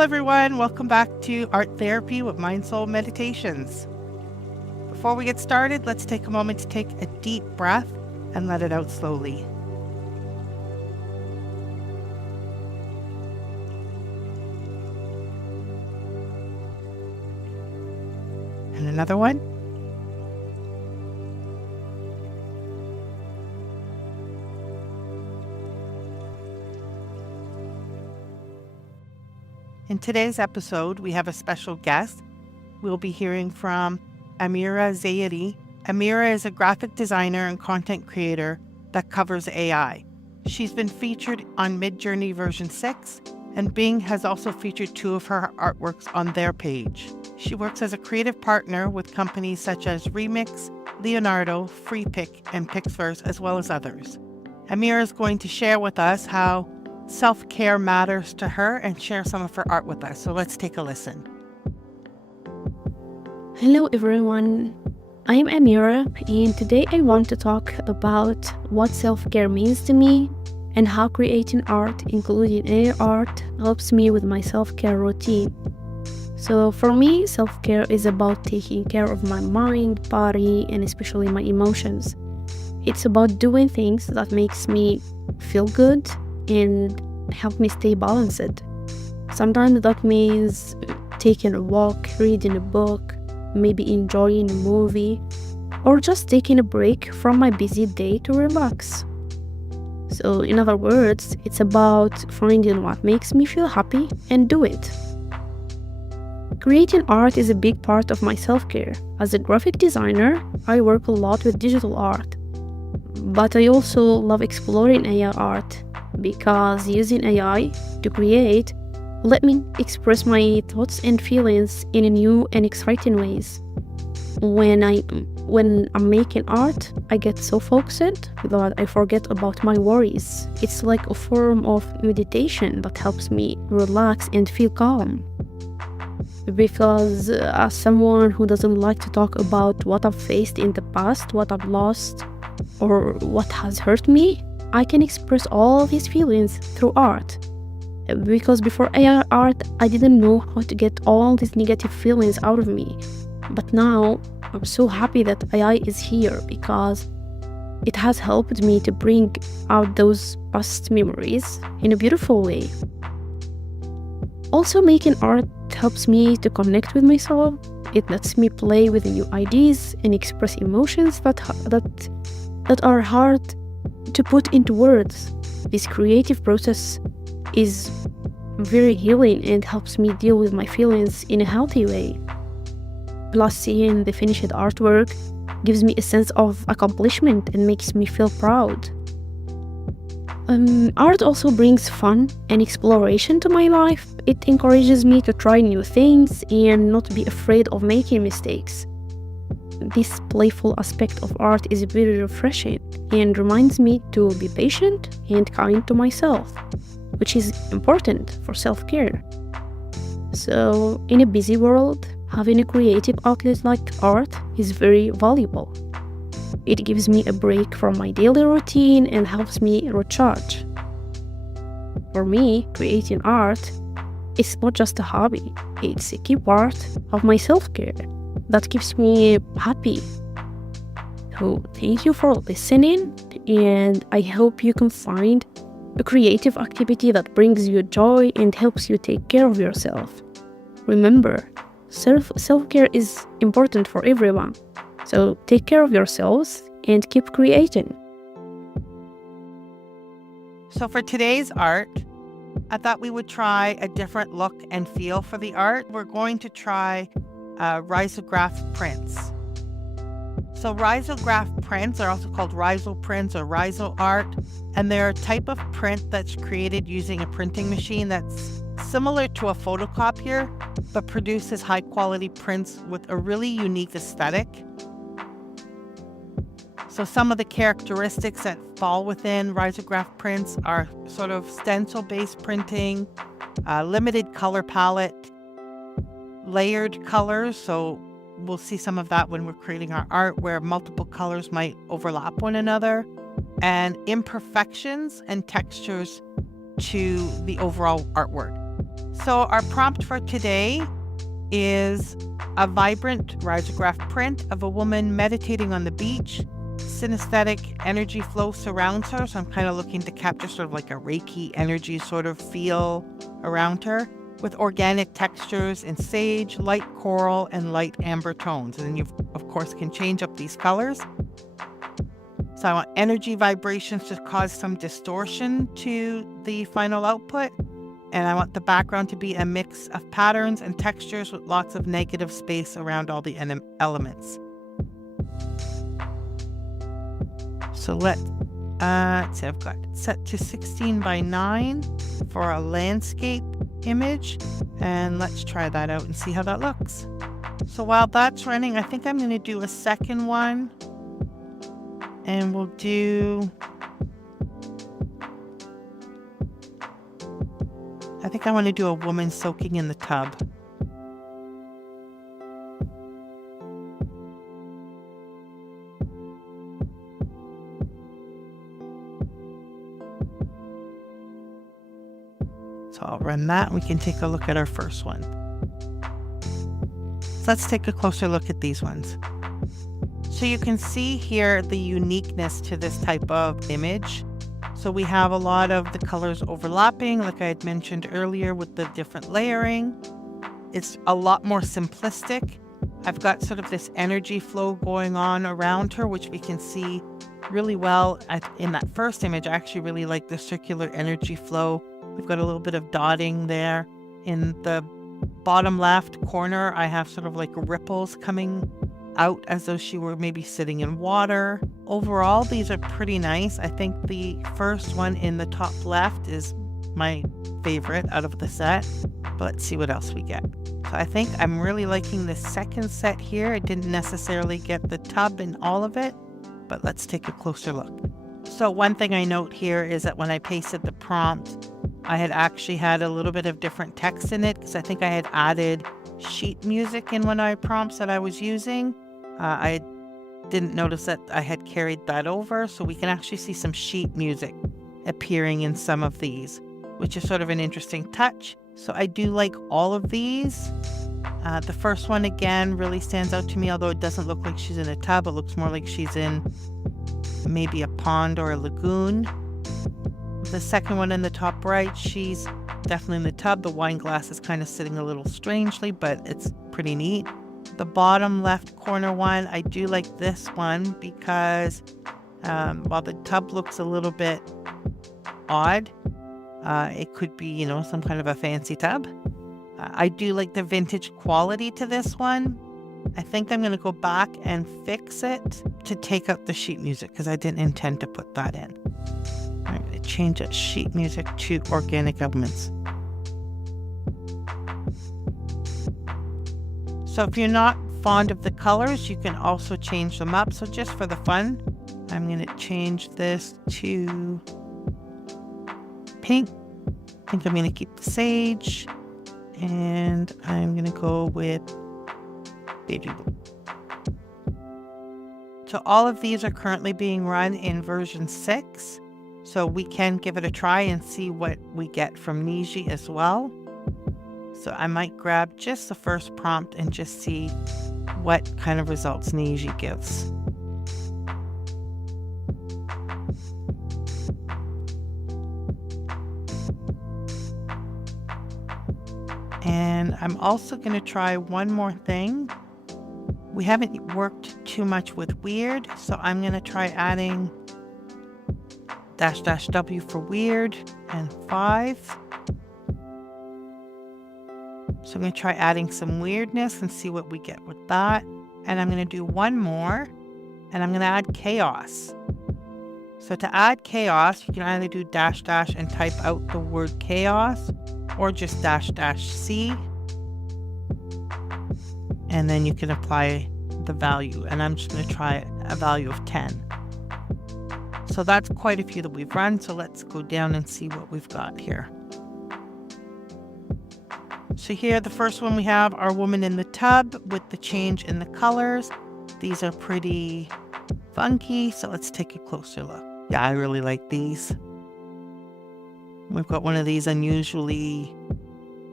everyone. Welcome back to Art Therapy with MindSoulMeditations. Before we get started, let's take a moment to take a deep breath and let it out slowly. And another one. In today's episode, we have a special guest. We'll be hearing from AWEDACITY. Amira is a graphic designer and content creator that covers AI. She's been featured on Midjourney version 6, and Bing has also featured 2 of her artworks on their page. She works as a creative partner with companies such as Remix, Leonardo, FreePic, and Pixverse, as well as others. Amira is going to share with us how self-care matters to her and share some of her art with us. So let's take a listen. Hello everyone, I'm Amira, and today I want to talk about what self-care means to me and how creating art, including AI art, helps me with my self-care routine. So for me, self-care is about taking care of my mind, body, and especially my emotions. It's about doing things that makes me feel good and help me stay balanced. Sometimes that means taking a walk, reading a book, maybe enjoying a movie, or just taking a break from my busy day to relax. So in other words, it's about finding what makes me feel happy and do it. Creating art is a big part of my self-care. As a graphic designer, I work a lot with digital art, but I also love exploring AI art because using AI to create let me express my thoughts and feelings in new and exciting ways. When I'm making art, I get so focused that I forget about my worries. It's like a form of meditation that helps me relax and feel calm. Because as someone who doesn't like to talk about what I've faced in the past, what I've lost, or what has hurt me, I can express all these feelings through art. Because before AI art, I didn't know how to get all these negative feelings out of me. But now, I'm so happy that AI is here because it has helped me to bring out those past memories in a beautiful way. Also, making art helps me to connect with myself. It lets me play with new ideas and express emotions that are hard to put into words. This creative process is very healing and helps me deal with my feelings in a healthy way. Plus, seeing the finished artwork gives me a sense of accomplishment and makes me feel proud. Art also brings fun and exploration to my life. It encourages me to try new things and not be afraid of making mistakes. This playful aspect of art is very refreshing and reminds me to be patient and kind to myself, which is important for self-care. So, in a busy world, having a creative outlet like art is very valuable. It gives me a break from my daily routine and helps me recharge. For me, creating art is not just a hobby, it's a key part of my self-care that keeps me happy. So, thank you for listening, and I hope you can find a creative activity that brings you joy and helps you take care of yourself. Remember, self-care is important for everyone. So take care of yourselves and keep creating. So for today's art, I thought we would try a different look and feel for the art. We're going to try risograph prints. So risograph prints are also called riso prints or riso art, and they're a type of print that's created using a printing machine that's similar to a photocopier, but produces high-quality prints with a really unique aesthetic. So some of the characteristics that fall within risograph prints are sort of stencil-based printing, limited color palette, layered colors, so we'll see some of that when we're creating our art where multiple colors might overlap one another, and imperfections and textures to the overall artwork. So our prompt for today is a vibrant risograph print of a woman meditating on the beach. Synesthetic energy flow surrounds her, so I'm kind of looking to capture sort of like a Reiki energy sort of feel around her, with organic textures in sage, light coral, and light amber tones. And then you, of course, can change up these colors. So I want energy vibrations to cause some distortion to the final output. And I want the background to be a mix of patterns and textures with lots of negative space around all the elements. So let's see, I've got it set to 16 by 9 for a landscape image. And let's try that out and see how that looks. So while that's running, I think I'm going to do a second one. And we'll do, I think I want to do a woman soaking in the tub. So I'll run that and we can take a look at our first one. So let's take a closer look at these ones. So you can see here the uniqueness to this type of image. So we have a lot of the colors overlapping, like I had mentioned earlier with the different layering. It's a lot more simplistic. I've got sort of this energy flow going on around her, which we can see really well in that first image. I actually really like the circular energy flow. We've got a little bit of dotting there. In the bottom left corner, I have sort of like ripples coming out as though she were maybe sitting in water. Overall, these are pretty nice. I think the first one in the top left is my favorite out of the set. But let's see what else we get. So I think I'm really liking the second set here. I didn't necessarily get the tub in all of it, but let's take a closer look. So one thing I note here is that when I pasted the prompt, I had actually had a little bit of different text in it because I think I had added sheet music in one of my prompts that I was using. I didn't notice that I had carried that over, so we can actually see some sheet music appearing in some of these, which is sort of an interesting touch. So I do like all of these. The first one, again, really stands out to me, although it doesn't look like she's in a tub. It looks more like she's in maybe a pond or a lagoon. The second one in the top right, she's definitely in the tub. The wine glass is kind of sitting a little strangely, but it's pretty neat. The bottom left corner one, I do like this one because while the tub looks a little bit odd, it could be, some kind of a fancy tub. I do like the vintage quality to this one. I think I'm going to go back and fix it to take out the sheet music because I didn't intend to put that in. I'm going to change that sheet music to organic elements. So if you're not fond of the colors, you can also change them up. So just for the fun, I'm going to change this to pink. I think I'm going to keep the sage. And I'm going to go with baby blue. So all of these are currently being run in version 6. So we can give it a try and see what we get from Niji as well. So I might grab just the first prompt and just see what kind of results Niji gives. And I'm also going to try one more thing. We haven't worked too much with weird, so I'm going to try adding --W for weird and 5. So I'm going to try adding some weirdness and see what we get with that. And I'm going to do one more, and I'm going to add chaos. So to add chaos, you can either do -- and type out the word chaos, or just --C. And then you can apply the value. And I'm just going to try a value of 10. So that's quite a few that we've run. So let's go down and see what we've got here. So here, the first one we have our woman in the tub with the change in the colors. These are pretty funky. So let's take a closer look. Yeah, I really like these. We've got one of these unusually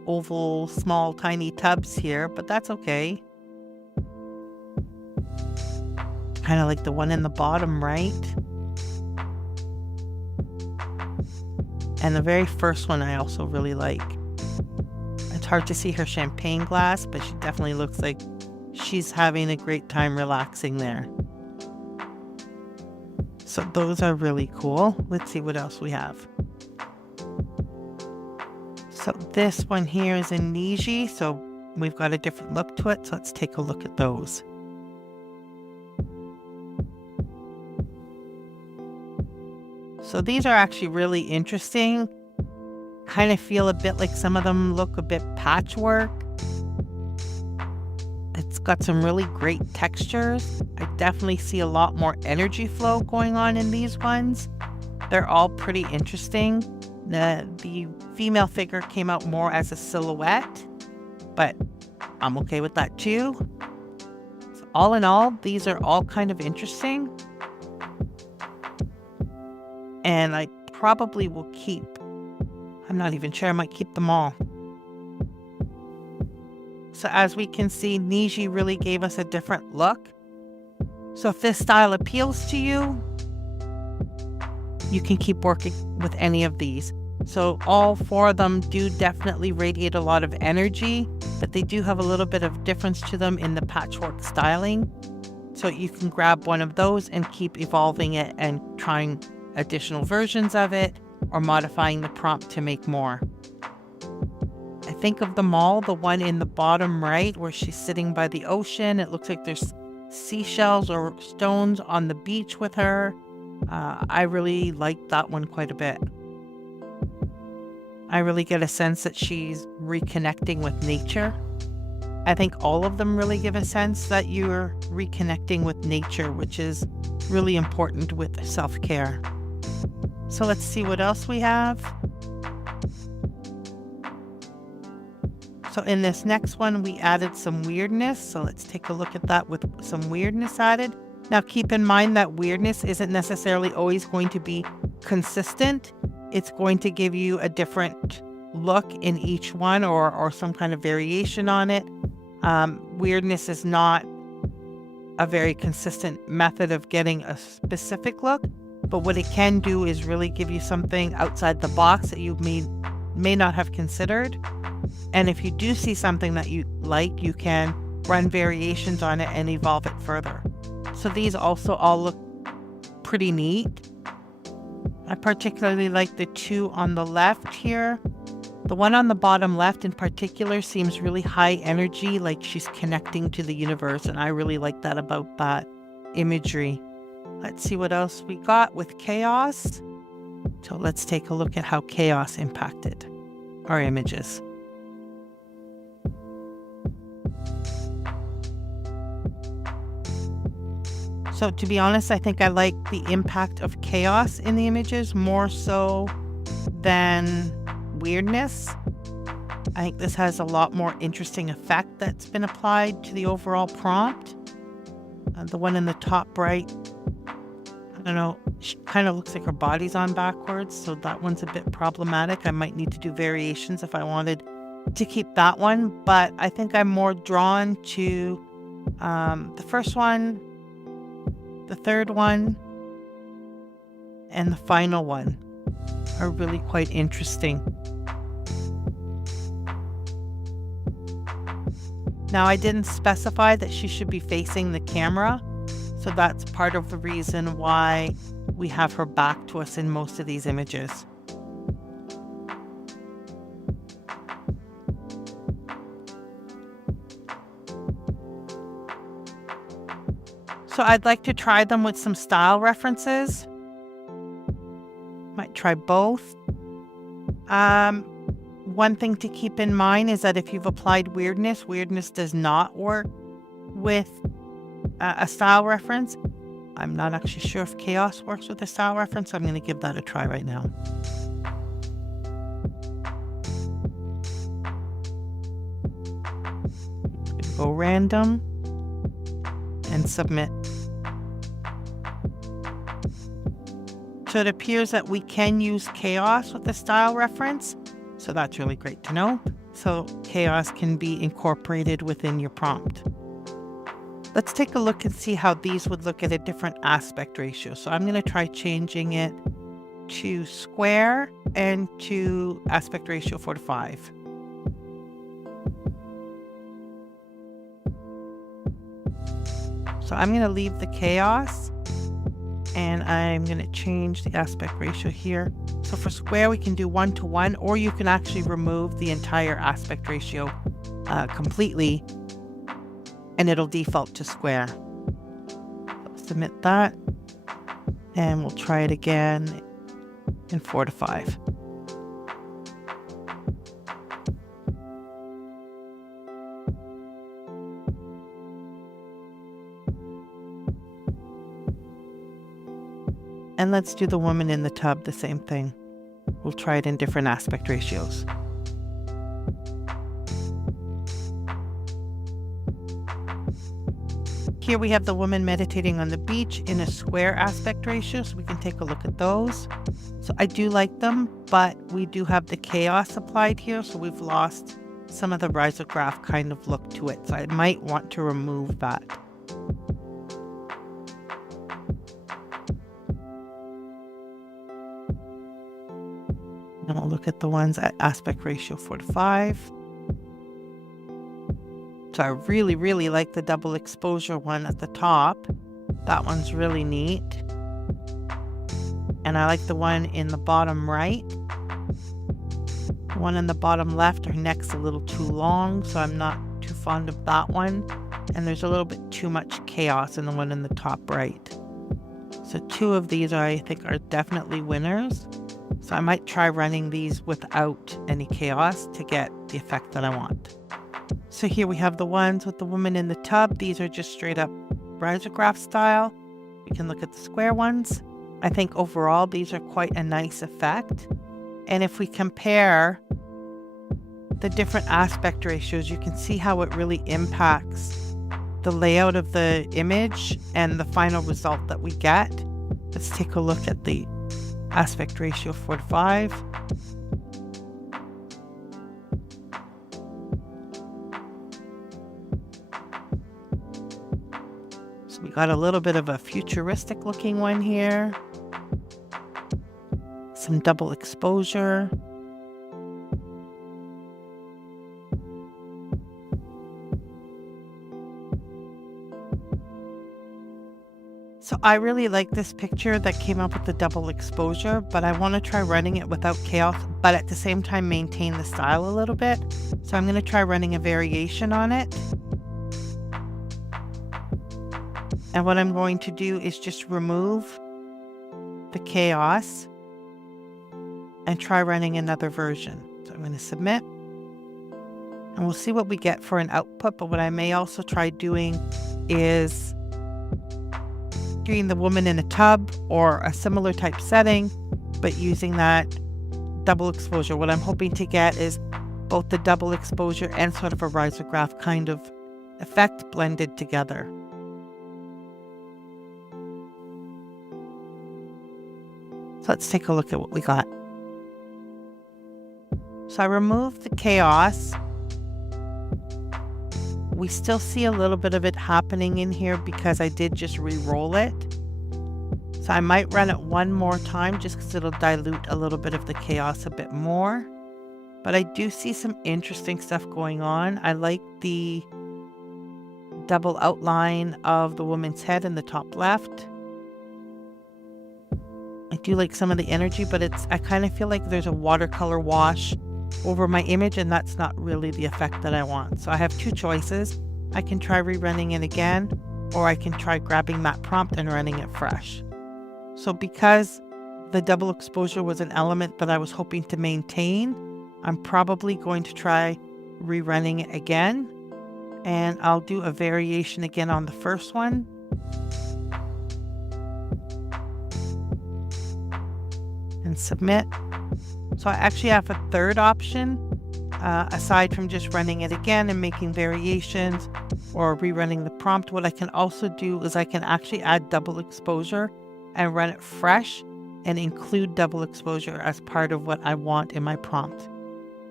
oval, small, tiny tubs here, but that's okay. Kind of like the one in the bottom right. And the very first one I also really like. It's hard to see her champagne glass, but she definitely looks like she's having a great time relaxing there. So those are really cool. Let's see what else we have. So this one here is in Niji, so we've got a different look to it. So let's take a look at those. So these are actually really interesting. Kind of feel a bit like some of them look a bit patchwork. It's got some really great textures. I definitely see a lot more energy flow going on in these ones. They're all pretty interesting. The female figure came out more as a silhouette, but I'm okay with that too. So all in all, these are all kind of interesting. And I probably will keep, I'm not even sure, I might keep them all. So as we can see, Niji really gave us a different look. So if this style appeals to you, you can keep working with any of these. So all four of them do definitely radiate a lot of energy, but they do have a little bit of difference to them in the patchwork styling. So you can grab one of those and keep evolving it and trying additional versions of it or modifying the prompt to make more. I think of them all, the one in the bottom right where she's sitting by the ocean, it looks like there's seashells or stones on the beach with her. I really like that one quite a bit. I really get a sense that she's reconnecting with nature. I think all of them really give a sense that you're reconnecting with nature, which is really important with self-care. So let's see what else we have. So in this next one, we added some weirdness. So let's take a look at that with some weirdness added. Now keep in mind that weirdness isn't necessarily always going to be consistent. It's going to give you a different look in each one or some kind of variation on it. Weirdness is not a very consistent method of getting a specific look, but what it can do is really give you something outside the box that you may not have considered. And if you do see something that you like, you can run variations on it and evolve it further. So these also all look pretty neat. I particularly like the two on the left here. The one on the bottom left in particular seems really high energy, like she's connecting to the universe, and I really like that about that imagery. Let's see what else we got with chaos. So let's take a look at how chaos impacted our images. So to be honest, I think I like the impact of chaos in the images more so than weirdness. I think this has a lot more interesting effect that's been applied to the overall prompt. The one in the top right, I don't know, she kind of looks like her body's on backwards, so that one's a bit problematic. I might need to do variations if I wanted to keep that one, but I think I'm more drawn to the first one, the third one, and the final one are really quite interesting. Now, I didn't specify that she should be facing the camera, so that's part of the reason why we have her back to us in most of these images. So I'd like to try them with some style references. Might try both. One thing to keep in mind is that if you've applied weirdness, weirdness does not work with a style reference. I'm not actually sure if chaos works with a style reference, so I'm going to give that a try right now. Go random and submit. So it appears that we can use chaos with a style reference. So So that's really great to know. So chaos can be incorporated within your prompt. Let's take a look and see how these would look at a different aspect ratio. So I'm going to try changing it to square and to aspect ratio 4:5. So I'm going to leave the chaos and I'm going to change the aspect ratio here. So for square, we can do 1:1, or you can actually remove the entire aspect ratio completely and it'll default to square. So submit that and we'll try it again in 4:5. And let's do the woman in the tub, the same thing. We'll try it in different aspect ratios. Here we have the woman meditating on the beach in a square aspect ratio, so we can take a look at those. So I do like them, but we do have the chaos applied here, so we've lost some of the risograph kind of look to it. So I might want to remove that. And we'll look at the ones at aspect ratio 4:5. So I really, really like the double exposure one at the top. That one's really neat. And I like the one in the bottom right. The one in the bottom left, her neck's a little too long, so I'm not too fond of that one. And there's a little bit too much chaos in the one in the top right. So two of these I think are definitely winners. So I might try running these without any chaos to get the effect that I want. So here we have the ones with the woman in the tub. These are just straight up risograph style. We can look at the square ones. I think overall these are quite a nice effect. And if we compare the different aspect ratios, you can see how it really impacts the layout of the image and the final result that we get. Let's take a look at the aspect ratio 4:5. So we got a little bit of a futuristic looking one here. Some double exposure. So I really like this picture that came up with the double exposure, but I want to try running it without chaos, but at the same time maintain the style a little bit. So I'm going to try running a variation on it. And what I'm going to do is just remove the chaos and try running another version. So I'm going to submit and we'll see what we get for an output. But what I may also try doing is doing the woman in a tub or a similar type setting, but using that double exposure. What I'm hoping to get is both the double exposure and sort of a risograph kind of effect blended together. So let's take a look at what we got. So I removed the chaos. We still see a little bit of it happening in here because I did just re-roll it. So I might run it one more time just because it'll dilute a little bit of the chaos a bit more. But I do see some interesting stuff going on. I like the double outline of the woman's head in the top left. I do like some of the energy, but I kind of feel like there's a watercolor wash over my image, and that's not really the effect that I want. So I have two choices. I can try rerunning it again, or I can try grabbing that prompt and running it fresh. So because the double exposure was an element that I was hoping to maintain, I'm probably going to try rerunning it again, and I'll do a variation again on the first one. And submit. So I actually have a third option, aside from just running it again and making variations or rerunning the prompt. What I can also do is I can actually add double exposure and run it fresh and include double exposure as part of what I want in my prompt.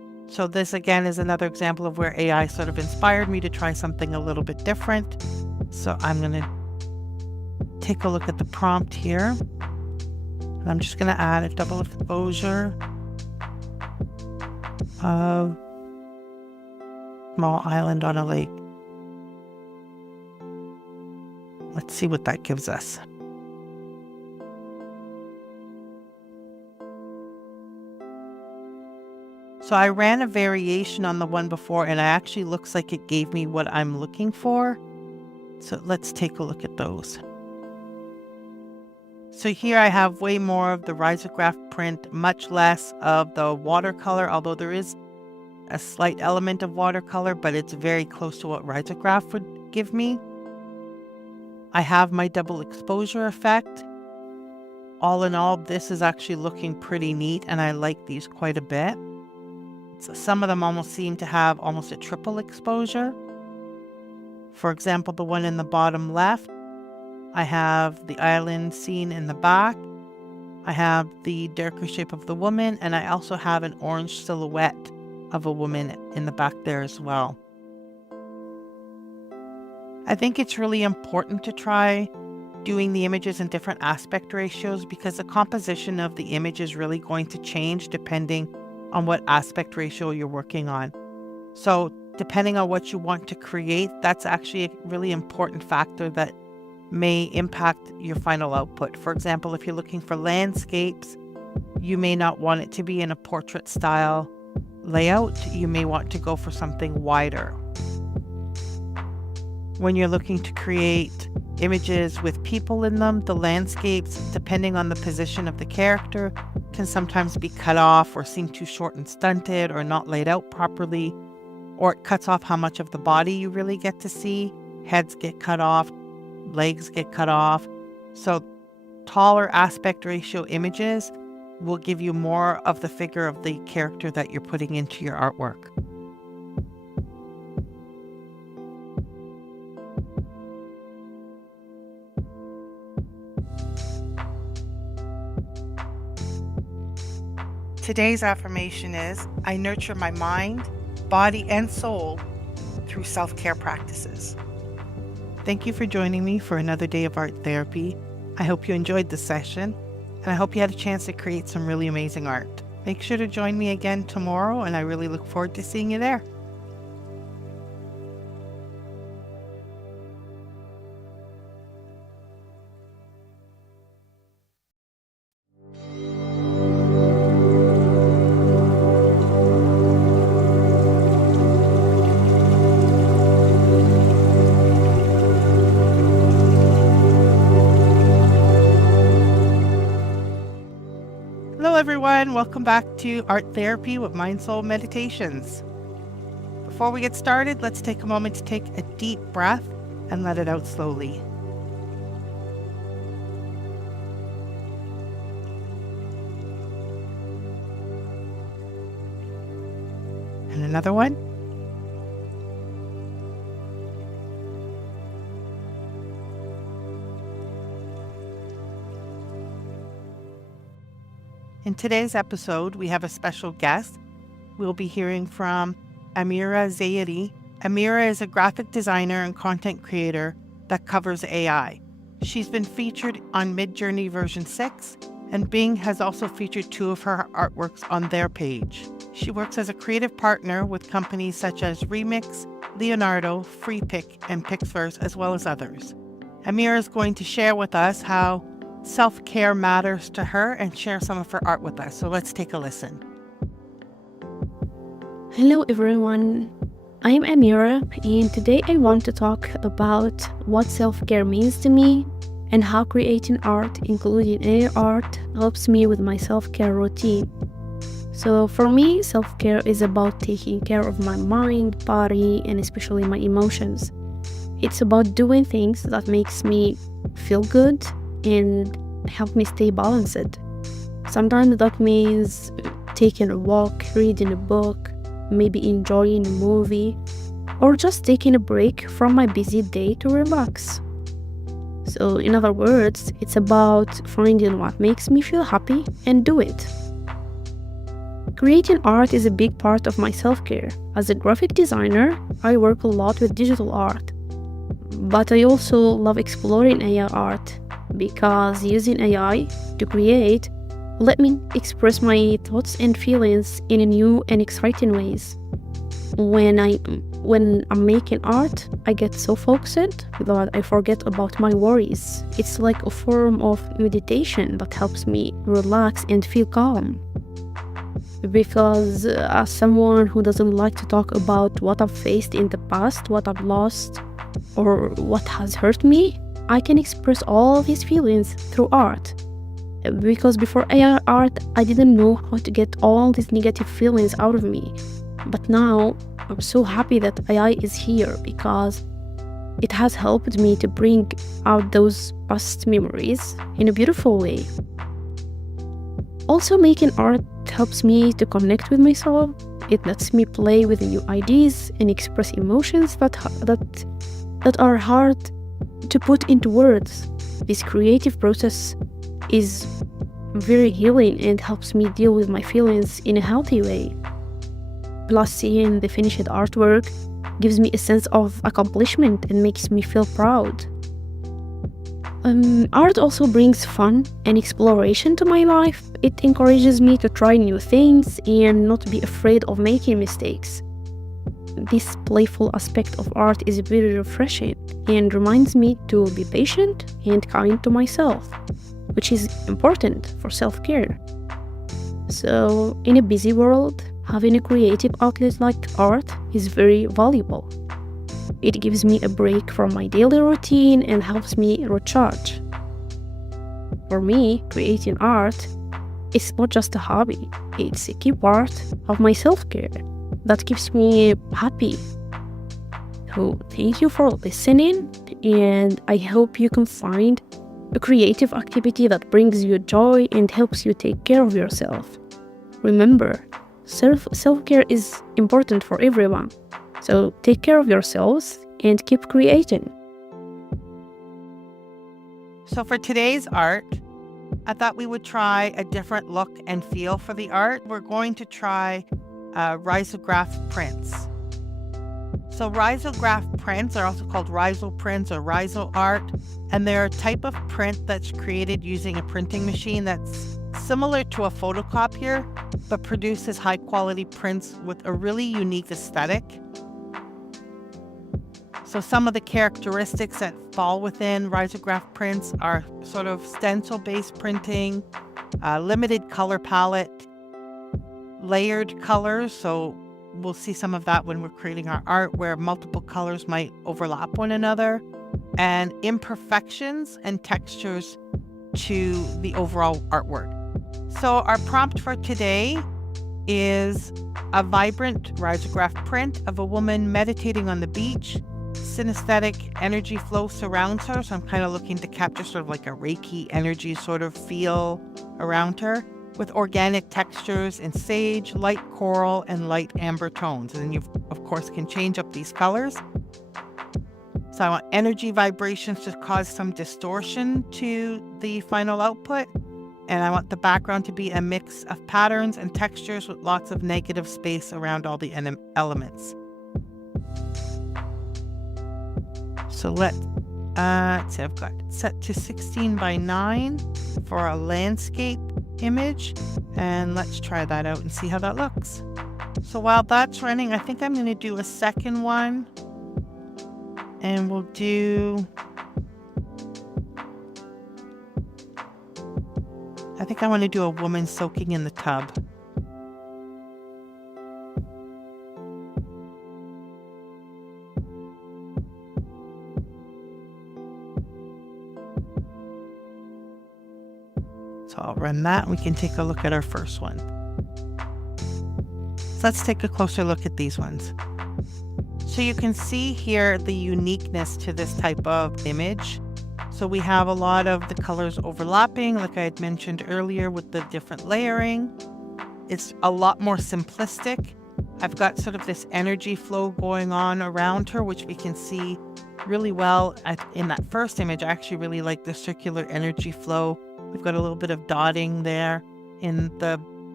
So this again is another example of where AI sort of inspired me to try something a little bit different. So I'm going to take a look at the prompt here. And I'm just going to add a double exposure of small island on a lake. Let's see what that gives us. So I ran a variation on the one before, and it actually looks like it gave me what I'm looking for. So let's take a look at those. So here I have way more of the risograph print, much less of the watercolor, although there is a slight element of watercolor, but it's very close to what risograph would give me. I have my double exposure effect. All in all, this is actually looking pretty neat, and I like these quite a bit. So some of them almost seem to have almost a triple exposure. For example, the one in the bottom left, I have the island scene in the back. I have the darker shape of the woman, and I also have an orange silhouette of a woman in the back there as well. I think it's really important to try doing the images in different aspect ratios because the composition of the image is really going to change depending on what aspect ratio you're working on. So depending on what you want to create, that's actually a really important factor that may impact your final output. For example, if you're looking for landscapes, you may not want it to be in a portrait style layout. You may want to go for something wider. When you're looking to create images with people in them, the landscapes, depending on the position of the character, can sometimes be cut off or seem too short and stunted or not laid out properly, or it cuts off how much of the body you really get to see. Heads get cut off, legs get cut off. So taller aspect ratio images will give you more of the figure of the character that you're putting into your artwork. Today's affirmation is, I nurture my mind, body, and soul through self-care practices. Thank you for joining me for another day of art therapy. I hope you enjoyed the session, and I hope you had a chance to create some really amazing art. Make sure to join me again tomorrow, and I really look forward to seeing you there. Hello everyone, welcome back to Art Therapy with MindSoulMeditations. Before we get started, let's take a moment to take a deep breath and let it out slowly. And another one. In today's episode, we have a special guest. We'll be hearing from AWEDACITY. Amira is a graphic designer and content creator that covers AI. She's been featured on Midjourney version 6, and Bing has also featured 2 of her artworks on their page. She works as a creative partner with companies such as Remix, Leonardo, FreePic, and Pixverse, as well as others. Amira is going to share with us how self-care matters to her and share some of her art with us. So let's take a listen. Hello everyone, I'm Amira, and today I want to talk about what self-care means to me and how creating art, including AI art, helps me with my self-care routine. So for me, self-care is about taking care of my mind, body, and especially my emotions. It's about doing things that makes me feel good and help me stay balanced. Sometimes that means taking a walk, reading a book, maybe enjoying a movie, or just taking a break from my busy day to relax. So in other words, it's about finding what makes me feel happy and do it. Creating art is a big part of my self-care. As a graphic designer, I work a lot with digital art. But I also love exploring AI art because using AI to create let me express my thoughts and feelings in new and exciting ways. When I'm making art, I get so focused that I forget about my worries. It's like a form of meditation that helps me relax and feel calm. Because as someone who doesn't like to talk about what I've faced in the past, what I've lost, or what has hurt me, I can express all these feelings through art. Because before AI art, I didn't know how to get all these negative feelings out of me. But now, I'm so happy that AI is here because it has helped me to bring out those past memories in a beautiful way. Also, making art helps me to connect with myself. It lets me play with new ideas and express emotions that are hard to put into words. This creative process is very healing and helps me deal with my feelings in a healthy way. Plus, seeing the finished artwork gives me a sense of accomplishment and makes me feel proud. Art also brings fun and exploration to my life. It encourages me to try new things and not be afraid of making mistakes. This playful aspect of art is very refreshing and reminds me to be patient and kind to myself, which is important for self-care. So, in a busy world, having a creative outlet like art is very valuable. It gives me a break from my daily routine and helps me recharge. For me, creating art is not just a hobby, it's a key part of my self-care that keeps me happy. So, thank you for listening, and I hope you can find a creative activity that brings you joy and helps you take care of yourself. Remember, self-care is important for everyone. So take care of yourselves and keep creating. So for today's art, I thought we would try a different look and feel for the art. We're going to try risograph prints. So risograph prints are also called riso prints or riso art, and they're a type of print that's created using a printing machine that's similar to a photocopier, but produces high-quality prints with a really unique aesthetic. So some of the characteristics that fall within risograph prints are sort of stencil-based printing, limited color palette, layered colors. So we'll see some of that when we're creating our art where multiple colors might overlap one another, and imperfections and textures to the overall artwork. So our prompt for today is a vibrant risograph print of a woman meditating on the beach. Synesthetic energy flow surrounds her, so I'm kind of looking to capture sort of like a Reiki energy sort of feel around her, with organic textures in sage, light coral, and light amber tones. And then you, of course, can change up these colors. So I want energy vibrations to cause some distortion to the final output. And I want the background to be a mix of patterns and textures with lots of negative space around all the elements. So let's see, I've got it set to 16 by 9 for a landscape image. And let's try that out and see how that looks. So while that's running, I think I'm going to do a second one. And we'll do... I think I want to do a woman soaking in the tub. So I'll run that and we can take a look at our first one. So let's take a closer look at these ones. So you can see here the uniqueness to this type of image. So we have a lot of the colors overlapping, like I had mentioned earlier with the different layering. It's a lot more simplistic. I've got sort of this energy flow going on around her, which we can see really well in that first image. I actually really like the circular energy flow. We've got a little bit of dotting there in the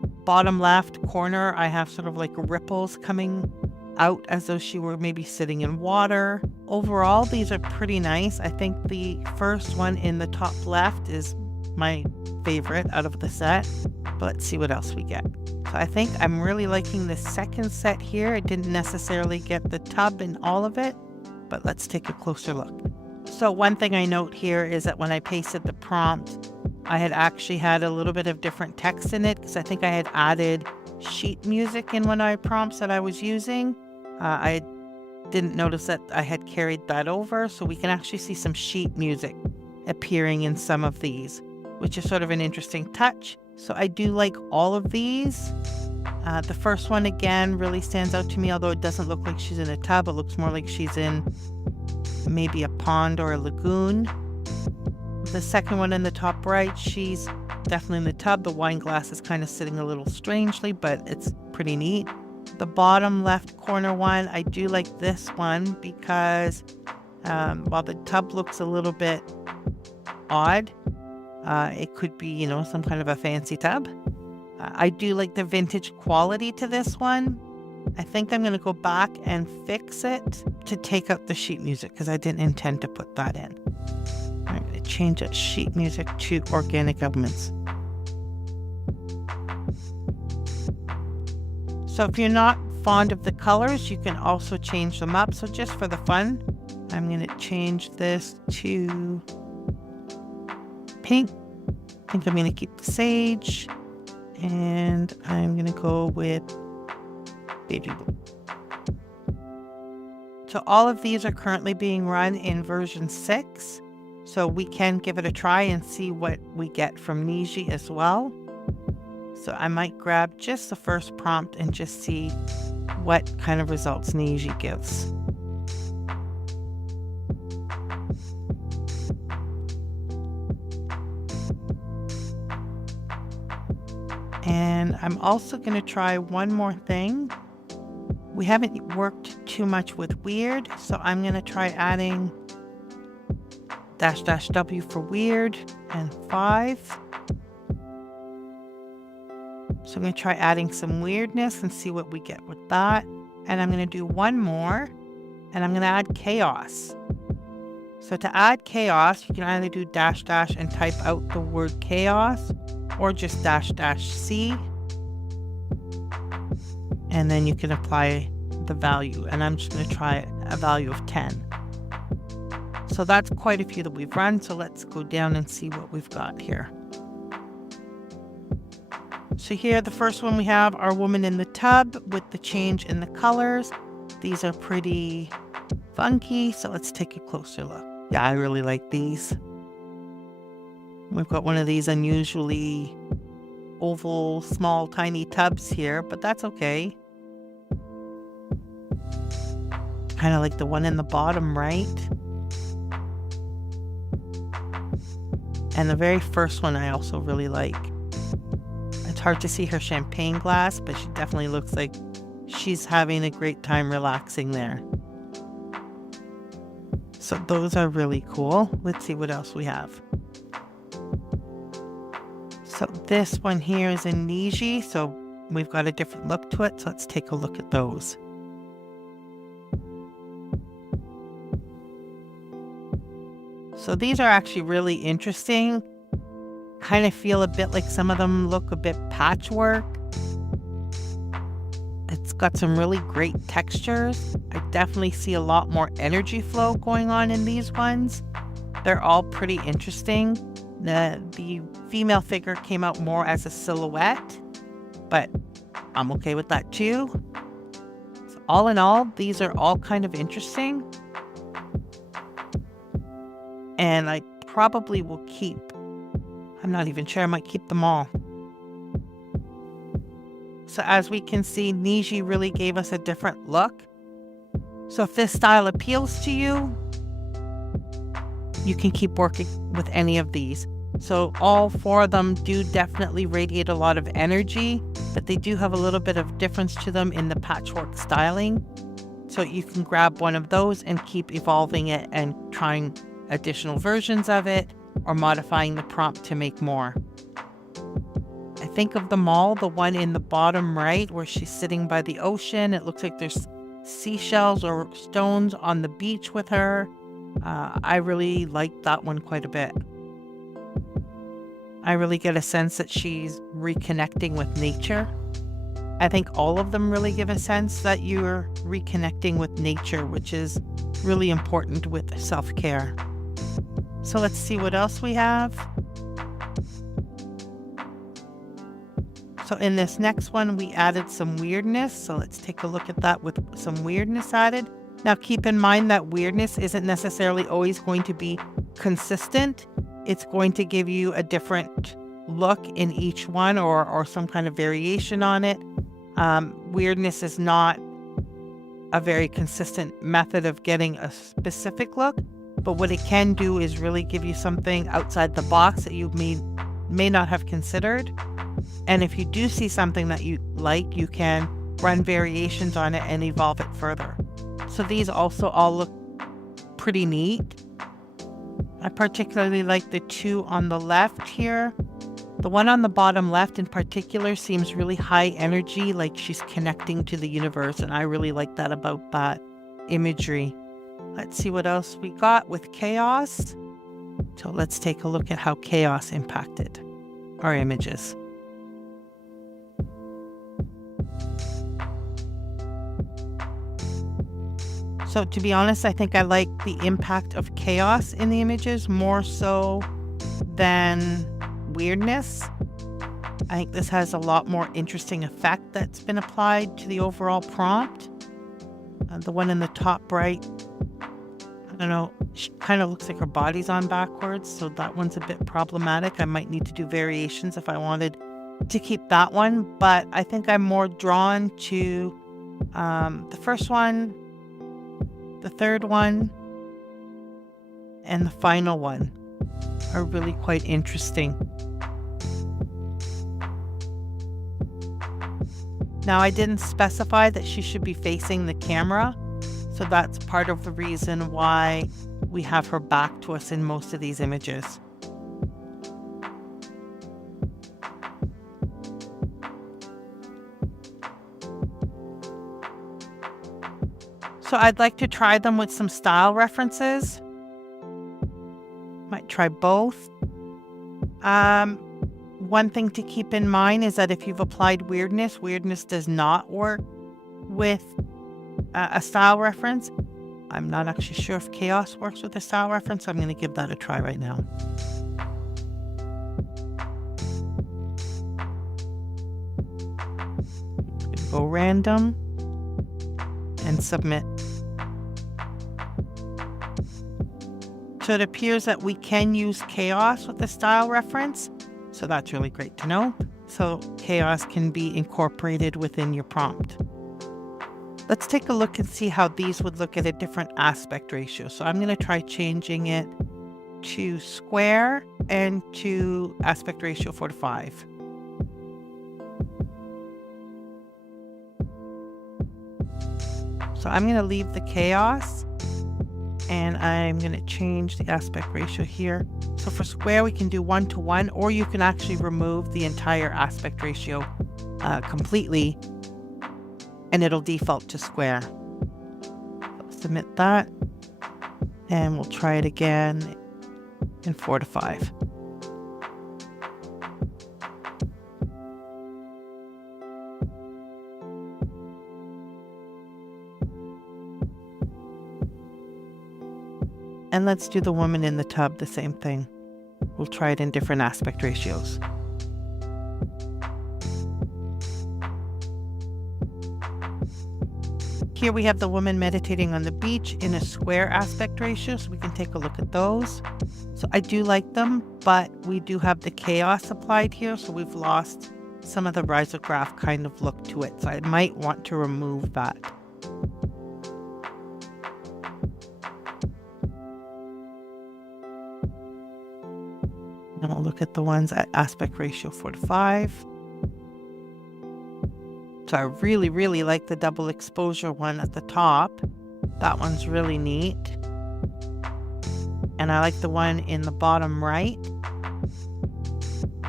Bottom left corner, I have sort of like ripples coming out as though she were maybe sitting in water. Overall, these are pretty nice. I think the first one in the top left is my favorite out of the set. But let's see what else we get. So I think I'm really liking the second set here. I didn't necessarily get the tub in all of it, but let's take a closer look. So one thing I note here is that when I pasted the prompt, I had actually had a little bit of different text in it because I think I had added sheet music in one of my prompts that I was using. I didn't notice that I had carried that over, so we can actually see some sheet music appearing in some of these, which is sort of an interesting touch. So I do like all of these. The first one, again, really stands out to me, although it doesn't look like she's in a tub. It looks more like she's in maybe a pond or a lagoon. The second one in the top right, she's definitely in the tub. The wine glass is kind of sitting a little strangely, but it's pretty neat. The bottom left corner one, I do like this one because while the tub looks a little bit odd, it could be, some kind of a fancy tub. I do like the vintage quality to this one. I think I'm going to go back and fix it to take out the sheet music because I didn't intend to put that in. I'm going to change that sheet music to organic elements. So if you're not fond of the colors, you can also change them up. So just for the fun, I'm going to change this to pink. I think I'm going to keep the sage. And I'm going to go with baby blue. So all of these are currently being run in version 6. So we can give it a try and see what we get from Niji as well. So I might grab just the first prompt and just see what kind of results Niji gives. And I'm also going to try one more thing. We haven't worked too much with weird, so I'm going to try adding --W for weird and 5. So I'm going to try adding some weirdness and see what we get with that. And I'm going to do one more, and I'm going to add chaos. So to add chaos, you can either do -- and type out the word chaos, or just --C. And then you can apply the value. And I'm just going to try a value of 10. So that's quite a few that we've run. So let's go down and see what we've got here. So here, the first one we have our woman in the tub with the change in the colors. These are pretty funky. So let's take a closer look. Yeah, I really like these. We've got one of these unusually oval, small, tiny tubs here, but that's okay. Kind of like the one in the bottom right. And the very first one I also really like. It's hard to see her champagne glass, but she definitely looks like she's having a great time relaxing there. So those are really cool. Let's see what else we have. So this one here is in Niji, so we've got a different look to it. So let's take a look at those. So these are actually really interesting. Kind of feel a bit like some of them look a bit patchwork. It's got some really great textures. I definitely see a lot more energy flow going on in these ones. They're all pretty interesting. The female figure came out more as a silhouette, but I'm okay with that too. So all in all, these are all kind of interesting. And I probably will keep, I'm not even sure, I might keep them all. So as we can see, Niji really gave us a different look. So if this style appeals to you, you can keep working with any of these. So all 4 of them do definitely radiate a lot of energy, but they do have a little bit of difference to them in the patchwork styling. So you can grab one of those and keep evolving it and trying additional versions of it or modifying the prompt to make more. I think of them all, the one in the bottom right where she's sitting by the ocean, it looks like there's seashells or stones on the beach with her. I really like that one quite a bit. I really get a sense that she's reconnecting with nature. I think all of them really give a sense that you're reconnecting with nature, which is really important with self-care. So let's see what else we have. So in this next one, we added some weirdness. So let's take a look at that with some weirdness added. Now keep in mind that weirdness isn't necessarily always going to be consistent. It's going to give you a different look in each one or some kind of variation on it. Weirdness is not a very consistent method of getting a specific look, but what it can do is really give you something outside the box that you may not have considered. And if you do see something that you like, you can run variations on it and evolve it further. So these also all look pretty neat. I particularly like the two on the left here. The one on the bottom left in particular seems really high energy, like she's connecting to the universe, and I really like that about that imagery. Let's see what else we got with chaos. So let's take a look at how chaos impacted our images. So to be honest, I think I like the impact of chaos in the images more so than weirdness. I think this has a lot more interesting effect that's been applied to the overall prompt. The one in the top right, I don't know, she kind of looks like her body's on backwards, so that one's a bit problematic. I might need to do variations if I wanted to keep that one, but I think I'm more drawn to the first one, the third one, and the final one are really quite interesting. Now, I didn't specify that she should be facing the camera, so that's part of the reason why we have her back to us in most of these images. So I'd like to try them with some style references. Might try both. One thing to keep in mind is that if you've applied weirdness does not work with a style reference. I'm not actually sure if chaos works with a style reference, so I'm going to give that a try right now. Go random and submit. So it appears that we can use chaos with a style reference. So that's really great to know. So chaos can be incorporated within your prompt. Let's take a look and see how these would look at a different aspect ratio. So I'm going to try changing it to square and to aspect ratio 4:5. So I'm going to leave the chaos and I'm going to change the aspect ratio here. So for square, we can do 1:1, or you can actually remove the entire aspect ratio completely and it'll default to square. Submit that and we'll try it again in 4:5. And let's do the woman in the tub, the same thing. We'll try it in different aspect ratios. Here we have the woman meditating on the beach in a square aspect ratio, so we can take a look at those. So I do like them, but we do have the chaos applied here, so we've lost some of the risograph kind of look to it. So I might want to remove that. And we'll look at the ones at aspect ratio 4:5. So I really, really like the double exposure one at the top. That one's really neat. And I like the one in the bottom right.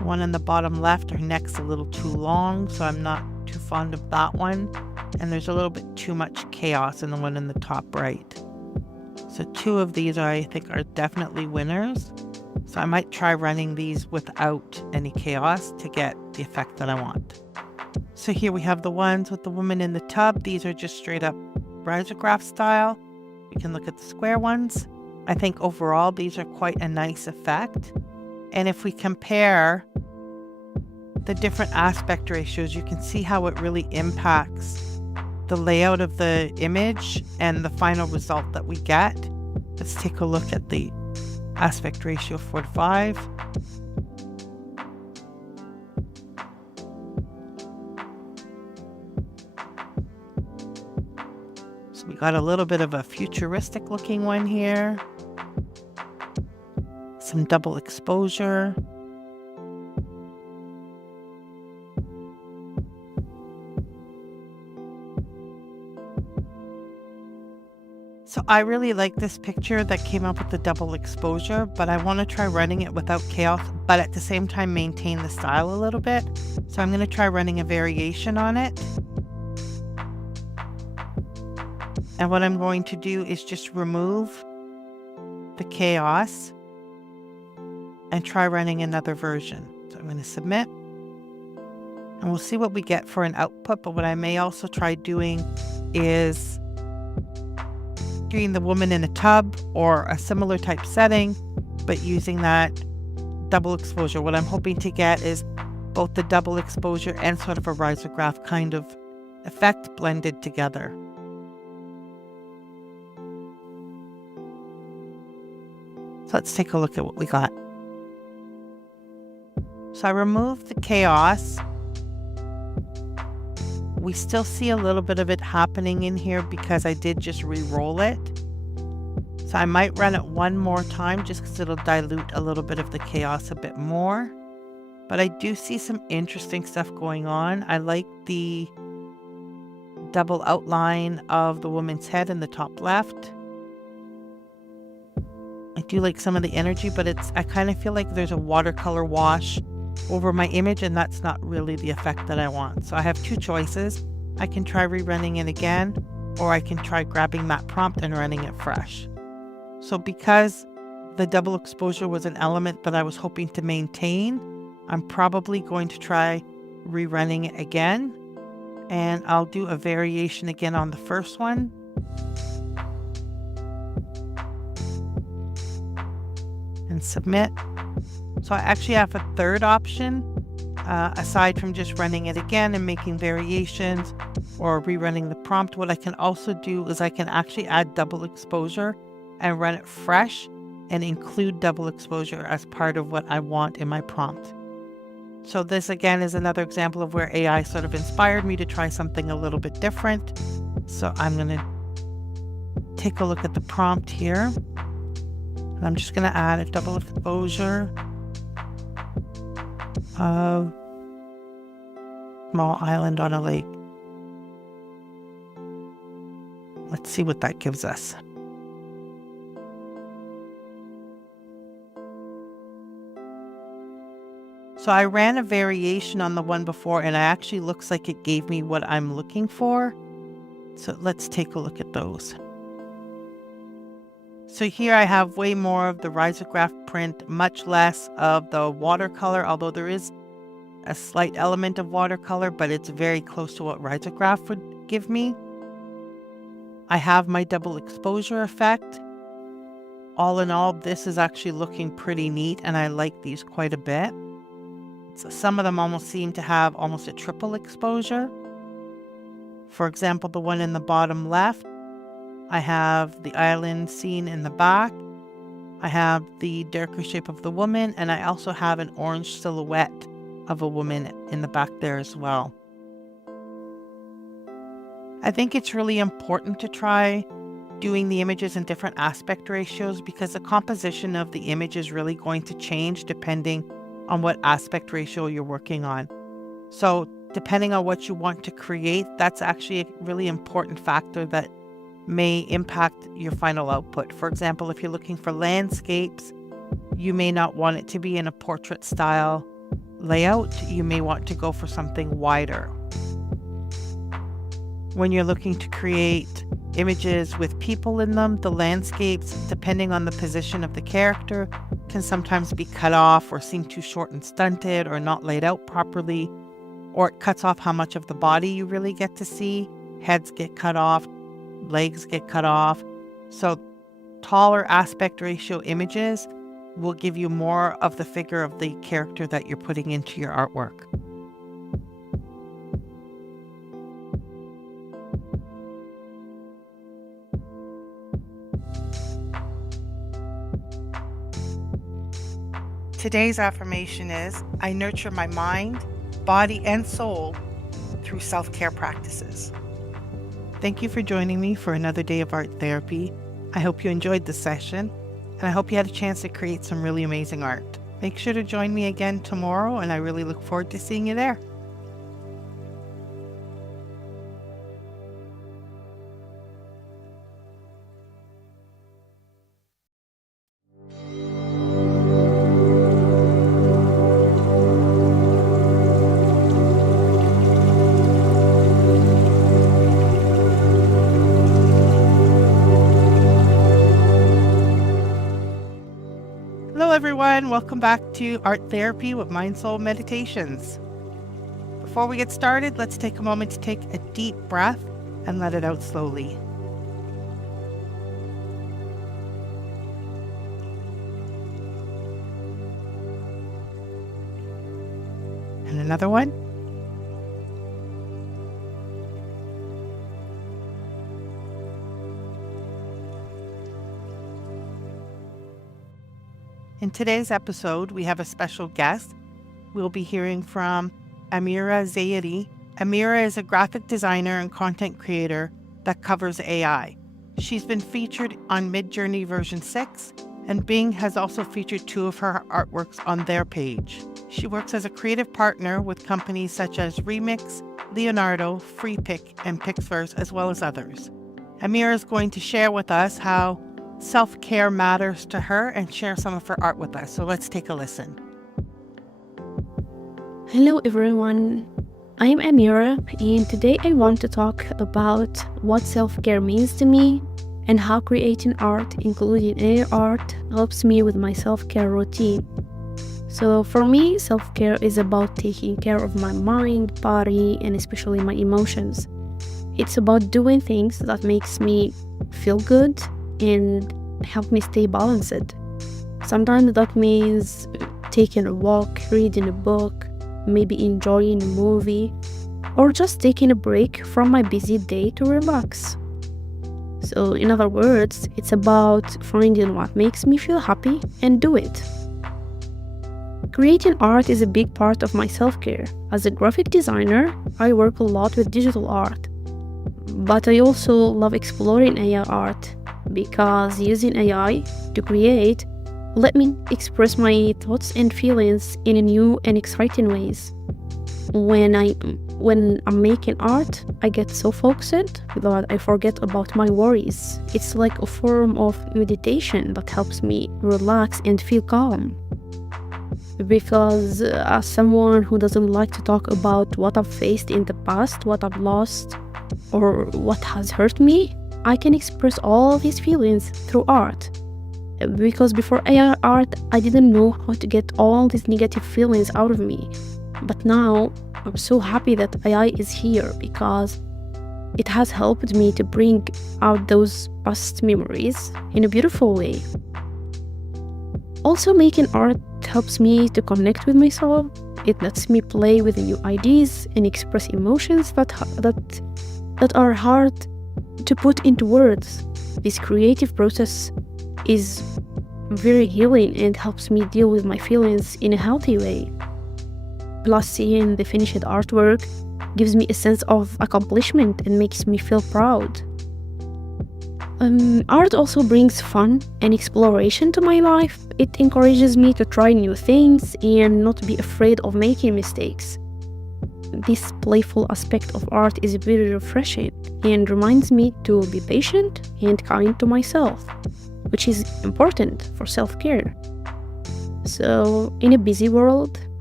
The one in the bottom left, her neck's a little too long, so I'm not too fond of that one. And there's a little bit too much chaos in the one in the top right. So 2 of these I think are definitely winners. So I might try running these without any chaos to get the effect that I want. So here we have the ones with the woman in the tub. These are just straight up risograph style. You can look at the square ones. I think overall these are quite a nice effect. And if we compare the different aspect ratios, you can see how it really impacts the layout of the image and the final result that we get. Let's take a look at the aspect ratio 4:5. So we got a little bit of a futuristic looking one here. Some double exposure. So I really like this picture that came up with the double exposure, but I want to try running it without chaos, but at the same time maintain the style a little bit. So I'm going to try running a variation on it. And what I'm going to do is just remove the chaos and try running another version. So I'm going to submit. And we'll see what we get for an output, but what I may also try doing is the woman in a tub or a similar type setting, but using that double exposure. What I'm hoping to get is both the double exposure and sort of a risograph kind of effect blended together. So let's take a look at what we got. So I removed the chaos. We still see a little bit of it happening in here because I did just re-roll it. So I might run it one more time just because it'll dilute a little bit of the chaos a bit more. But I do see some interesting stuff going on. I like the double outline of the woman's head in the top left. I do like some of the energy, but I kind of feel like there's a watercolor wash over my image, and that's not really the effect that I want. So I have 2 choices. I can try rerunning it again, or I can try grabbing that prompt and running it fresh. So because the double exposure was an element that I was hoping to maintain, I'm probably going to try rerunning it again, and I'll do a variation again on the first one. And submit. So I actually have a 3rd option, aside from just running it again and making variations or rerunning the prompt. What I can also do is I can actually add double exposure and run it fresh and include double exposure as part of what I want in my prompt. So this again is another example of where AI sort of inspired me to try something a little bit different. So I'm going to take a look at the prompt here. And I'm just going to add a double exposure of small island on a lake. Let's see what that gives us. So I ran a variation on the one before, and it actually looks like it gave me what I'm looking for. So let's take a look at those. So here I have way more of the risograph print, much less of the watercolor, although there is a slight element of watercolor, but it's very close to what risograph would give me. I have my double exposure effect. All in all, this is actually looking pretty neat, and I like these quite a bit. So some of them almost seem to have almost a triple exposure. For example, the one in the bottom left, I have the island scene in the back. I have the darker shape of the woman, and I also have an orange silhouette of a woman in the back there as well. I think it's really important to try doing the images in different aspect ratios because the composition of the image is really going to change depending on what aspect ratio you're working on. So depending on what you want to create, that's actually a really important factor that may impact your final output. For example, if you're looking for landscapes, you may not want it to be in a portrait style layout, you may want to go for something wider. When you're looking to create images with people in them, the landscapes, depending on the position of the character, can sometimes be cut off or seem too short and stunted or not laid out properly, or it cuts off how much of the body you really get to see. Heads get cut off, legs get cut off. So taller aspect ratio images will give you more of the figure of the character that you're putting into your artwork. Today's affirmation is, I nurture my mind, body, and soul through self-care practices. Thank you for joining me for another day of art therapy. I hope you enjoyed the session, and I hope you had a chance to create some really amazing art. Make sure to join me again tomorrow, and I really look forward to seeing you there. Hello everyone, welcome back to Art Therapy with MindSoulMeditations. Before we get started, let's take a moment to take a deep breath and let it out slowly. And another one. In today's episode, we have a special guest. We'll be hearing from AWEDACITY. Amira is a graphic designer and content creator that covers AI. She's been featured on Midjourney version 6, and Bing has also featured 2 of her artworks on their page. She works as a creative partner with companies such as Remix, Leonardo, FreePic, and Pixverse, as well as others. Amira is going to share with us how self-care matters to her and share some of her art with us. So let's take a listen. Hello everyone, I'm Amira, and today I want to talk about what self-care means to me and how creating art, including AI art, helps me with my self-care routine. So for me, self-care is about taking care of my mind, body, and especially my emotions. It's about doing things that makes me feel good and help me stay balanced. Sometimes that means taking a walk, reading a book, maybe enjoying a movie, or just taking a break from my busy day to relax. So in other words, it's about finding what makes me feel happy and do it. Creating art is a big part of my self-care. As a graphic designer, I work a lot with digital art, but I also love exploring AI art, because using AI to create let me express my thoughts and feelings in new and exciting ways. When I'm making art, I get so focused that I forget about my worries. It's like a form of meditation that helps me relax and feel calm. Because as someone who doesn't like to talk about what I've faced in the past, what I've lost, or what has hurt me, I can express all these feelings through art. Because before AI art, I didn't know how to get all these negative feelings out of me. But now, I'm so happy that AI is here because it has helped me to bring out those past memories in a beautiful way. Also, making art helps me to connect with myself. It lets me play with new ideas and express emotions that are hard to put into words. This creative process is very healing and helps me deal with my feelings in a healthy way. Plus, seeing the finished artwork gives me a sense of accomplishment and makes me feel proud. Art also brings fun and exploration to my life. It encourages me to try new things and not be afraid of making mistakes. This playful aspect of art is very refreshing and reminds me to be patient and kind to myself, which is important for self-care. So, in a busy world,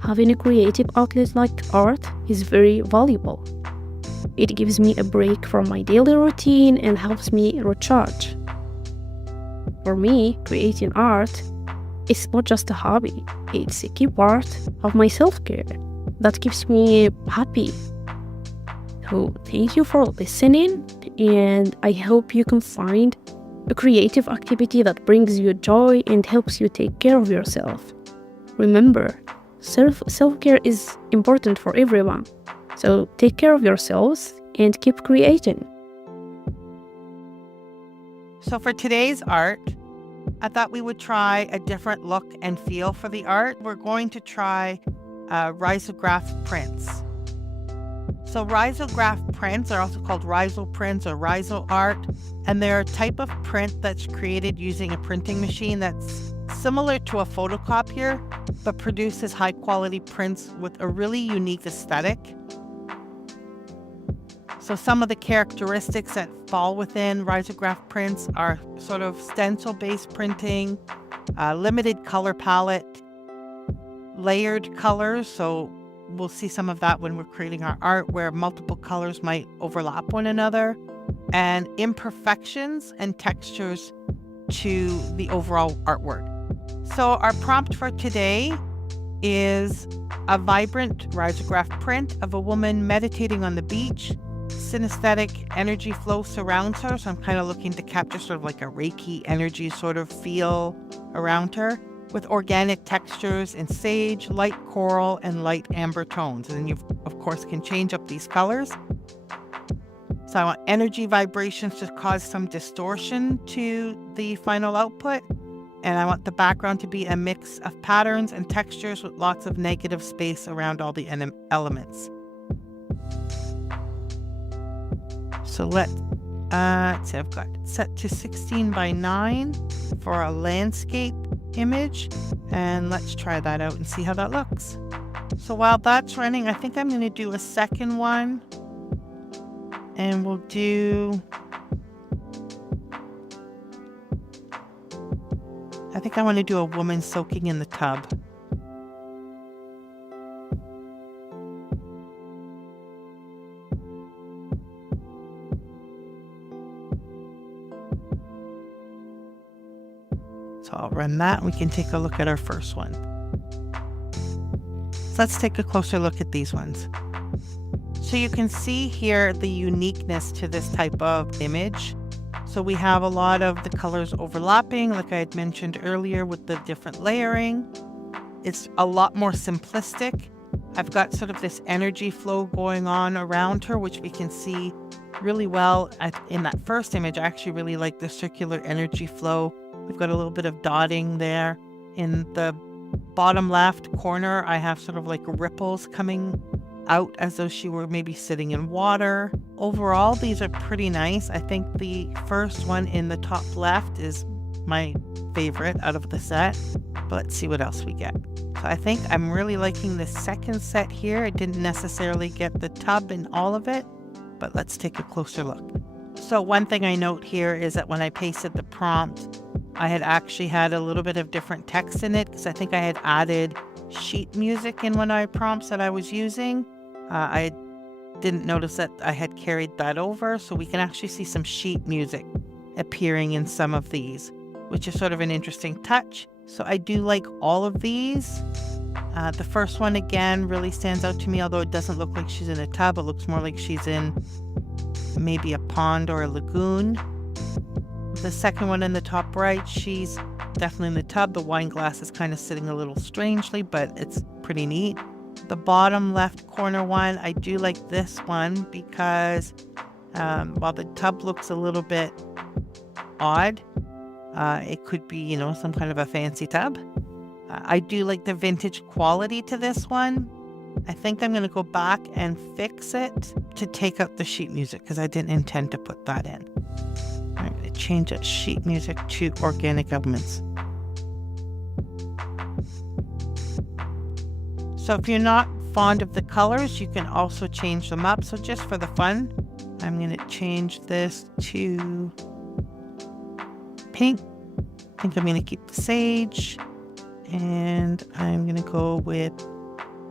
Having a creative outlet like art is very valuable. It gives me a break from my daily routine and helps me recharge. For me, creating art is not just a hobby, it's a key part of my self-care that keeps me happy. So thank you for listening, and I hope you can find a creative activity that brings you joy and helps you take care of yourself. Remember, self-care is important for everyone. So take care of yourselves and keep creating. So for today's art, I thought we would try a different look and feel for the art. We're going to try risograph prints. So risograph prints are also called riso prints or riso art, and they're a type of print that's created using a printing machine that's similar to a photocopier, but produces high quality prints with a really unique aesthetic. So some of the characteristics that fall within risograph prints are sort of stencil-based printing, limited color palette, layered colors. So we'll see some of that when we're creating our art where multiple colors might overlap one another, and imperfections and textures to the overall artwork. So our prompt for today is a vibrant risograph print of a woman meditating on the beach. Synesthetic energy flow surrounds her, so I'm kind of looking to capture sort of like a Reiki energy sort of feel around her, with organic textures in sage, light coral, and light amber tones. And then you, of course, can change up these colors. So I want energy vibrations to cause some distortion to the final output. And I want the background to be a mix of patterns and textures with lots of negative space around all the elements. So let's see, I've got it set to 16 by 9 for a landscape image. And let's try that out and see how that looks. So while that's running, I think I'm going to do a second one. And we'll do, I think I want to do a woman soaking in the tub. So I'll run that and we can take a look at our first one. So let's take a closer look at these ones. So you can see here the uniqueness to this type of image. So we have a lot of the colors overlapping, like I had mentioned earlier with the different layering. It's a lot more simplistic. I've got sort of this energy flow going on around her, which we can see really well in that first image. I actually really like the circular energy flow. We've got a little bit of dotting there. In the bottom left corner, I have sort of like ripples coming out as though she were maybe sitting in water. Overall, these are pretty nice. I think the first one in the top left is my favorite out of the set. But let's see what else we get. So I think I'm really liking the second set here. I didn't necessarily get the tub in all of it, but let's take a closer look. So one thing I note here is that when I pasted the prompt, I had actually had a little bit of different text in it because I think I had added sheet music in one of my prompts that I was using. I didn't notice that I had carried that over, so we can actually see some sheet music appearing in some of these, which is sort of an interesting touch. So I do like all of these. The first one, again, really stands out to me, although it doesn't look like she's in a tub. It looks more like she's in maybe a pond or a lagoon. The second one in the top right, she's definitely in the tub. The wine glass is kind of sitting a little strangely, but it's pretty neat. The bottom left corner one, I do like this one because while the tub looks a little bit odd, it could be, some kind of a fancy tub. I do like the vintage quality to this one. I think I'm going to go back and fix it to take out the sheet music because I didn't intend to put that in. I'm going to change that sheet music to organic elements. So if you're not fond of the colors, you can also change them up. So just for the fun, I'm going to change this to pink. I think I'm going to keep the sage. And I'm going to go with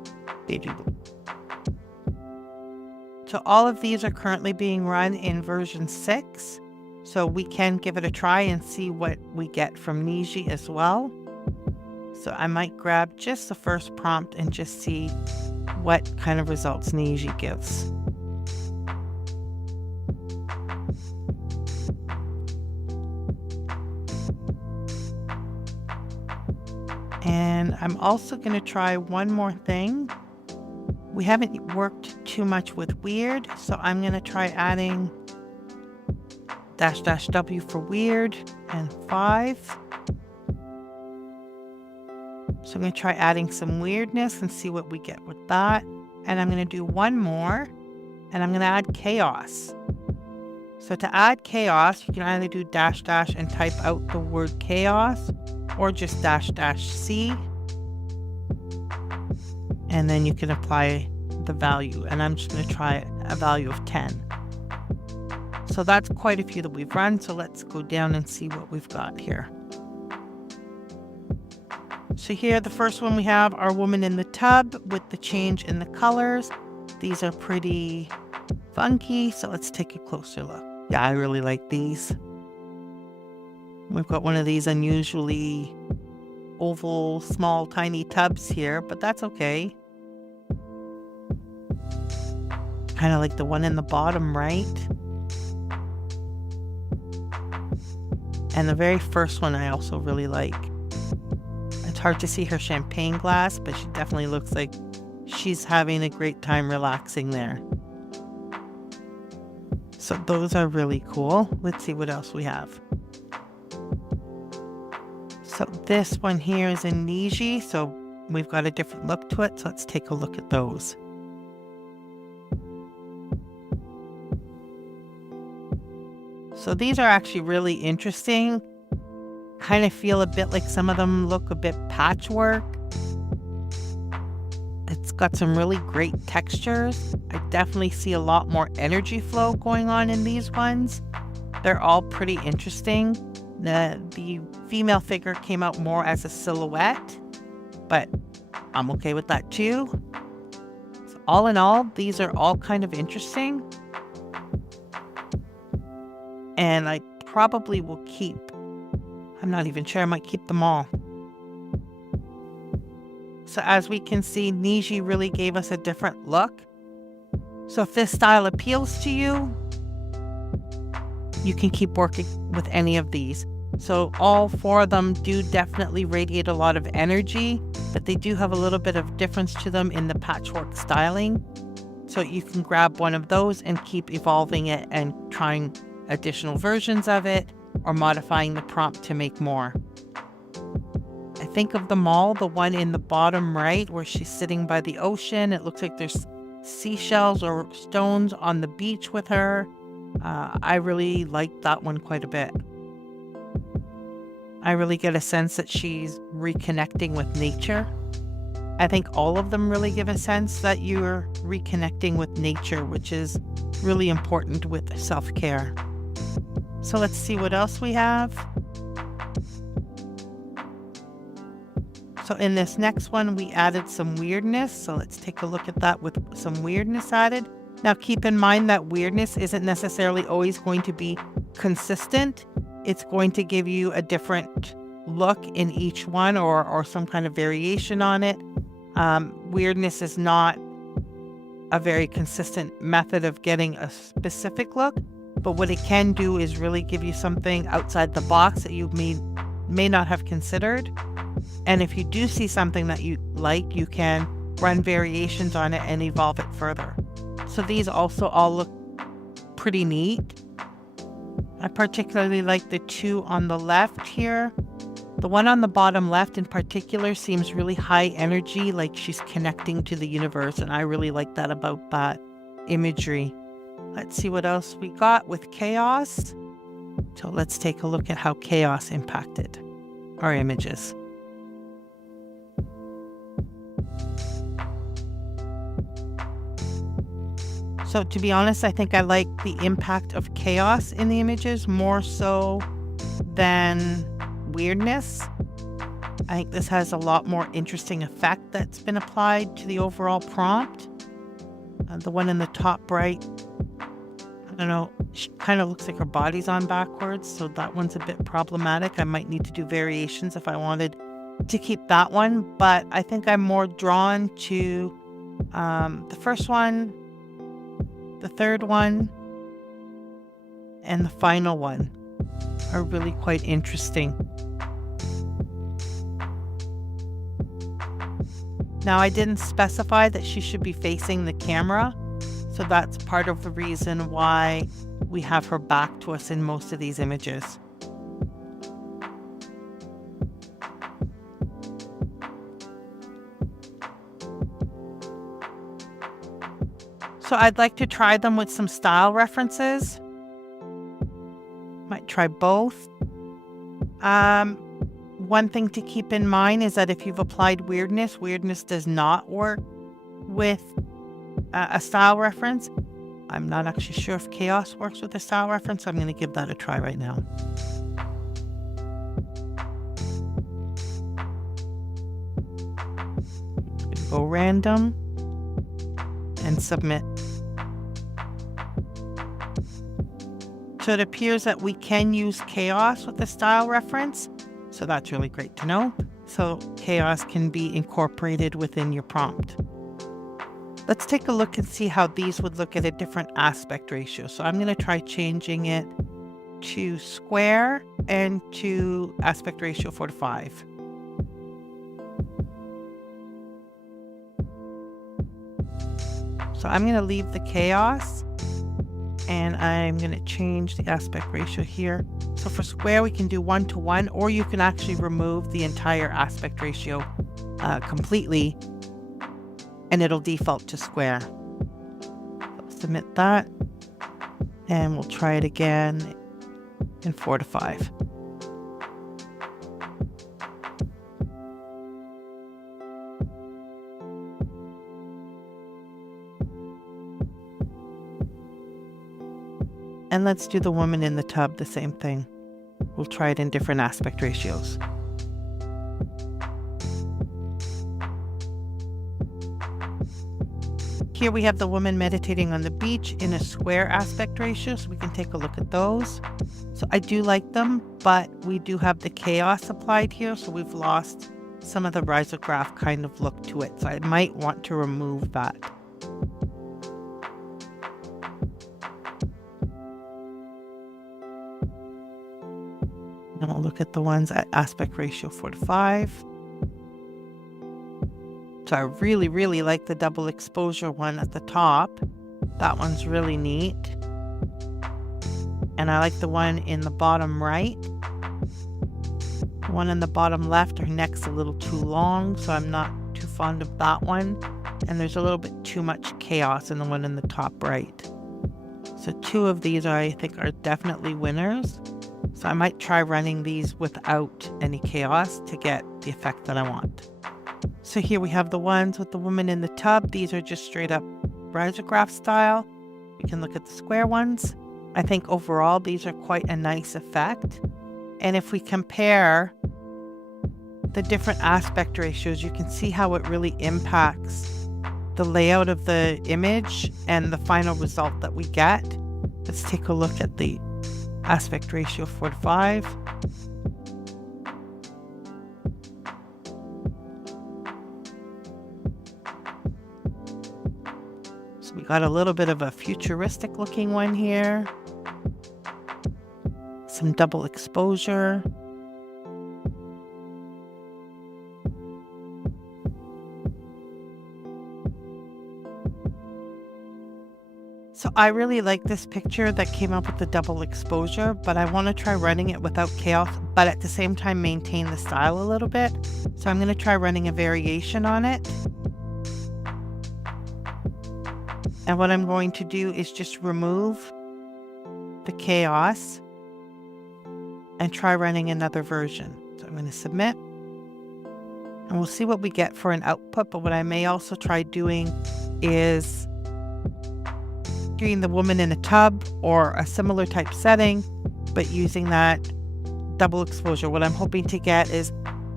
So all of these are currently being run in version 6. So we can give it a try and see what we get from Niji as well. So I might grab just the first prompt and just see what kind of results Niji gives. And I'm also going to try one more thing. We haven't worked too much with weird, so I'm going to try adding --W for weird and 5. So I'm going to try adding some weirdness and see what we get with that. And I'm going to do one more, and I'm going to add chaos. So to add chaos, you can either do -- and type out the word chaos, or just --C. And then you can apply the value, and I'm just going to try a value of 10. So that's quite a few that we've run, so let's go down and see what we've got here. So here, the first one we have our woman in the tub with the change in the colors. These are pretty funky, so let's take a closer look. Yeah, I really like these. We've got one of these unusually oval, small, tiny tubs here, but that's okay. Kind of like the one in the bottom right. And the very first one I also really like. It's hard to see her champagne glass, but she definitely looks like she's having a great time relaxing there. So those are really cool. Let's see what else we have. So this one here is in Niji, so we've got a different look to it. So let's take a look at those. So these are actually really interesting. Kind of feel a bit like some of them look a bit patchwork. It's got some really great textures. I definitely see a lot more energy flow going on in these ones. They're all pretty interesting. The female figure came out more as a silhouette, but I'm okay with that too. So all in all, these are all kind of interesting. And I probably will keep, I'm not even sure, I might keep them all. So as we can see, Niji really gave us a different look. So if this style appeals to you, you can keep working with any of these. So all 4 of them do definitely radiate a lot of energy, but they do have a little bit of difference to them in the patchwork styling. So you can grab one of those and keep evolving it and trying additional versions of it or modifying the prompt to make more. I think of them all, the one in the bottom right where she's sitting by the ocean, it looks like there's seashells or stones on the beach with her. I really like that one quite a bit. I really get a sense that she's reconnecting with nature. I think all of them really give a sense that you're reconnecting with nature, which is really important with self-care. So let's see what else we have. So in this next one, we added some weirdness. So let's take a look at that with some weirdness added. Now keep in mind that weirdness isn't necessarily always going to be consistent. It's going to give you a different look in each one or some kind of variation on it. Weirdness is not a very consistent method of getting a specific look, but what it can do is really give you something outside the box that you may not have considered. And if you do see something that you like, you can run variations on it and evolve it further. So these also all look pretty neat. I particularly like the 2 on the left here. The one on the bottom left in particular seems really high energy, like she's connecting to the universe, and I really like that about that imagery. Let's see what else we got with chaos. So let's take a look at how chaos impacted our images. So to be honest, I think I like the impact of chaos in the images more so than weirdness. I think this has a lot more interesting effect that's been applied to the overall prompt. The one in the top right, I don't know, she kind of looks like her body's on backwards, so that one's a bit problematic. I might need to do variations if I wanted to keep that one, but I think I'm more drawn to the first one, the third one, and the final one are really quite interesting. Now, I didn't specify that she should be facing the camera, so that's part of the reason why we have her back to us in most of these images. So I'd like to try them with some style references. Might try both. One thing to keep in mind is that if you've applied weirdness does not work with a style reference. I'm not actually sure if chaos works with a style reference, so I'm going to give that a try right now. Go random and submit. So it appears that we can use chaos with a style reference. So that's really great to know. So chaos can be incorporated within your prompt. Let's take a look and see how these would look at a different aspect ratio. So I'm going to try changing it to square and to aspect ratio 4:5. So I'm going to leave the chaos and I'm going to change the aspect ratio here. So for square, we can do 1:1, or you can actually remove the entire aspect ratio completely and it'll default to square. Submit that and we'll try it again in 4:5. And let's do the woman in the tub, the same thing. We'll try it in different aspect ratios. Here we have the woman meditating on the beach in a square aspect ratio, so we can take a look at those. So I do like them, but we do have the chaos applied here, so we've lost some of the risograph kind of look to it. So I might want to remove that. And we'll look at the ones at aspect ratio 4:5. So I really, really like the double exposure one at the top. That one's really neat. And I like the one in the bottom right. The one in the bottom left, her neck's a little too long, so I'm not too fond of that one. And there's a little bit too much chaos in the one in the top right. So two of these I think are definitely winners. So I might try running these without any chaos to get the effect that I want. So here we have the ones with the woman in the tub. These are just straight up risograph style. We can look at the square ones. I think overall these are quite a nice effect. And if we compare the different aspect ratios, you can see how it really impacts the layout of the image and the final result that we get. Let's take a look at the aspect ratio 4:5. So we got a little bit of a futuristic looking one here. Some double exposure. So I really like this picture that came up with the double exposure, but I want to try running it without chaos, but at the same time maintain the style a little bit. So I'm going to try running a variation on it. And what I'm going to do is just remove the chaos and try running another version. So I'm going to submit. And we'll see what we get for an output, but what I may also try doing is the woman in a tub or a similar type setting, but using that double exposure. What I'm hoping to get is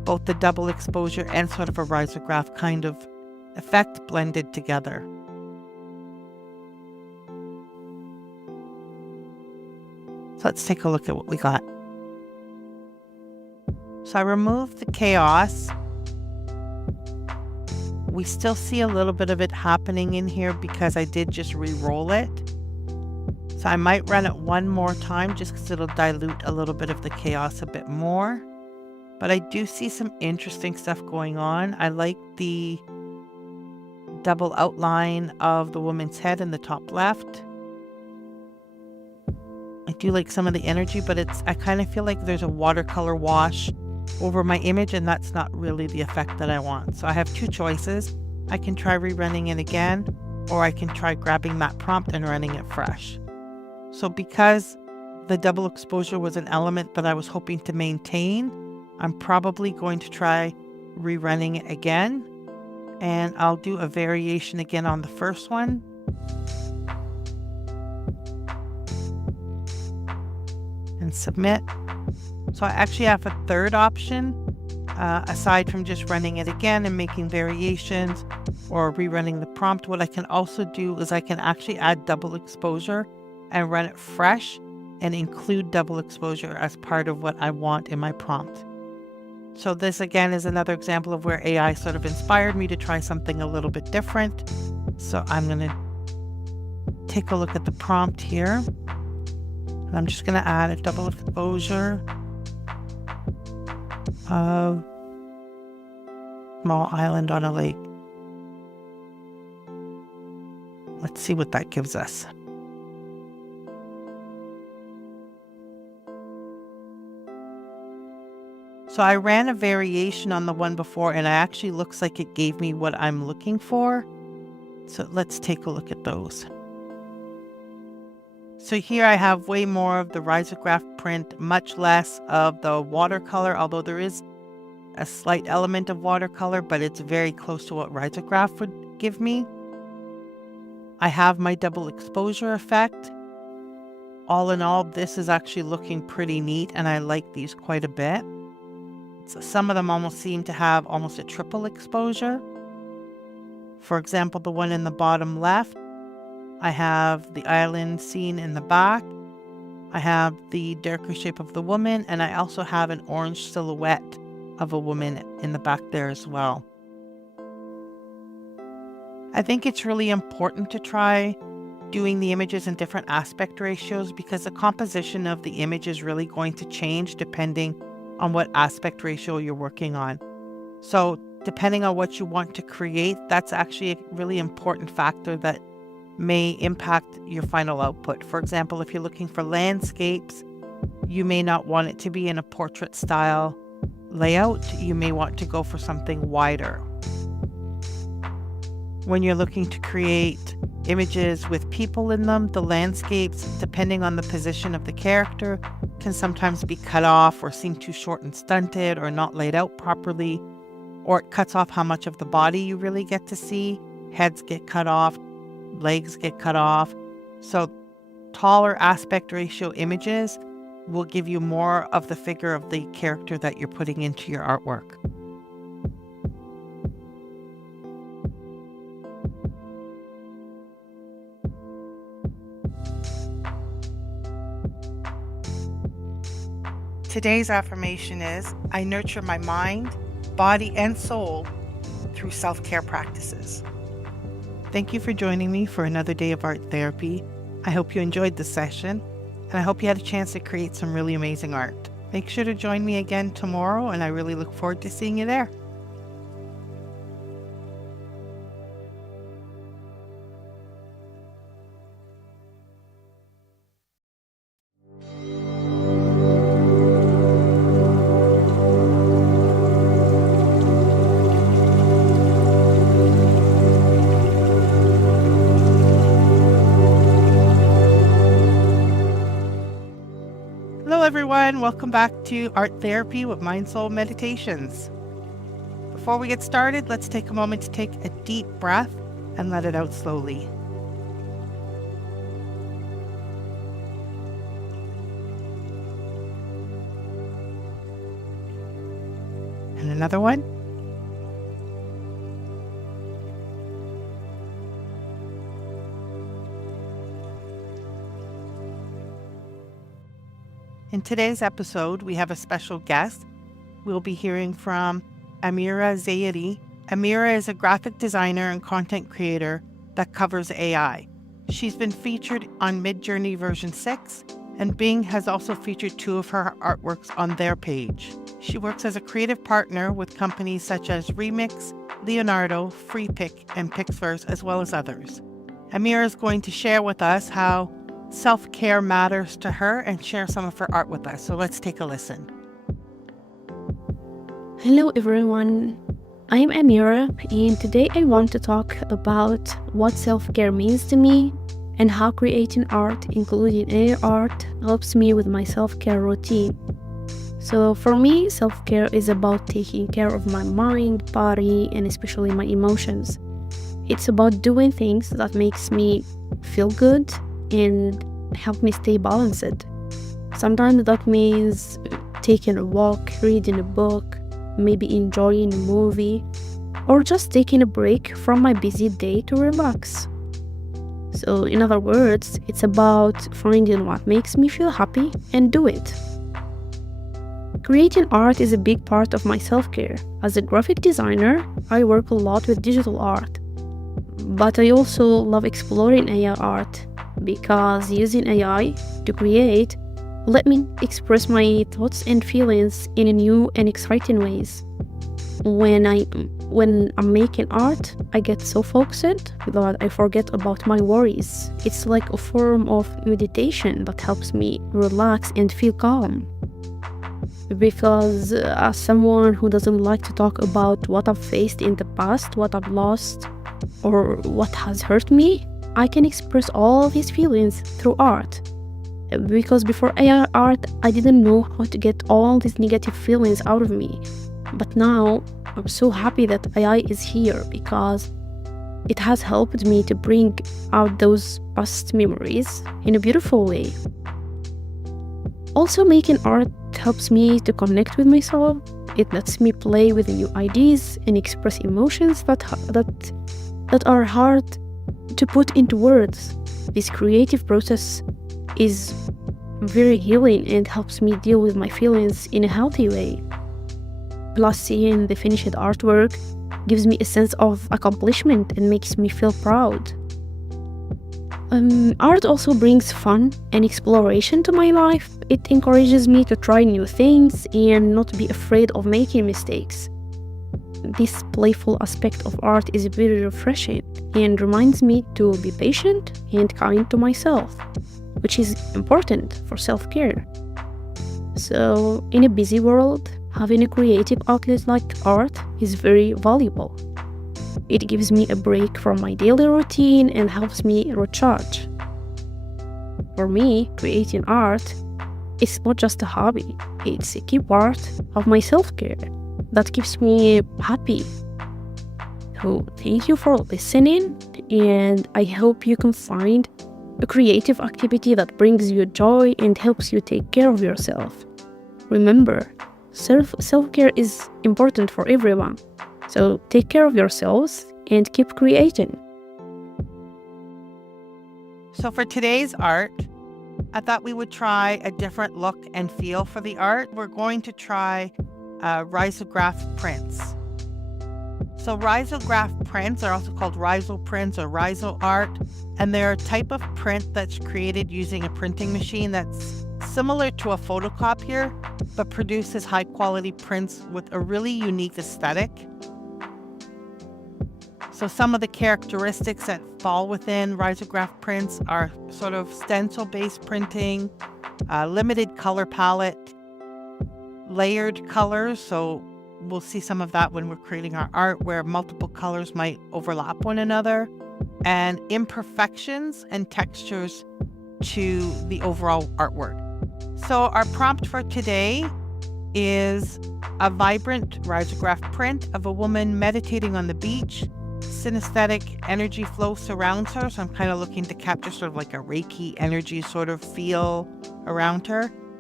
both the double exposure and sort of a risograph kind of effect blended together. So let's take a look at what we got. So I removed the chaos. We still see a little bit of it happening in here because I did just re-roll it. So I might run it one more time just because it'll dilute a little bit of the chaos a bit more. But I do see some interesting stuff going on. I like the double outline of the woman's head in the top left. I do like some of the energy, but I kind of feel like there's a watercolor wash over my image, and that's not really the effect that I want. So I have two choices. I can try rerunning it again, or I can try grabbing that prompt and running it fresh. So because the double exposure was an element that I was hoping to maintain, I'm probably going to try rerunning it again, and I'll do a variation again on the first one. And submit. So I actually have a third option, aside from just running it again and making variations or rerunning the prompt. What I can also do is I can actually add double exposure and run it fresh and include double exposure as part of what I want in my prompt. So this again is another example of where AI sort of inspired me to try something a little bit different. So I'm going to take a look at the prompt here. And I'm just going to add a double exposure of small island on a lake. Let's see what that gives us. So I ran a variation on the one before, and it actually looks like it gave me what I'm looking for. So let's take a look at those. So here I have way more of the risograph print, much less of the watercolor, although there is a slight element of watercolor, but it's very close to what risograph would give me. I have my double exposure effect. All in all, this is actually looking pretty neat, and I like these quite a bit. So some of them almost seem to have almost a triple exposure. For example, the one in the bottom left, I have the island scene in the back. I have the darker shape of the woman, and I also have an orange silhouette of a woman in the back there as well. I think it's really important to try doing the images in different aspect ratios because the composition of the image is really going to change depending on what aspect ratio you're working on. So depending on what you want to create, that's actually a really important factor that may impact your final output. For example, if you're looking for landscapes, you may not want it to be in a portrait style layout. You may want to go for something wider. When you're looking to create images with people in them, the landscapes, depending on the position of the character, can sometimes be cut off or seem too short and stunted or not laid out properly, or it cuts off how much of the body you really get to see. Heads get cut off, legs get cut off. So taller aspect ratio images will give you more of the figure of the character that you're putting into your artwork. Today's affirmation is, I nurture my mind, body, and soul through self-care practices. Thank you for joining me for another day of art therapy. I hope you enjoyed the session, and I hope you had a chance to create some really amazing art. Make sure to join me again tomorrow, and I really look forward to seeing you there. Hello everyone, welcome back to Art Therapy with MindSoulMeditations. Before we get started, let's take a moment to take a deep breath and let it out slowly. And another one. In today's episode, we have a special guest. We'll be hearing from AWEDACITY. Amira is a graphic designer and content creator that covers AI. She's been featured on Midjourney version 6, and Bing has also featured 2 of her artworks on their page. She works as a creative partner with companies such as Remix, Leonardo, FreePic, and Pixverse, as well as others. Amira is going to share with us how self-care matters to her and share some of her art with us. So let's take a listen. Hello everyone, I'm Amira, and today I want to talk about what self-care means to me and how creating art, including AI art, helps me with my self-care routine. So for me, self-care is about taking care of my mind, body, and especially my emotions. It's about doing things that makes me feel good and help me stay balanced. Sometimes that means taking a walk, reading a book, maybe enjoying a movie, or just taking a break from my busy day to relax. So in other words, it's about finding what makes me feel happy and do it. Creating art is a big part of my self-care. As a graphic designer, I work a lot with digital art. But I also love exploring AI art because using AI to create let me express my thoughts and feelings in new and exciting ways. When I'm making art, I get so focused that I forget about my worries. It's like a form of meditation that helps me relax and feel calm. Because as someone who doesn't like to talk about what I've faced in the past, what I've lost, or what has hurt me, I can express all these feelings through art. Because before AI art, I didn't know how to get all these negative feelings out of me. But now, I'm so happy that AI is here because it has helped me to bring out those past memories in a beautiful way. Also, making art helps me to connect with myself. It lets me play with new ideas and express emotions that are hard to put into words. This creative process is very healing and helps me deal with my feelings in a healthy way. Plus, seeing the finished artwork gives me a sense of accomplishment and makes me feel proud. Art also brings fun and exploration to my life. It encourages me to try new things and not be afraid of making mistakes. This playful aspect of art is very refreshing and reminds me to be patient and kind to myself, which is important for self-care. So, in a busy world, having a creative outlet like art is very valuable. It gives me a break from my daily routine and helps me recharge. For me, creating art is not just a hobby, it's a key part of my self-care that keeps me happy. So, thank you for listening, and I hope you can find a creative activity that brings you joy and helps you take care of yourself. Remember, self-care is important for everyone. So take care of yourselves and keep creating. So for today's art, I thought we would try a different look and feel for the art. We're going to try risograph prints. So risograph prints are also called riso prints or riso art, and they're a type of print that's created using a printing machine that's similar to a photocopier, but produces high-quality prints with a really unique aesthetic. So some of the characteristics that fall within risograph prints are sort of stencil-based printing, limited color palette, layered colors. So we'll see some of that when we're creating our art, where multiple colors might overlap one another, and imperfections and textures to the overall artwork. So our prompt for today is a vibrant risograph print of a woman meditating on the beach. Synesthetic energy flow surrounds her, so I'm kind of looking to capture sort of like a Reiki energy sort of feel around her.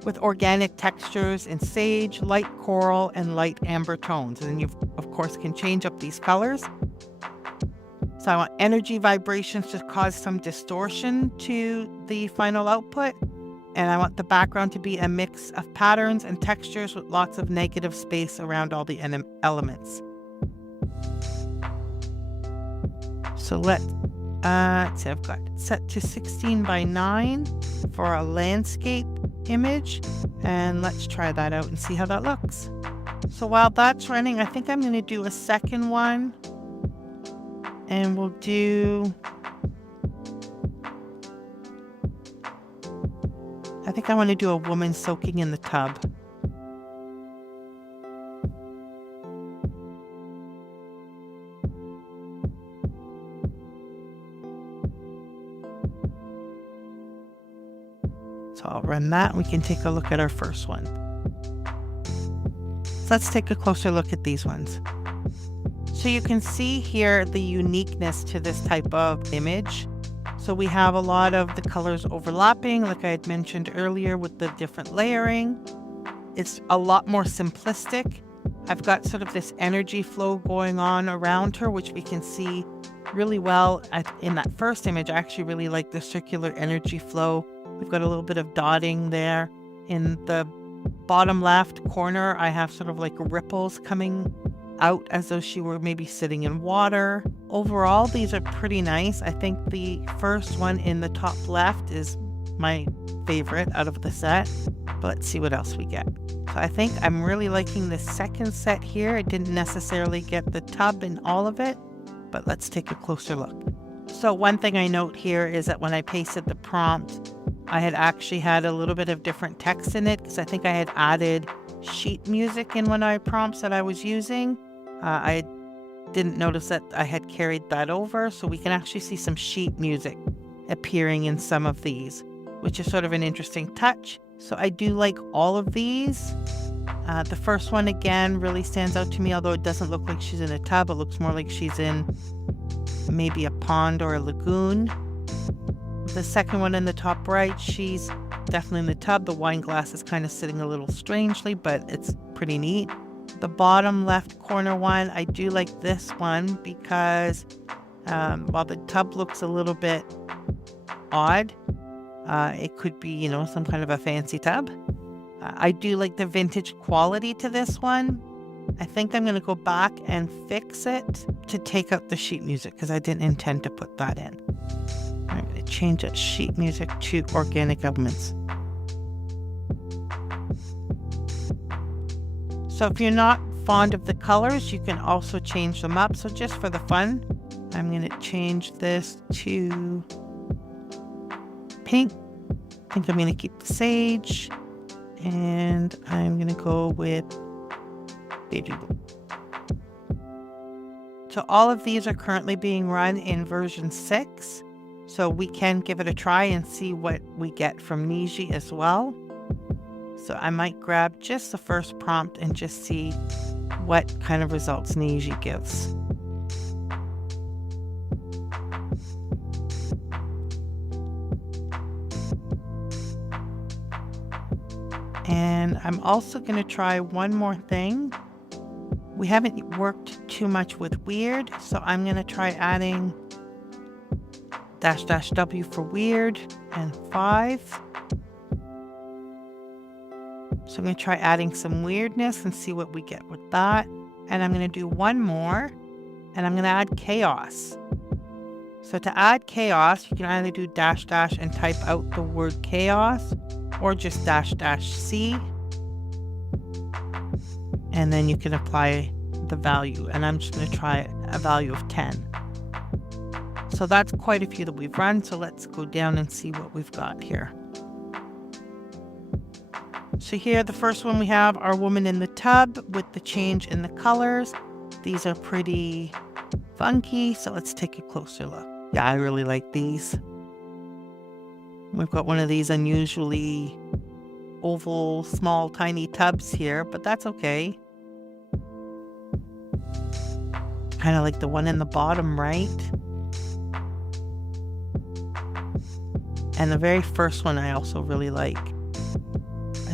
with organic textures in sage, light coral, and light amber tones. And you, of course, can change up these colors. So I want energy vibrations to cause some distortion to the final output. And I want the background to be a mix of patterns and textures with lots of negative space around all the elements. So let's see, I've got it set to 16 by 9 for a landscape image. And let's try that out and see how that looks. So while that's running, I think I'm going to do a second one. And we'll do, I think I want to do a woman soaking in the tub. So I'll run that and we can take a look at our first one. So let's take a closer look at these ones. So you can see here the uniqueness to this type of image. So we have a lot of the colors overlapping, like I had mentioned earlier with the different layering. It's a lot more simplistic. I've got sort of this energy flow going on around her, which we can see really well in that first image. I actually really like the circular energy flow. We've got a little bit of dotting there. In the bottom left corner, I have sort of like ripples coming out as though she were maybe sitting in water. Overall, these are pretty nice. I think the first one in the top left is my favorite out of the set. But let's see what else we get. So I think I'm really liking the second set here. I didn't necessarily get the tub in all of it, but let's take a closer look. So one thing I note here is that when I pasted the prompt, I had actually had a little bit of different text in it because I think I had added sheet music in one of my prompts that I was using. I didn't notice that I had carried that over, so we can actually see some sheet music appearing in some of these, which is sort of an interesting touch. So I do like all of these. The first one, again, really stands out to me, although it doesn't look like she's in a tub. It looks more like she's in maybe a pond or a lagoon. The second one in the top right, she's definitely in the tub. The wine glass is kind of sitting a little strangely, but it's pretty neat. The bottom left corner one, I do like this one because while the tub looks a little bit odd, it could be, some kind of a fancy tub. I do like the vintage quality to this one. I think I'm going to go back and fix it to take out the sheet music because I didn't intend to put that in. I'm going to change that sheet music to organic elements. So if you're not fond of the colors, you can also change them up. So just for the fun, I'm going to change this to pink. I think I'm going to keep the sage. And I'm going to go with baby blue. So all of these are currently being run in version 6. So we can give it a try and see what we get from Niji as well. So I might grab just the first prompt and just see what kind of results Niji gives. And I'm also going to try one more thing. We haven't worked too much with weird, so I'm going to try adding --W for weird and 5. So I'm going to try adding some weirdness and see what we get with that. And I'm going to do one more, and I'm going to add chaos. So to add chaos, you can either do -- and type out the word chaos, or just --C. And then you can apply the value. And I'm just going to try a value of 10. So that's quite a few that we've run. So let's go down and see what we've got here. So here, the first one we have our woman in the tub with the change in the colors. These are pretty funky. So let's take a closer look. Yeah, I really like these. We've got one of these unusually oval, small, tiny tubs here, but that's okay. Kind of like the one in the bottom right. And the very first one I also really like. I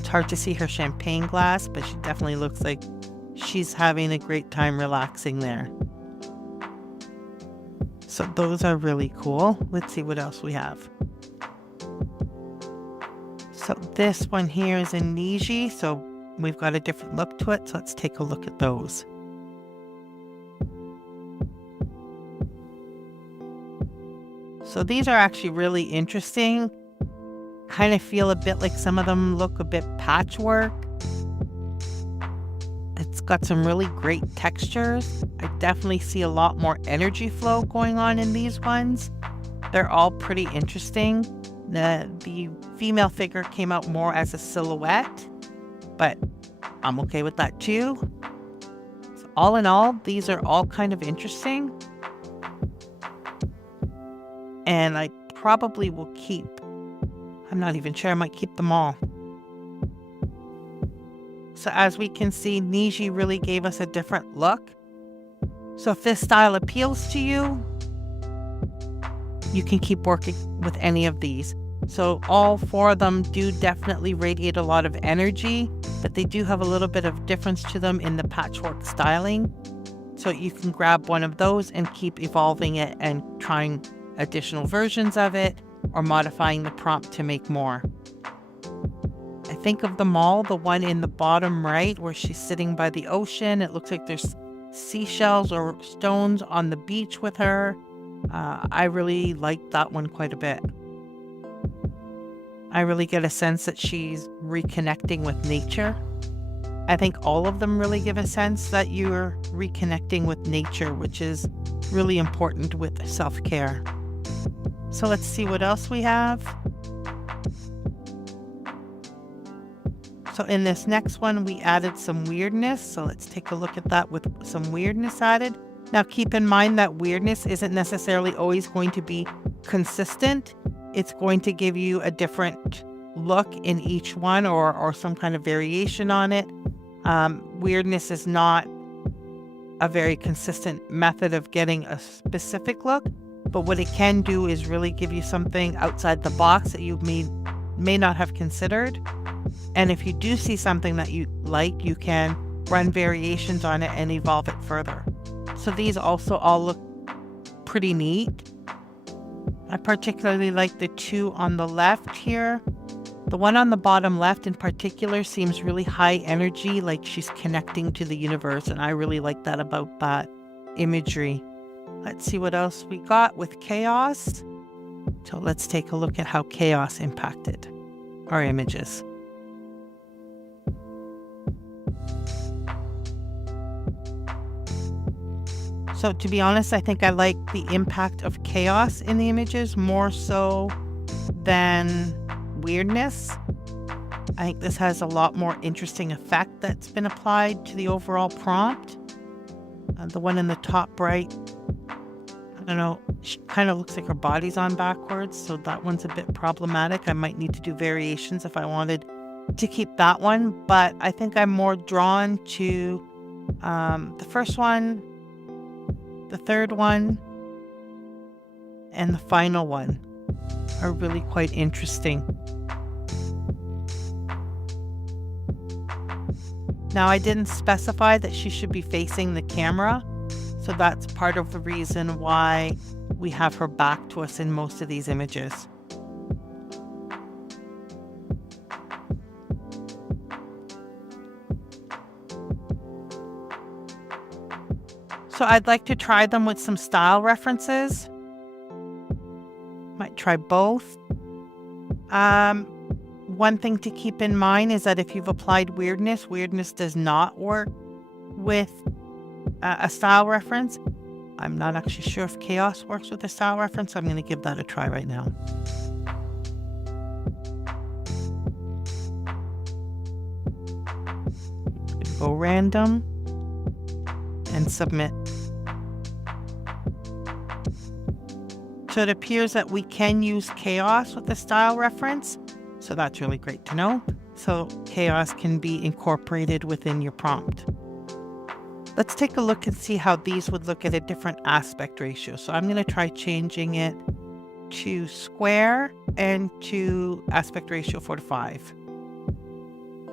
hard to see her champagne glass, but she definitely looks like she's having a great time relaxing there. So those are really cool. Let's see what else we have. So this one here is in Niji, so we've got a different look to it. So let's take a look at those. So these are actually really interesting. Kind of feel a bit like some of them look a bit patchwork. It's got some really great textures. I definitely see a lot more energy flow going on in these ones. They're all pretty interesting. The female figure came out more as a silhouette, but I'm okay with that too. So all in all, these are all kind of interesting. And I probably will keep, I'm not even sure, I might keep them all. So as we can see, Niji really gave us a different look. So if this style appeals to you, you can keep working with any of these. So all 4 of them do definitely radiate a lot of energy, but they do have a little bit of difference to them in the patchwork styling. So you can grab one of those and keep evolving it and trying additional versions of it or modifying the prompt to make more. I think of them all, the one in the bottom right where she's sitting by the ocean, it looks like there's seashells or stones on the beach with her. I really like that one quite a bit. I really get a sense that she's reconnecting with nature. I think all of them really give a sense that you're reconnecting with nature, which is really important with self-care. So let's see what else we have. So in this next one, we added some weirdness. So let's take a look at that with some weirdness added. Now keep in mind that weirdness isn't necessarily always going to be consistent. It's going to give you a different look in each one or some kind of variation on it. Weirdness is not a very consistent method of getting a specific look, but what it can do is really give you something outside the box that you may not have considered. And if you do see something that you like, you can run variations on it and evolve it further. So these also all look pretty neat. I particularly like the 2 on the left here. The one on the bottom left in particular seems really high energy, like she's connecting to the universe, and I really like that about that imagery. Let's see what else we got with chaos. So let's take a look at how chaos impacted our images. So to be honest, I think I like the impact of chaos in the images more so than weirdness. I think this has a lot more interesting effect that's been applied to the overall prompt. The one in the top right, I don't know, she kind of looks like her body's on backwards, so that one's a bit problematic. I might need to do variations if I wanted to keep that one, but I think I'm more drawn to the first one, the third one, and the final one are really quite interesting. Now, I didn't specify that she should be facing the camera, so that's part of the reason why we have her back to us in most of these images. So I'd like to try them with some style references. Might try both. One thing to keep in mind is that if you've applied weirdness, weirdness does not work with a style reference. I'm not actually sure if chaos works with a style reference, so I'm going to give that a try right now. Go random and submit. So it appears that we can use chaos with a style reference. So that's really great to know. So chaos can be incorporated within your prompt. Let's take a look and see how these would look at a different aspect ratio. So I'm going to try changing it to square and to aspect ratio 4:5.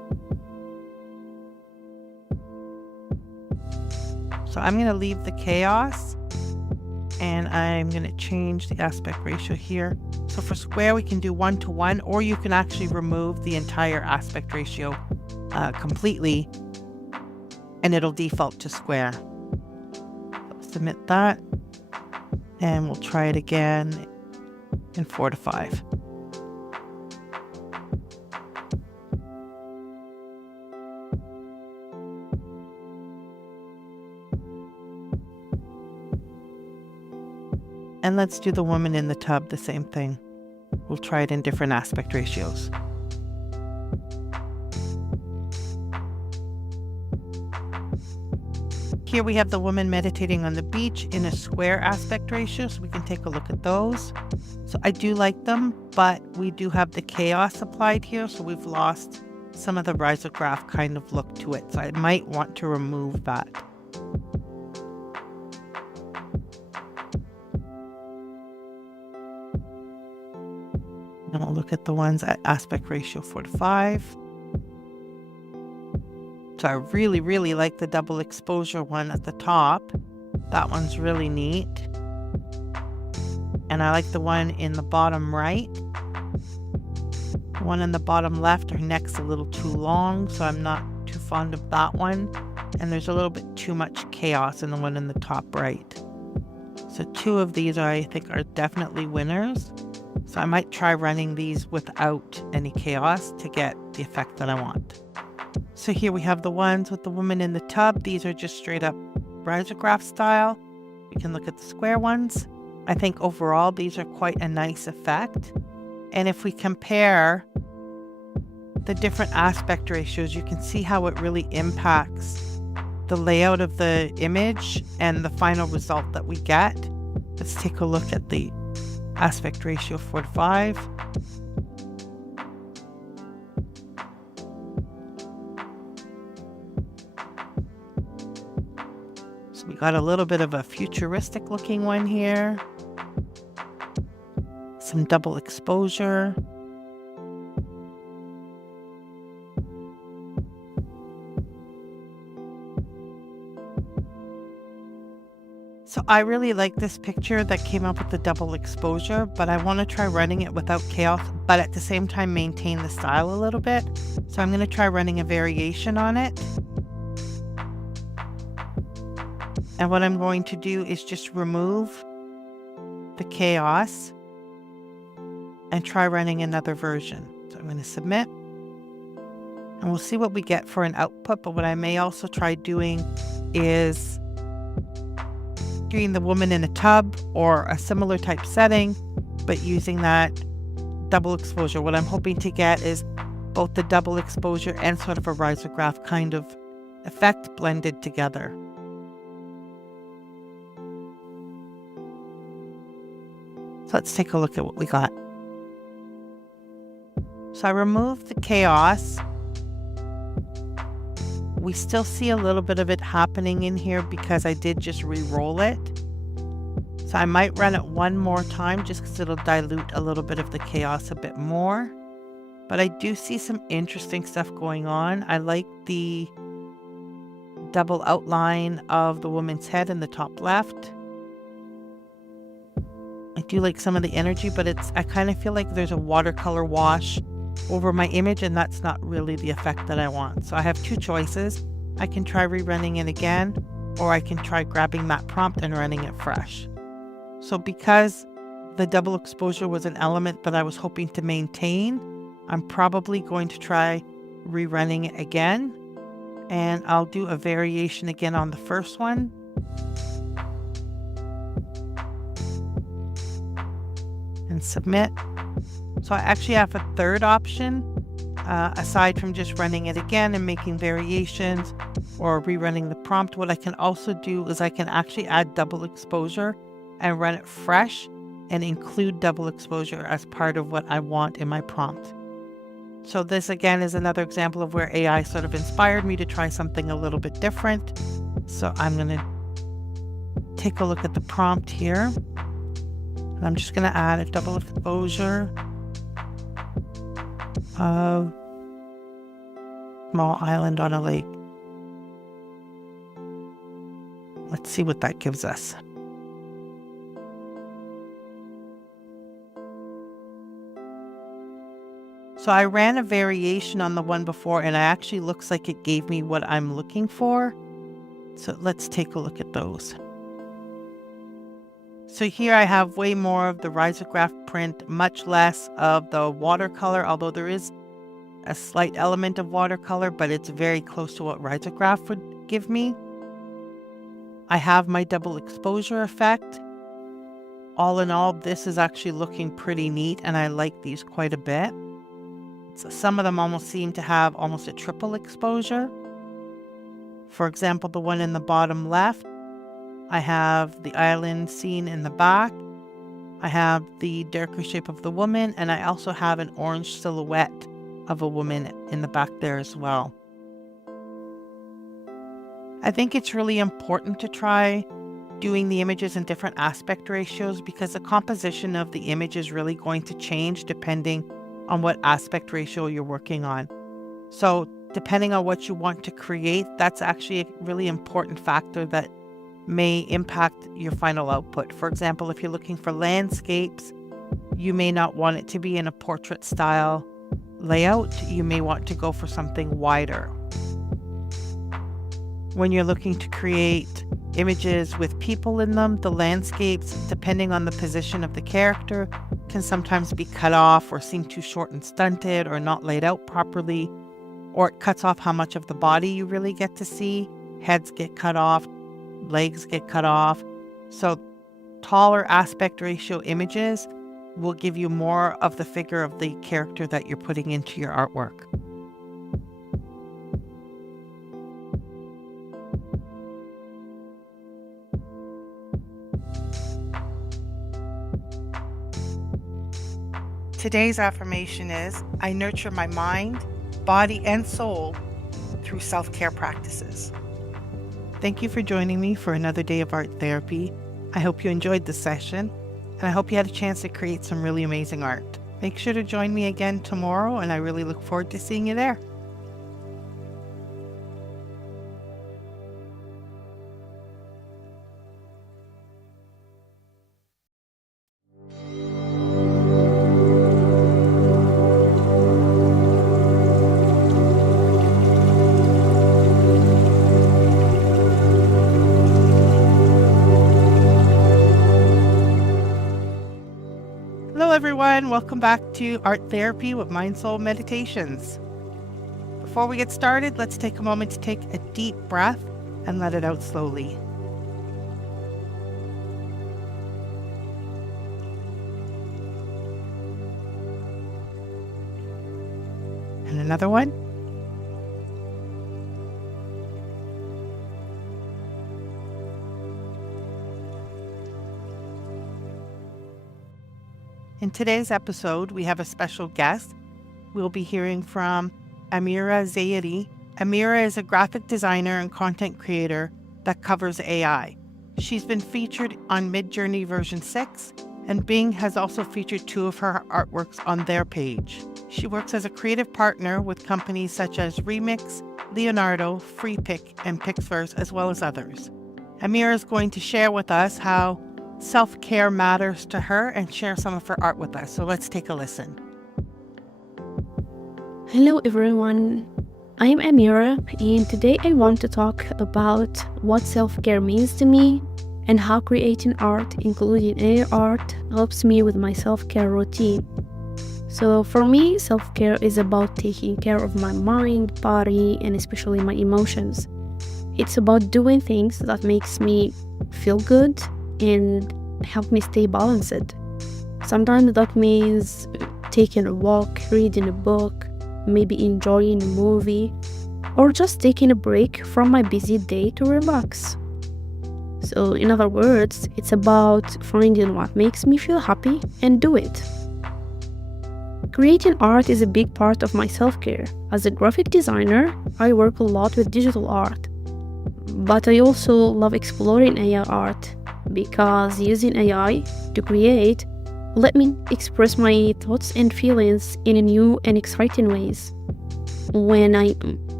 So I'm going to leave the chaos, and I'm going to change the aspect ratio here. So for square, we can do 1:1, or you can actually remove the entire aspect ratio completely, and it'll default to square. So submit that, and we'll try it again in 4:5. And let's do the woman in the tub, the same thing. We'll try it in different aspect ratios. Here we have the woman meditating on the beach in a square aspect ratio, so we can take a look at those. So I do like them, but we do have the chaos applied here, so we've lost some of the risograph kind of look to it. So I might want to remove that. And we'll look at the ones at aspect ratio 4:5. So I really, really like the double exposure one at the top. That one's really neat. And I like the one in the bottom right. The one in the bottom left, her neck's a little too long, so I'm not too fond of that one. And there's a little bit too much chaos in the one in the top right. So 2 of these I think are definitely winners. So I might try running these without any chaos to get the effect that I want. So here we have the ones with the woman in the tub. These are just straight up risograph style. We can look at the square ones. I think overall these are quite a nice effect. And if we compare the different aspect ratios, you can see how it really impacts the layout of the image and the final result that we get. Let's take a look at the aspect ratio 4:5. So we got a little bit of a futuristic looking one here. Some double exposure. So I really like this picture that came up with the double exposure, but I want to try running it without chaos, but at the same time maintain the style a little bit. So I'm going to try running a variation on it. And what I'm going to do is just remove the chaos and try running another version. So I'm going to submit, and we'll see what we get for an output. But what I may also try doing is doing the woman in a tub or a similar type setting, but using that double exposure. What I'm hoping to get is both the double exposure and sort of a risograph kind of effect blended together. So let's take a look at what we got. So I removed the chaos. We still see a little bit of it happening in here because I did just re-roll it. So I might run it one more time just because it'll dilute a little bit of the chaos a bit more. But I do see some interesting stuff going on. I like the double outline of the woman's head in the top left. I do like some of the energy, but I kind of feel like there's a watercolor wash over my image, and that's not really the effect that I want. So I have 2 choices. I can try rerunning it again, or I can try grabbing that prompt and running it fresh. So because the double exposure was an element that I was hoping to maintain, I'm probably going to try rerunning it again, and I'll do a variation again on the first one. And submit. So I actually have a 3rd option, aside from just running it again and making variations or rerunning the prompt. What I can also do is I can actually add double exposure and run it fresh and include double exposure as part of what I want in my prompt. So this again is another example of where AI sort of inspired me to try something a little bit different. So I'm going to take a look at the prompt here. And I'm just going to add a double exposure of small island on a lake. Let's see what that gives us. So I ran a variation on the one before, and it actually looks like it gave me what I'm looking for. So let's take a look at those. So here I have way more of the risograph print, much less of the watercolor, although there is a slight element of watercolor, but it's very close to what risograph would give me. I have my double exposure effect. All in all, this is actually looking pretty neat, and I like these quite a bit. So some of them almost seem to have almost a triple exposure. For example, the one in the bottom left, I have the island scene in the back. I have the darker shape of the woman, and I also have an orange silhouette of a woman in the back there as well. I think it's really important to try doing the images in different aspect ratios, because the composition of the image is really going to change depending on what aspect ratio you're working on. So depending on what you want to create, that's actually a really important factor that may impact your final output. For example, if you're looking for landscapes, you may not want it to be in a portrait style layout. You may want to go for something wider. When you're looking to create images with people in them, the landscapes, depending on the position of the character, can sometimes be cut off or seem too short and stunted or not laid out properly, or it cuts off how much of the body you really get to see. Heads get cut off, legs get cut off. So taller aspect ratio images will give you more of the figure of the character that you're putting into your artwork. Today's affirmation is, I nurture my mind, body, and soul through self-care practices. Thank you for joining me for another day of art therapy. I hope you enjoyed this session, and I hope you had a chance to create some really amazing art. Make sure to join me again tomorrow, and I really look forward to seeing you there. Hello everyone, welcome back to Art Therapy with MindSoulMeditations. Before we get started, let's take a moment to take a deep breath and let it out slowly. And another one. In today's episode, we have a special guest. We'll be hearing from AWEDACITY. Amira is a graphic designer and content creator that covers AI. She's been featured on Midjourney version 6, and Bing has also featured 2 of her artworks on their page. She works as a creative partner with companies such as Remix, Leonardo, FreePic, and Pixverse, as well as others. Amira is going to share with us how self-care matters to her and share some of her art with us. So let's take a listen. Hello everyone, I'm Amira, and today I want to talk about what self-care means to me and how creating art, including AI art, helps me with my self-care routine. So for me, self-care is about taking care of my mind, body, and especially my emotions. It's about doing things that makes me feel good and help me stay balanced. Sometimes that means taking a walk, reading a book, maybe enjoying a movie, or just taking a break from my busy day to relax. So in other words, it's about finding what makes me feel happy and do it. Creating art is a big part of my self-care. As a graphic designer, I work a lot with digital art, but I also love exploring AI art, because using AI to create let me express my thoughts and feelings in new and exciting ways. When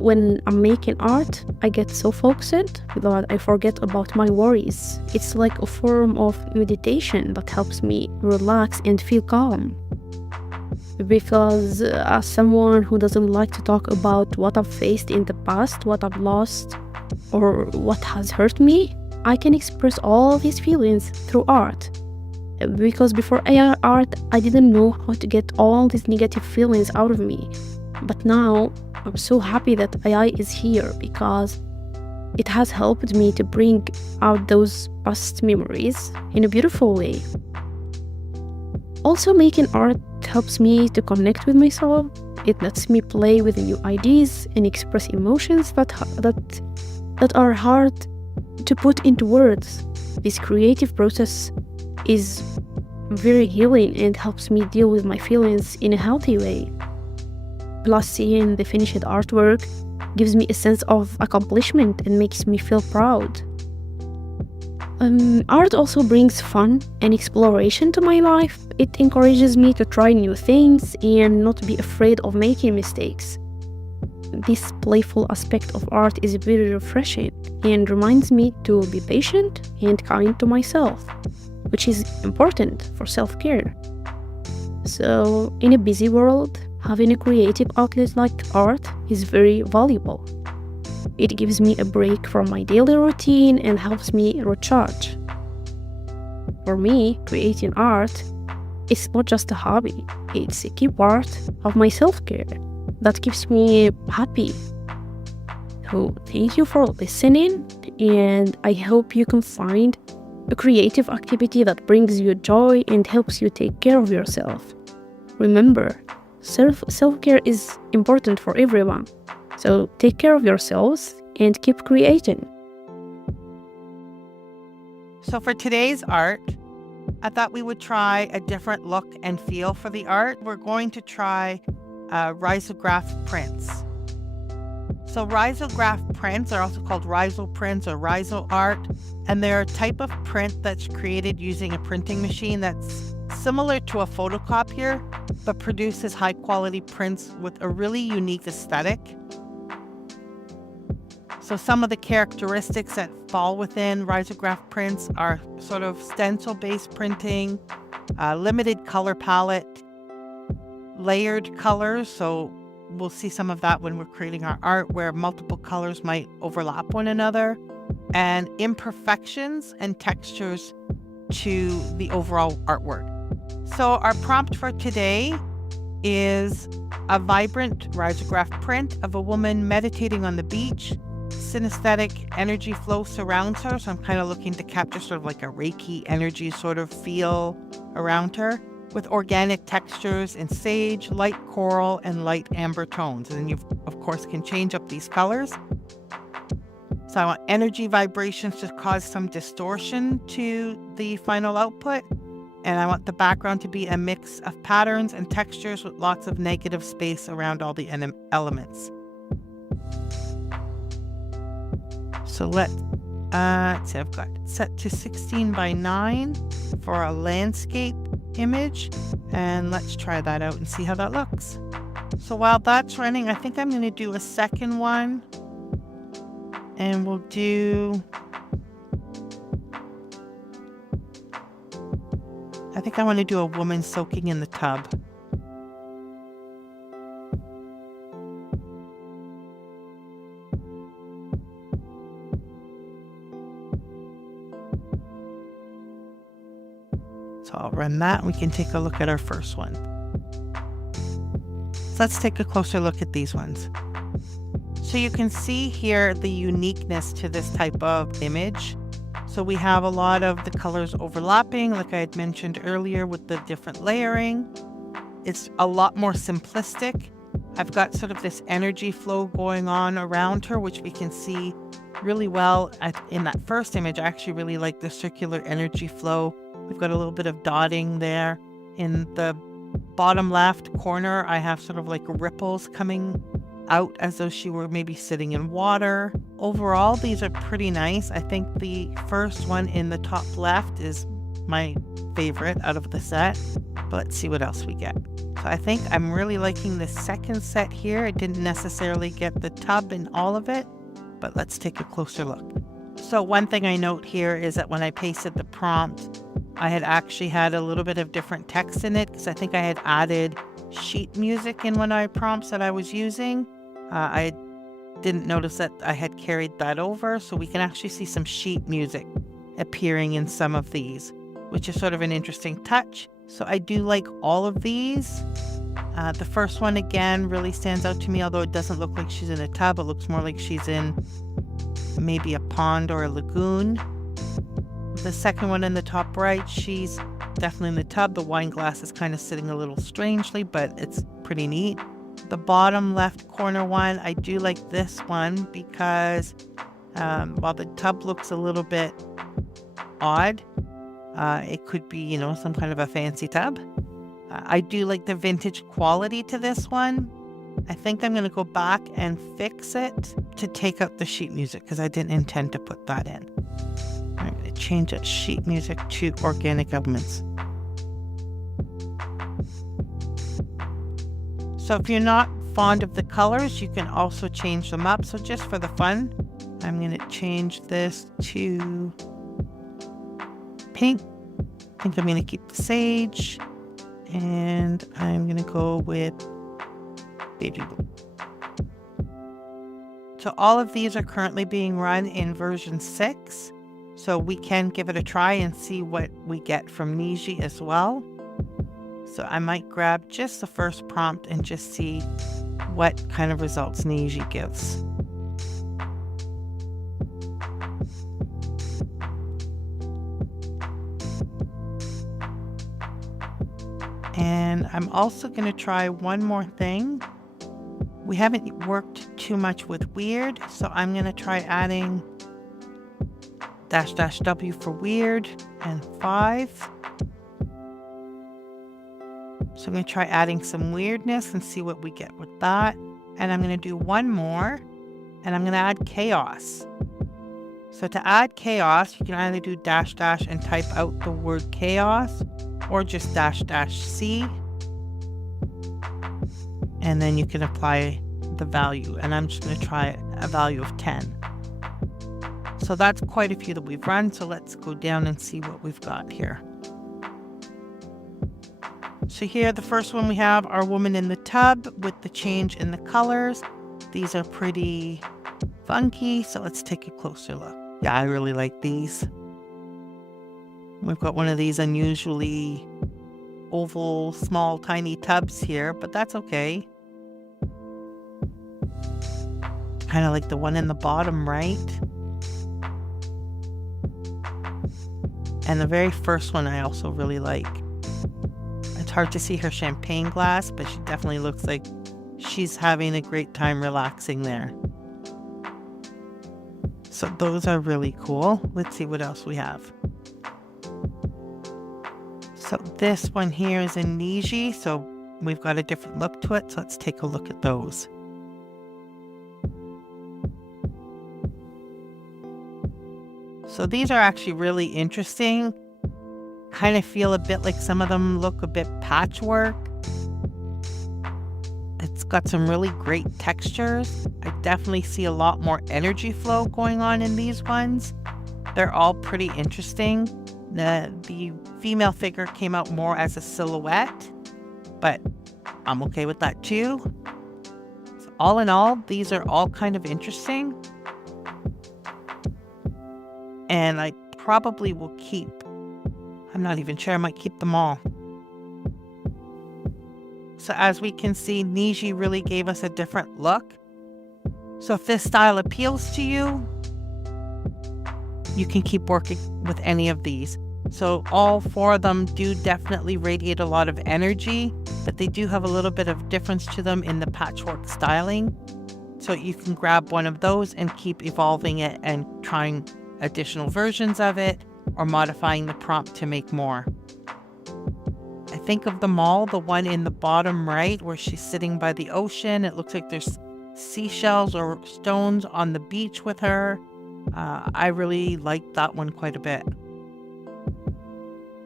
when I'm making art, I get so focused that I forget about my worries. It's like a form of meditation that helps me relax and feel calm. Because as someone who doesn't like to talk about what I've faced in the past, what I've lost, or what has hurt me, I can express all these feelings through art. Because before AI art, I didn't know how to get all these negative feelings out of me. But now, I'm so happy that AI is here because it has helped me to bring out those past memories in a beautiful way. Also, making art helps me to connect with myself. It lets me play with new ideas and express emotions that are hard to put into words. This creative process is very healing and helps me deal with my feelings in a healthy way. Plus, seeing the finished artwork gives me a sense of accomplishment and makes me feel proud. Art also brings fun and exploration to my life. It encourages me to try new things and not be afraid of making mistakes. This playful aspect of art is very refreshing and reminds me to be patient and kind to myself, which is important for self-care. So, in a busy world, having a creative outlet like art is very valuable. It gives me a break from my daily routine and helps me recharge. For me, creating art is not just a hobby, it's a key part of my self-care that keeps me happy. So, thank you for listening, and I hope you can find a creative activity that brings you joy and helps you take care of yourself. Remember, self-care is important for everyone. So take care of yourselves and keep creating. So for today's art, I thought we would try a different look and feel for the art. We're going to try risograph prints. So risograph prints are also called riso prints or riso art, and they're a type of print that's created using a printing machine that's similar to a photocopier, but produces high-quality prints with a really unique aesthetic. So some of the characteristics that fall within risograph prints are sort of stencil-based printing, limited color palette, layered colors. So we'll see some of that when we're creating our art, where multiple colors might overlap one another, and imperfections and textures to the overall artwork. So our prompt for today is a vibrant risograph print of a woman meditating on the beach. Synesthetic energy flow surrounds her, so I'm kind of looking to capture sort of like a Reiki energy sort of feel around her, with organic textures in sage, light coral, and light amber tones. And then you, of course, can change up these colors. So I want energy vibrations to cause some distortion to the final output. And I want the background to be a mix of patterns and textures with lots of negative space around all the elements. So let's see, I've got it set to 16 by 9 for a landscape image. And let's try that out and see how that looks. So while that's running, I think I'm going to do a second one. And we'll do... I think I want to do a woman soaking in the tub. So I'll run that and we can take a look at our first one. So let's take a closer look at these ones. So you can see here the uniqueness to this type of image. So we have a lot of the colors overlapping, like I had mentioned earlier, with the different layering. It's a lot more simplistic. I've got sort of this energy flow going on around her, which we can see really well in that first image. I actually really like the circular energy flow. We've got a little bit of dotting there. In the bottom left corner, I have sort of like ripples coming out as though she were maybe sitting in water. Overall, these are pretty nice. I think the first one in the top left is my favorite out of the set. But let's see what else we get. So I think I'm really liking the second set here. I didn't necessarily get the tub and all of it, but let's take a closer look. So one thing I note here is that when I pasted the prompt, I had actually had a little bit of different text in it because I think I had added sheet music in one of my prompts that I was using. I didn't notice that I had carried that over, so we can actually see some sheet music appearing in some of these, which is sort of an interesting touch. So I do like all of these. The first one, again, really stands out to me, although it doesn't look like she's in a tub. It looks more like she's in maybe a pond or a lagoon. The second one in the top right, she's definitely in the tub. The wine glass is kind of sitting a little strangely, but it's pretty neat. The bottom left corner one, I do like this one because while the tub looks a little bit odd, it could be, some kind of a fancy tub. I do like the vintage quality to this one. I think I'm going to go back and fix it to take out the sheet music because I didn't intend to put that in. I'm going to change that sheet music to organic elements. So if you're not fond of the colors, you can also change them up. So just for the fun, I'm going to change this to pink. I think I'm going to keep the sage. And I'm going to go with baby blue. So all of these are currently being run in version 6. So we can give it a try and see what we get from Niji as well. So I might grab just the first prompt and just see what kind of results Niji gives. And I'm also going to try one more thing. We haven't worked too much with weird, so I'm going to try adding --W for weird and 5. So I'm going to try adding some weirdness and see what we get with that. And I'm going to do one more, and I'm going to add chaos. So to add chaos, you can either do -- and type out the word chaos, or just --C. And then you can apply the value. And I'm just going to try a value of 10. So that's quite a few that we've run. So let's go down and see what we've got here. So here, the first one we have our woman in the tub with the change in the colors. These are pretty funky. So let's take a closer look. Yeah, I really like these. We've got one of these unusually oval, small, tiny tubs here, but that's okay. Kind of like the one in the bottom right. And the very first one I also really like. It's hard to see her champagne glass, but she definitely looks like she's having a great time relaxing there. So those are really cool. Let's see what else we have. So this one here is in Niji, so we've got a different look to it. So let's take a look at those. So these are actually really interesting. Kind of feel a bit like some of them look a bit patchwork. It's got some really great textures. I definitely see a lot more energy flow going on in these ones. They're all pretty interesting. The female figure came out more as a silhouette, but I'm okay with that too. So all in all, these are all kind of interesting. And I probably will keep, I'm not even sure, I might keep them all. So as we can see, Niji really gave us a different look. So if this style appeals to you, you can keep working with any of these. So all 4 of them do definitely radiate a lot of energy, but they do have a little bit of difference to them in the patchwork styling. So you can grab one of those and keep evolving it and trying additional versions of it or modifying the prompt to make more. I think of them all, the one in the bottom right where she's sitting by the ocean, it looks like there's seashells or stones on the beach with her. I really like that one quite a bit.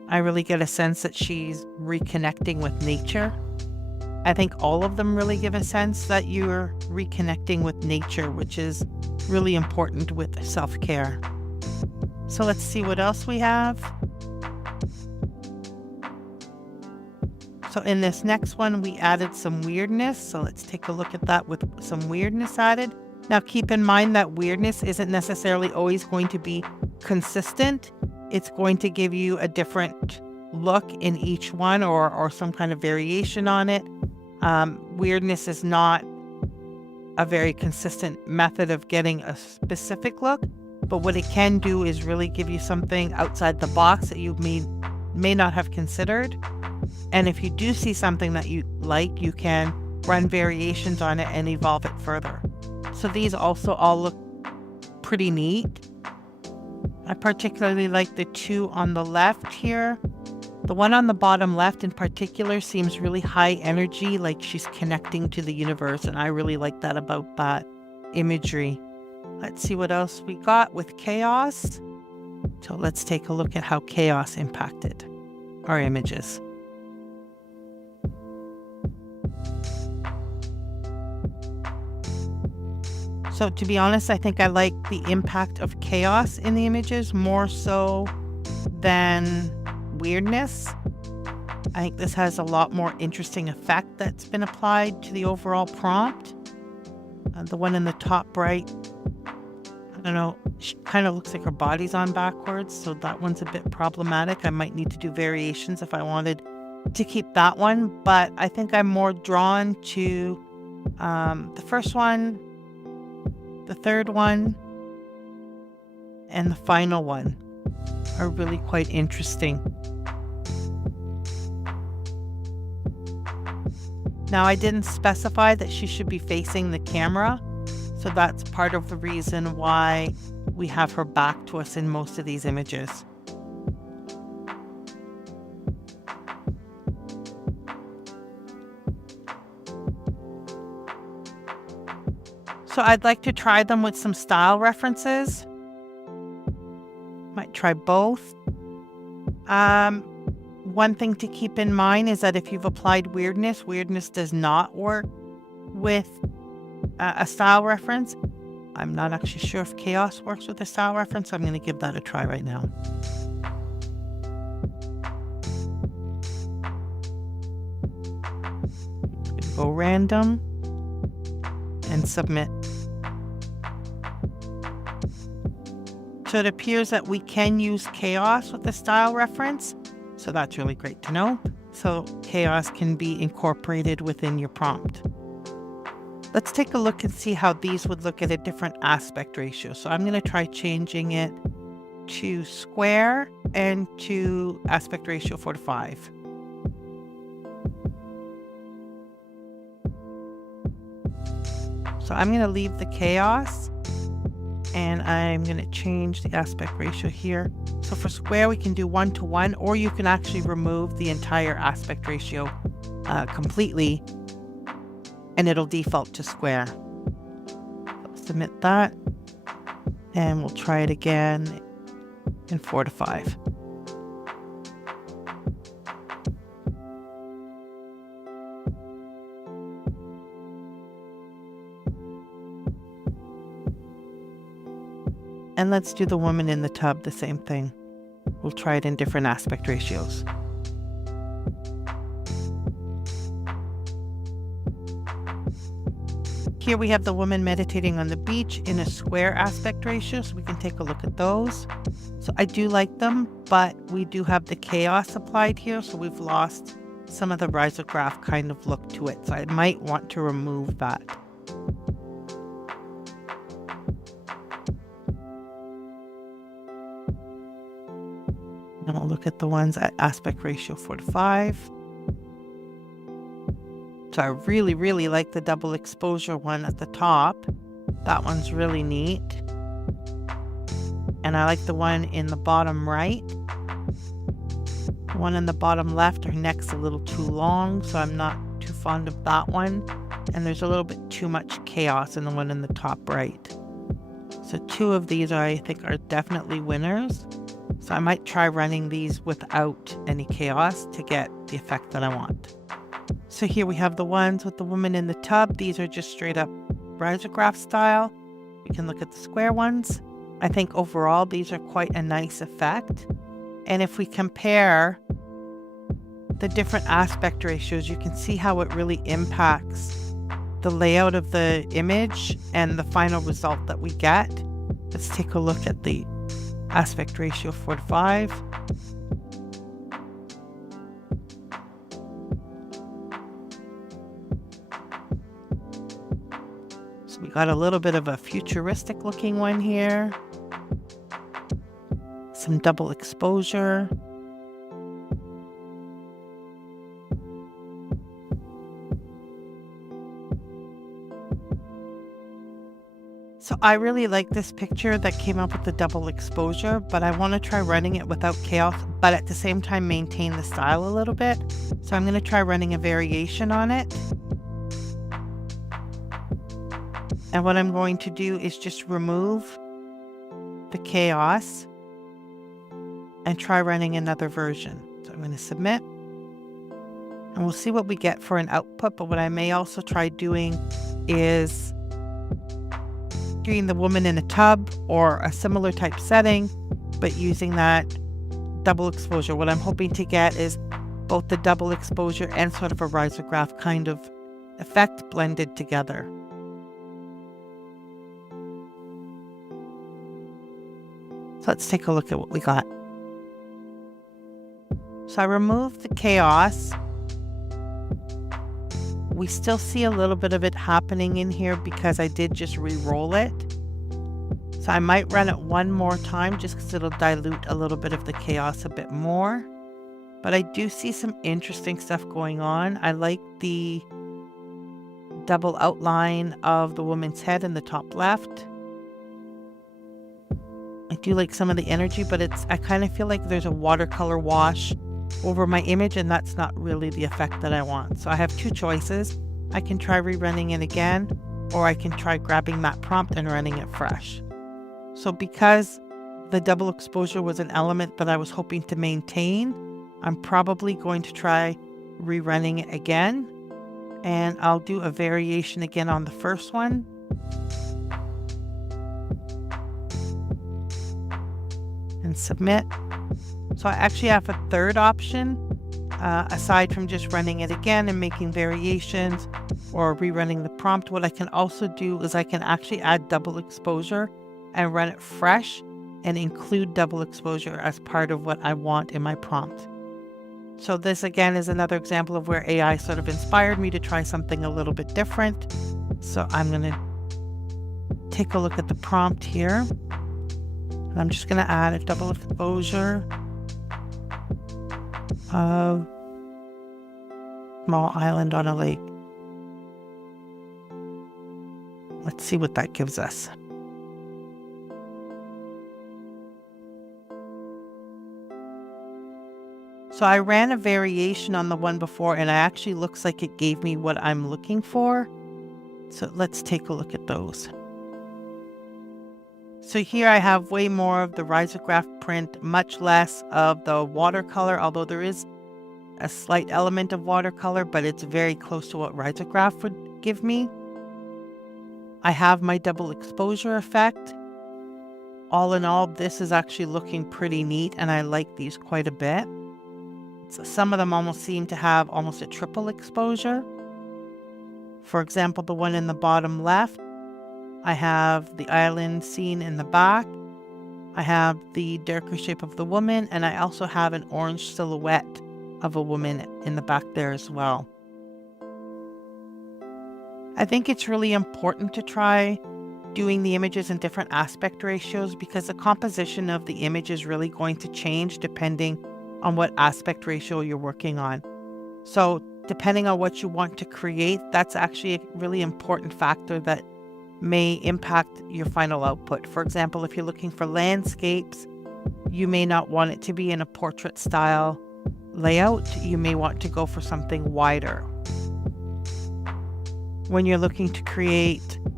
I really get a sense that she's reconnecting with nature. I think all of them really give a sense that you're reconnecting with nature, which is really important with self-care. So let's see what else we have. So in this next one, we added some weirdness. So let's take a look at that with some weirdness added. Now, keep in mind that weirdness isn't necessarily always going to be consistent. It's going to give you a different look in each one or some kind of variation on it. Weirdness is not a very consistent method of getting a specific look, but what it can do is really give you something outside the box that you may not have considered. And if you do see something that you like, you can run variations on it and evolve it further. So these also all look pretty neat. I particularly like the two on the left here. The one on the bottom left in particular seems really high energy, like she's connecting to the universe, and I really like that about that imagery. Let's see what else we got with chaos. So let's take a look at how chaos impacted our images. So to be honest, I think I like the impact of chaos in the images more so than weirdness. I think this has a lot more interesting effect that's been applied to the overall prompt. The one in the top right, I don't know, she kind of looks like her body's on backwards, so that one's a bit problematic. I might need to do variations if I wanted to keep that one, but I think I'm more drawn to the first one, the third one, and the final one are really quite interesting. Now, I didn't specify that she should be facing the camera, so that's part of the reason why we have her back to us in most of these images. So I'd like to try them with some style references. Might try both. One thing to keep in mind is that if you've applied weirdness does not work with a style reference. I'm not actually sure if chaos works with a style reference, so I'm going to give that a try right now. Go random and submit. So it appears that we can use chaos with a style reference. So that's really great to know. So chaos can be incorporated within your prompt. Let's take a look and see how these would look at a different aspect ratio. So I'm going to try changing it to square and to aspect ratio 4:5. So I'm going to leave the chaos and I'm going to change the aspect ratio here. So for square, we can do 1:1, or you can actually remove the entire aspect ratio completely and it'll default to square. So submit that and we'll try it again in 4:5. And let's do the woman in the tub, the same thing. We'll try it in different aspect ratios. Here we have the woman meditating on the beach in a square aspect ratio, so we can take a look at those. So I do like them, but we do have the chaos applied here, so we've lost some of the risograph kind of look to it. So I might want to remove that. And we'll look at the ones at aspect ratio 4:5. So I really, really like the double exposure one at the top. That one's really neat. And I like the one in the bottom right. The one in the bottom left, her neck's a little too long, so I'm not too fond of that one. And there's a little bit too much chaos in the one in the top right. So two of these I think are definitely winners. So I might try running these without any chaos to get the effect that I want. So here we have the ones with the woman in the tub. These are just straight up risograph style. You can look at the square ones. I think overall these are quite a nice effect. And if we compare the different aspect ratios, you can see how it really impacts the layout of the image and the final result that we get. Let's take a look at the aspect ratio 4:5. So we got a little bit of a futuristic looking one here. Some double exposure. So I really like this picture that came up with the double exposure, but I want to try running it without chaos, but at the same time maintain the style a little bit. So I'm going to try running a variation on it. And what I'm going to do is just remove the chaos and try running another version. So I'm going to submit. And we'll see what we get for an output, but what I may also try doing is the woman in a tub or a similar type setting, but using that double exposure. What I'm hoping to get is both the double exposure and sort of a risograph kind of effect blended together. So let's take a look at what we got. So I removed the chaos. We still see a little bit of it happening in here because I did just re-roll it. So I might run it one more time just because it'll dilute a little bit of the chaos a bit more. But I do see some interesting stuff going on. I like the double outline of the woman's head in the top left. I do like some of the energy, but I kind of feel like there's a watercolor wash over my image, and that's not really the effect that I want. So I have two choices. I can try rerunning it again, or I can try grabbing that prompt and running it fresh. So because the double exposure was an element that I was hoping to maintain, I'm probably going to try rerunning it again, and I'll do a variation again on the first one. And submit. So I actually have a third option, aside from just running it again and making variations or rerunning the prompt. What I can also do is I can actually add double exposure and run it fresh and include double exposure as part of what I want in my prompt. So this again is another example of where AI sort of inspired me to try something a little bit different. So I'm going to take a look at the prompt here. And I'm just going to add a double exposure of small island on a lake. Let's see what that gives us. So I ran a variation on the one before, and it actually looks like it gave me what I'm looking for. So let's take a look at those. So here I have way more of the risograph print, much less of the watercolor, although there is a slight element of watercolor, but it's very close to what risograph would give me. I have my double exposure effect. All in all, this is actually looking pretty neat, and I like these quite a bit. So some of them almost seem to have almost a triple exposure. For example, the one in the bottom left, I have the island scene in the back. I have the darker shape of the woman, and I also have an orange silhouette of a woman in the back there as well. I think it's really important to try doing the images in different aspect ratios because the composition of the image is really going to change depending on what aspect ratio you're working on. So depending on what you want to create, that's actually a really important factor that may impact your final output. For example, if you're looking for landscapes, you may not want it to be in a portrait style layout. You may want to go for something wider. When you're looking to create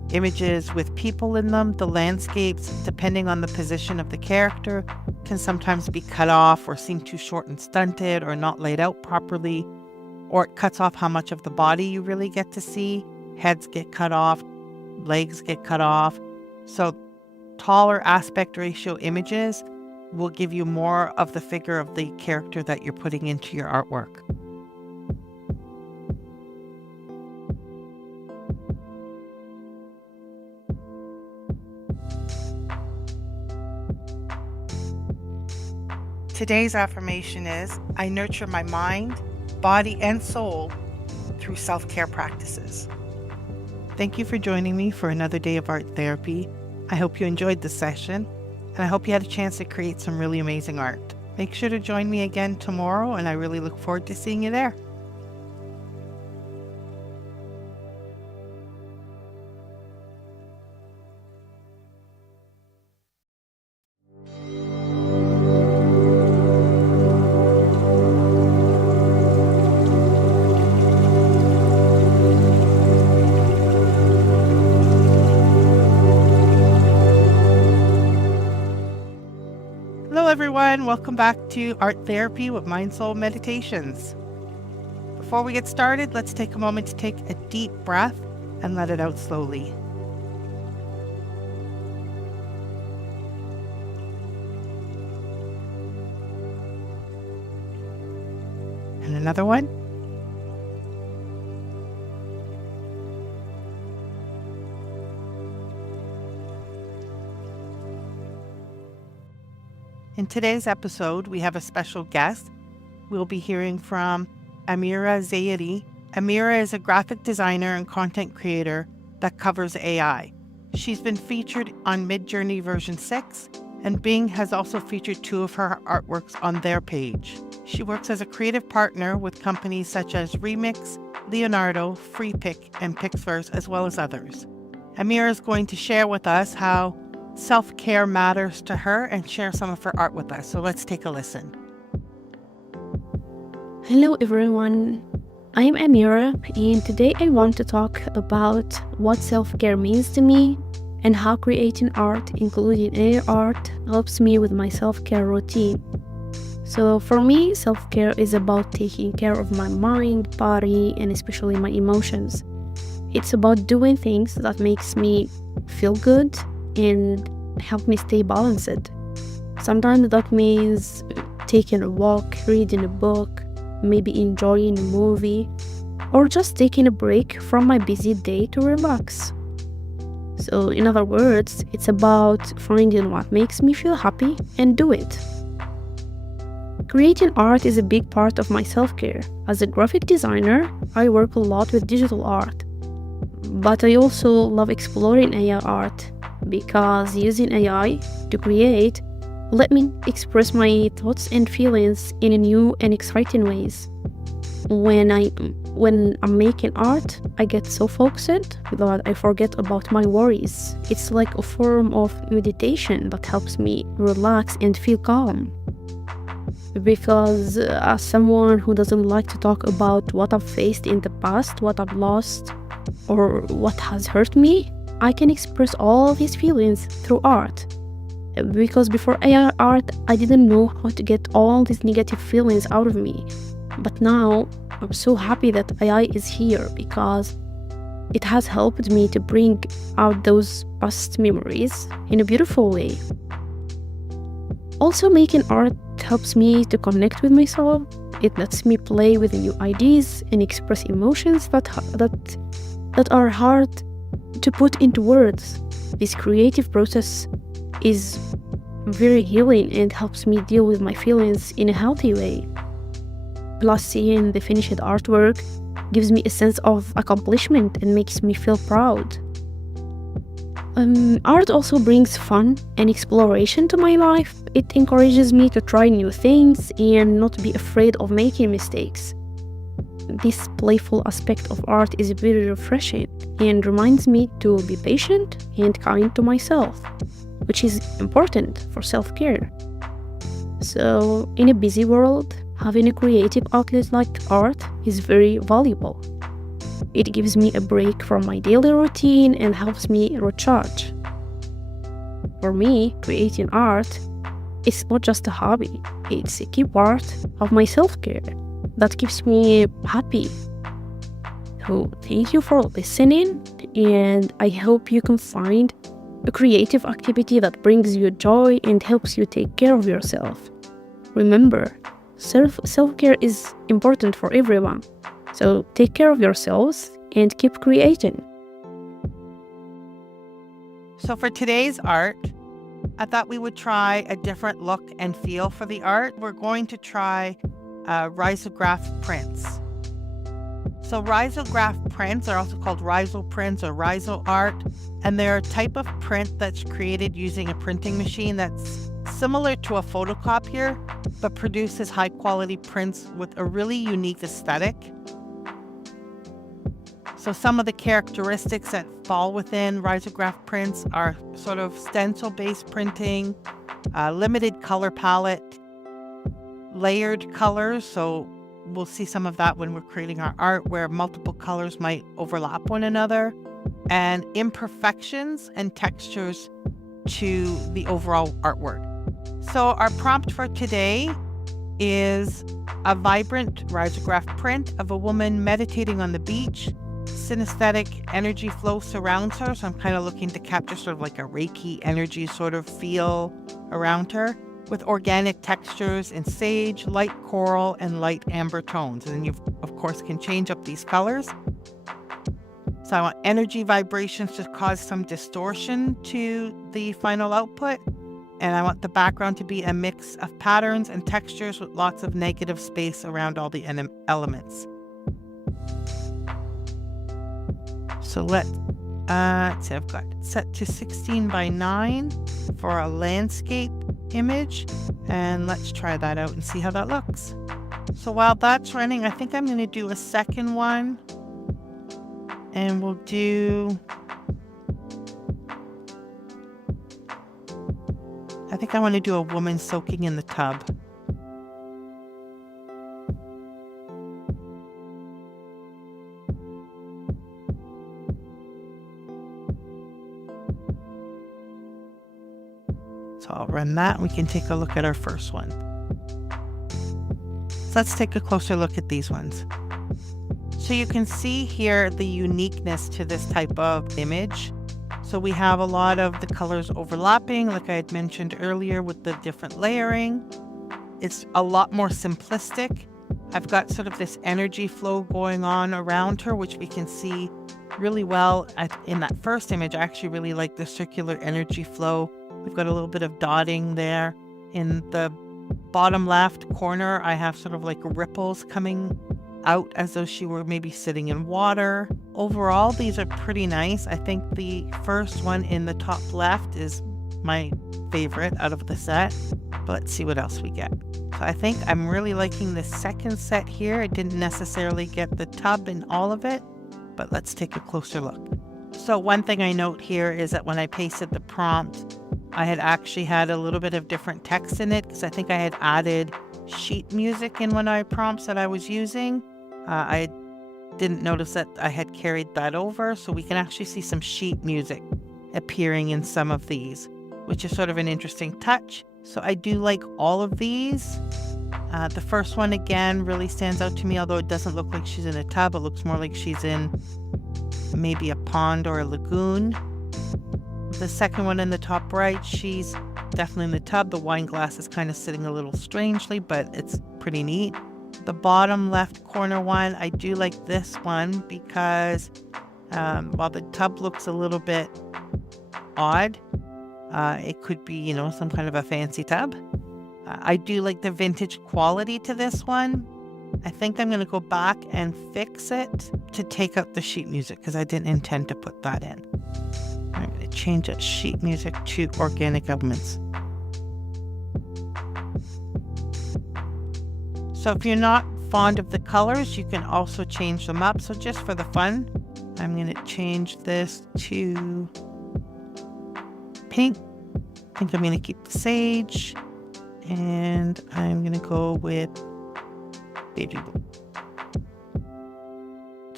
Images with people in them, the landscapes, depending on the position of the character, can sometimes be cut off or seem too short and stunted or not laid out properly, or it cuts off how much of the body you really get to see. Heads get cut off, legs get cut off. So taller aspect ratio images will give you more of the figure of the character that you're putting into your artwork. Today's affirmation is, I nurture my mind, body, and soul through self-care practices. Thank you for joining me for another day of art therapy. I hope you enjoyed this session, and I hope you had a chance to create some really amazing art. Make sure to join me again tomorrow, and I really look forward to seeing you there. Hello everyone, welcome back to Art Therapy with MindSoulMeditations. Before we get started, let's take a moment to take a deep breath and let it out slowly. And another one. In today's episode, we have a special guest. We'll be hearing from AWEDACITY. Amira is a graphic designer and content creator that covers AI. She's been featured on Midjourney version 6, and Bing has also featured 2 of her artworks on their page. She works as a creative partner with companies such as Remix, Leonardo, FreePic, and Pixverse, as well as others. Amira is going to share with us how self-care matters to her and share some of her art with us. So let's take a listen. Hello everyone, I'm Amira, and today I want to talk about what self-care means to me and how creating art, including AI art, helps me with my self-care routine. So for me, self-care is about taking care of my mind, body, and especially my emotions. It's about doing things that makes me feel good and help me stay balanced. Sometimes that means taking a walk, reading a book, maybe enjoying a movie, or just taking a break from my busy day to relax. So in other words, it's about finding what makes me feel happy and do it. Creating art is a big part of my self-care. As a graphic designer, I work a lot with digital art, but I also love exploring AI art because using AI to create let me express my thoughts and feelings in new and exciting ways. When I'm making art, I get so focused that I forget about my worries. It's like a form of meditation that helps me relax and feel calm. Because as someone who doesn't like to talk about what I've faced in the past, what I've lost, or what has hurt me, I can express all these feelings through art. Because before AI art, I didn't know how to get all these negative feelings out of me. But now, I'm so happy that AI is here because it has helped me to bring out those past memories in a beautiful way. Also, making art helps me to connect with myself. It lets me play with new ideas and express emotions that are hard to put into words. This creative process is very healing and helps me deal with my feelings in a healthy way. Plus, seeing the finished artwork gives me a sense of accomplishment and makes me feel proud. Art also brings fun and exploration to my life. It encourages me to try new things and not be afraid of making mistakes. This playful aspect of art is very refreshing and reminds me to be patient and kind to myself, which is important for self-care. So, in a busy world, having a creative outlet like art is very valuable. It gives me a break from my daily routine and helps me recharge. For me, creating art is not just a hobby, it's a key part of my self-care that keeps me happy. So thank you for listening, and I hope you can find a creative activity that brings you joy and helps you take care of yourself. Remember, self-care is important for everyone. So take care of yourselves and keep creating. So for today's art, I thought we would try a different look and feel for the art. We're going to try risograph prints. So risograph prints are also called riso prints or riso art, and they're a type of print that's created using a printing machine that's similar to a photocopier, but produces high quality prints with a really unique aesthetic. So some of the characteristics that fall within risograph prints are sort of stencil-based printing, limited color palette, layered colors. So we'll see some of that when we're creating our art, where multiple colors might overlap one another, and imperfections and textures to the overall artwork. So our prompt for today is a vibrant risograph print of a woman meditating on the beach. Synesthetic energy flow surrounds her, so I'm kind of looking to capture sort of like a Reiki energy sort of feel around her, with organic textures in sage, light coral, and light amber tones. And then you, of course, can change up these colors. So I want energy vibrations to cause some distortion to the final output. And I want the background to be a mix of patterns and textures with lots of negative space around all the elements. So let's see, I've got it set to 16 by 9 for a landscape image. And let's try that out and see how that looks. So while that's running, I think I'm going to do a second one. And we'll do, I think I want to do a woman soaking in the tub. So I'll run that and we can take a look at our first one. So let's take a closer look at these ones. So you can see here the uniqueness to this type of image. So we have a lot of the colors overlapping, like I had mentioned earlier, with the different layering. It's a lot more simplistic. I've got sort of this energy flow going on around her, which we can see really well in that first image. I actually really like the circular energy flow. We've got a little bit of dotting there. In the bottom left corner, I have sort of like ripples coming out as though she were maybe sitting in water. Overall, these are pretty nice. I think the first one in the top left is my favorite out of the set. But let's see what else we get. So I think I'm really liking the second set here. I didn't necessarily get the tub in all of it, but let's take a closer look. So one thing I note here is that when I pasted the prompt, I had actually had a little bit of different text in it because I think I had added sheet music in one of my prompts that I was using. I didn't notice that I had carried that over, so we can actually see some sheet music appearing in some of these, which is sort of an interesting touch. So I do like all of these. The first one, again, really stands out to me, although it doesn't look like she's in a tub. It looks more like she's in maybe a pond or a lagoon. The second one in the top right, she's definitely in the tub. The wine glass is kind of sitting a little strangely, but it's pretty neat. The bottom left corner one, I do like this one because while the tub looks a little bit odd, it could be, some kind of a fancy tub. I do like the vintage quality to this one. I think I'm going to go back and fix it to take out the sheet music because I didn't intend to put that in. I'm going to change that sheet music to organic elements. So if you're not fond of the colors, you can also change them up. So just for the fun, I'm going to change this to pink. I think I'm going to keep the sage. And I'm going to go with baby blue.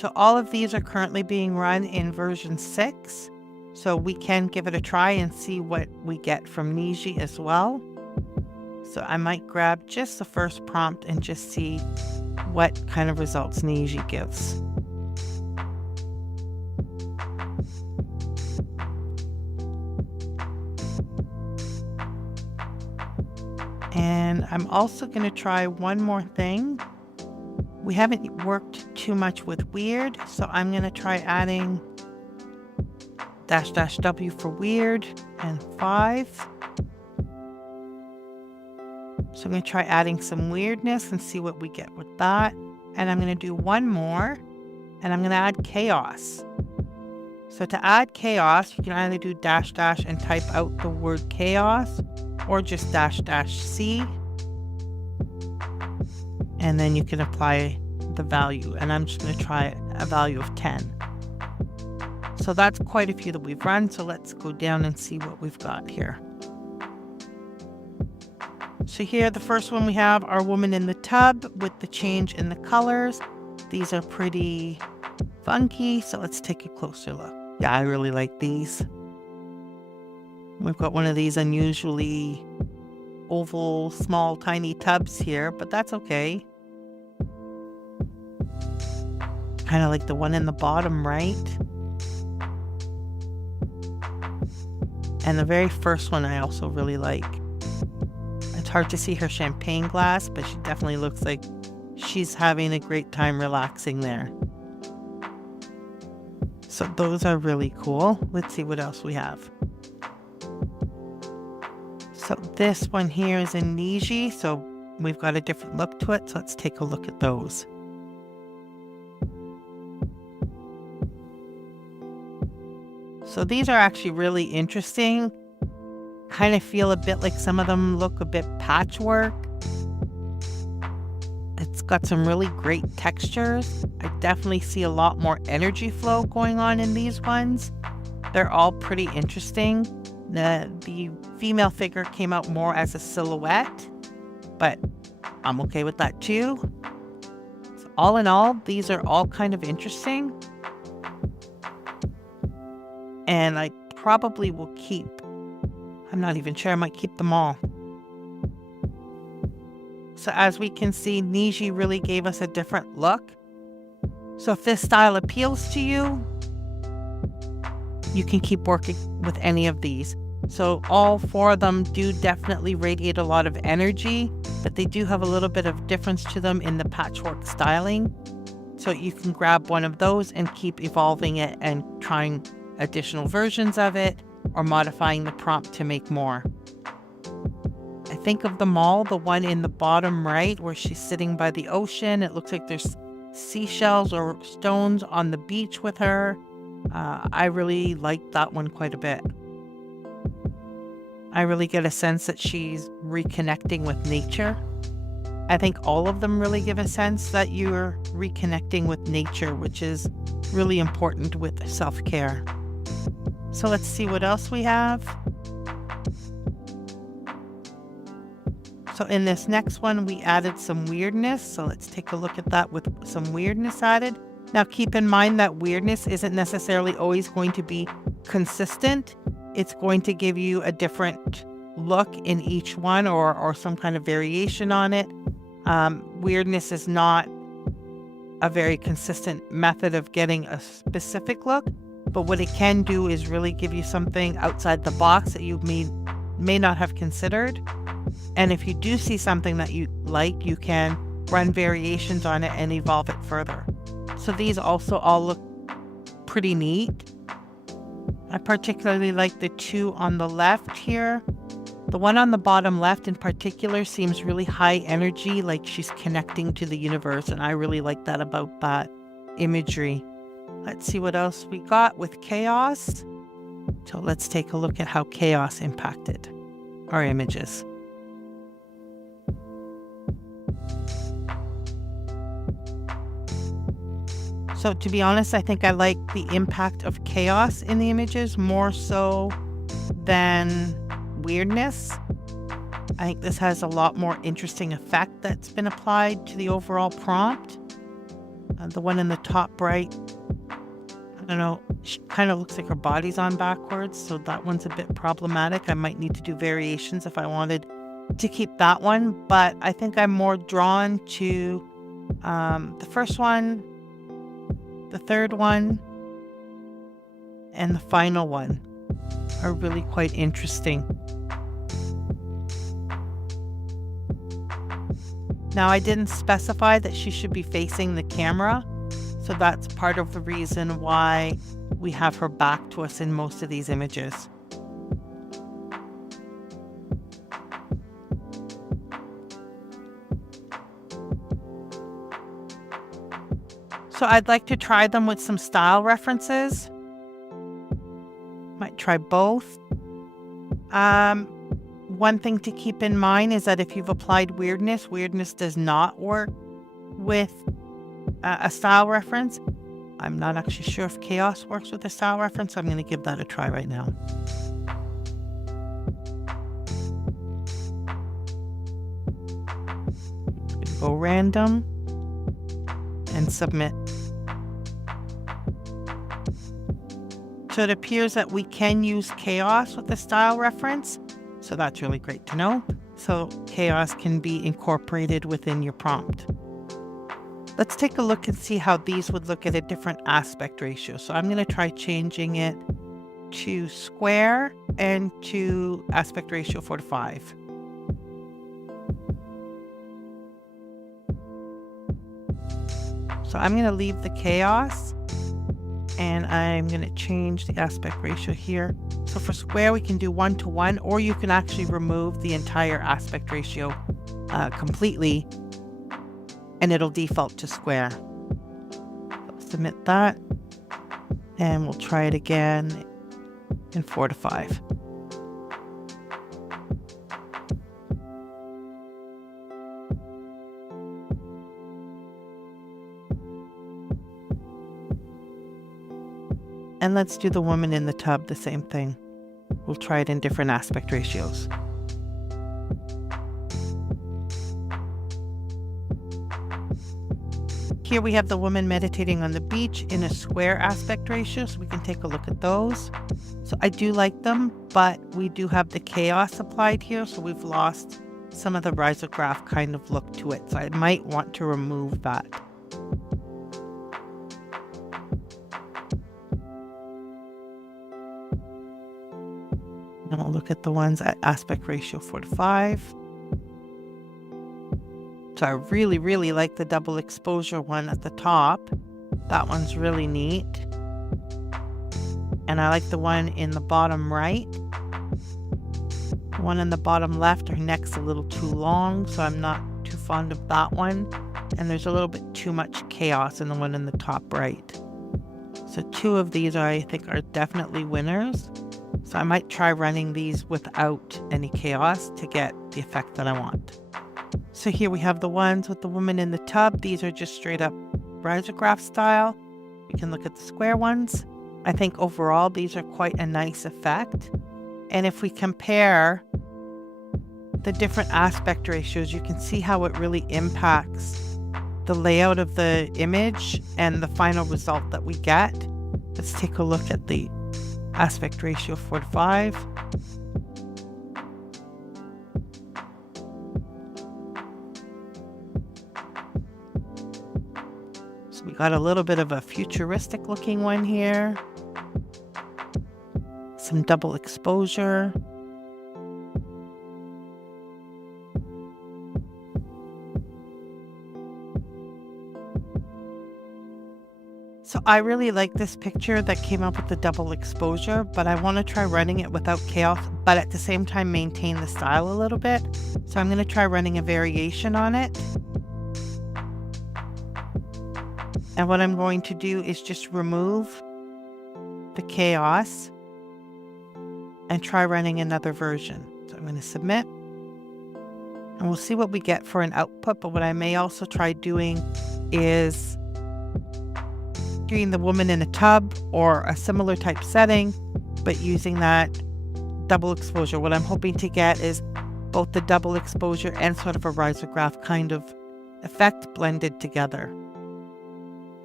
So all of these are currently being run in version 6. So we can give it a try and see what we get from Niji as well. So I might grab just the first prompt and just see what kind of results Niji gives. And I'm also going to try one more thing. We haven't worked too much with weird, so I'm going to try adding --W for weird and 5. So I'm going to try adding some weirdness and see what we get with that. And I'm going to do one more, and I'm going to add chaos. So to add chaos, you can either do -- and type out the word chaos, or just --C. And then you can apply the value. And I'm just going to try a value of 10. So that's quite a few that we've run. So let's go down and see what we've got here. So here, the first one we have our woman in the tub with the change in the colors. These are pretty funky. So let's take a closer look. Yeah, I really like these. We've got one of these unusually oval, small, tiny tubs here, but that's okay. Kind of like the one in the bottom right. And the very first one I also really like. It's hard to see her champagne glass, but she definitely looks like she's having a great time relaxing there. So those are really cool. Let's see what else we have. So this one here is in Niji, so we've got a different look to it. So let's take a look at those. So these are actually really interesting. Kind of feel a bit like some of them look a bit patchwork. It's got some really great textures. I definitely see a lot more energy flow going on in these ones. They're all pretty interesting. The female figure came out more as a silhouette, but I'm okay with that too. So all in all, these are all kind of interesting. And I probably will keep, I'm not even sure, I might keep them all. So as we can see, Niji really gave us a different look. So if this style appeals to you, you can keep working with any of these. So all 4 of them do definitely radiate a lot of energy, but they do have a little bit of difference to them in the patchwork styling. So you can grab one of those and keep evolving it and trying additional versions of it or modifying the prompt to make more. I think of them all, the one in the bottom right where she's sitting by the ocean. It looks like there's seashells or stones on the beach with her. I really like that one quite a bit. I really get a sense that she's reconnecting with nature. I think all of them really give a sense that you're reconnecting with nature, which is really important with self-care. So let's see what else we have. So in this next one, we added some weirdness. So let's take a look at that with some weirdness added. Now keep in mind that weirdness isn't necessarily always going to be consistent. It's going to give you a different look in each one or some kind of variation on it. Weirdness is not a very consistent method of getting a specific look, but what it can do is really give you something outside the box that you may not have considered. And if you do see something that you like, you can run variations on it and evolve it further. So these also all look pretty neat. I particularly like the 2 on the left here. The one on the bottom left in particular seems really high energy, like she's connecting to the universe, and I really like that about that imagery. Let's see what else we got with chaos. So let's take a look at how chaos impacted our images. So to be honest, I think I like the impact of chaos in the images more so than weirdness. I think this has a lot more interesting effect that's been applied to the overall prompt. The one in the top right, I don't know, she kind of looks like her body's on backwards, so that one's a bit problematic. I might need to do variations if I wanted to keep that one, but I think I'm more drawn to the first one, the third one, and the final one are really quite interesting. Now, I didn't specify that she should be facing the camera, so that's part of the reason why we have her back to us in most of these images. So I'd like to try them with some style references. Might try both. One thing to keep in mind is that if you've applied weirdness does not work with a style reference. I'm not actually sure if chaos works with a style reference, so I'm going to give that a try right now. Go random and submit. So it appears that we can use chaos with the style reference. So that's really great to know. So chaos can be incorporated within your prompt. Let's take a look and see how these would look at a different aspect ratio. So I'm going to try changing it to square and to aspect ratio 4:5. So I'm going to leave the chaos and I'm going to change the aspect ratio here. So for square, we can do 1:1, or you can actually remove the entire aspect ratio completely and it'll default to square. Submit that and we'll try it again in 4:5. And let's do the woman in the tub, the same thing. We'll try it in different aspect ratios. Here we have the woman meditating on the beach in a square aspect ratio, so we can take a look at those. So I do like them, but we do have the chaos applied here, so we've lost some of the risograph kind of look to it. So I might want to remove that. And we'll look at the ones at aspect ratio 4:5. So I really, really like the double exposure one at the top. That one's really neat. And I like the one in the bottom right. The one in the bottom left, her neck's a little too long, so I'm not too fond of that one. And there's a little bit too much chaos in the one in the top right. So two of these I think are definitely winners. So I might try running these without any chaos to get the effect that I want. So here we have the ones with the woman in the tub. These are just straight up risograph style. We can look at the square ones. I think overall these are quite a nice effect. And if we compare the different aspect ratios, you can see how it really impacts the layout of the image and the final result that we get. Let's take a look at the aspect ratio 4:5. So we got a little bit of a futuristic looking one here. Some double exposure. So I really like this picture that came up with the double exposure, but I want to try running it without chaos, but at the same time maintain the style a little bit. So I'm going to try running a variation on it. And what I'm going to do is just remove the chaos and try running another version. So I'm going to submit and we'll see what we get for an output. But what I may also try doing is the woman in a tub or a similar type setting, but using that double exposure. What I'm hoping to get is both the double exposure and sort of a risograph kind of effect blended together.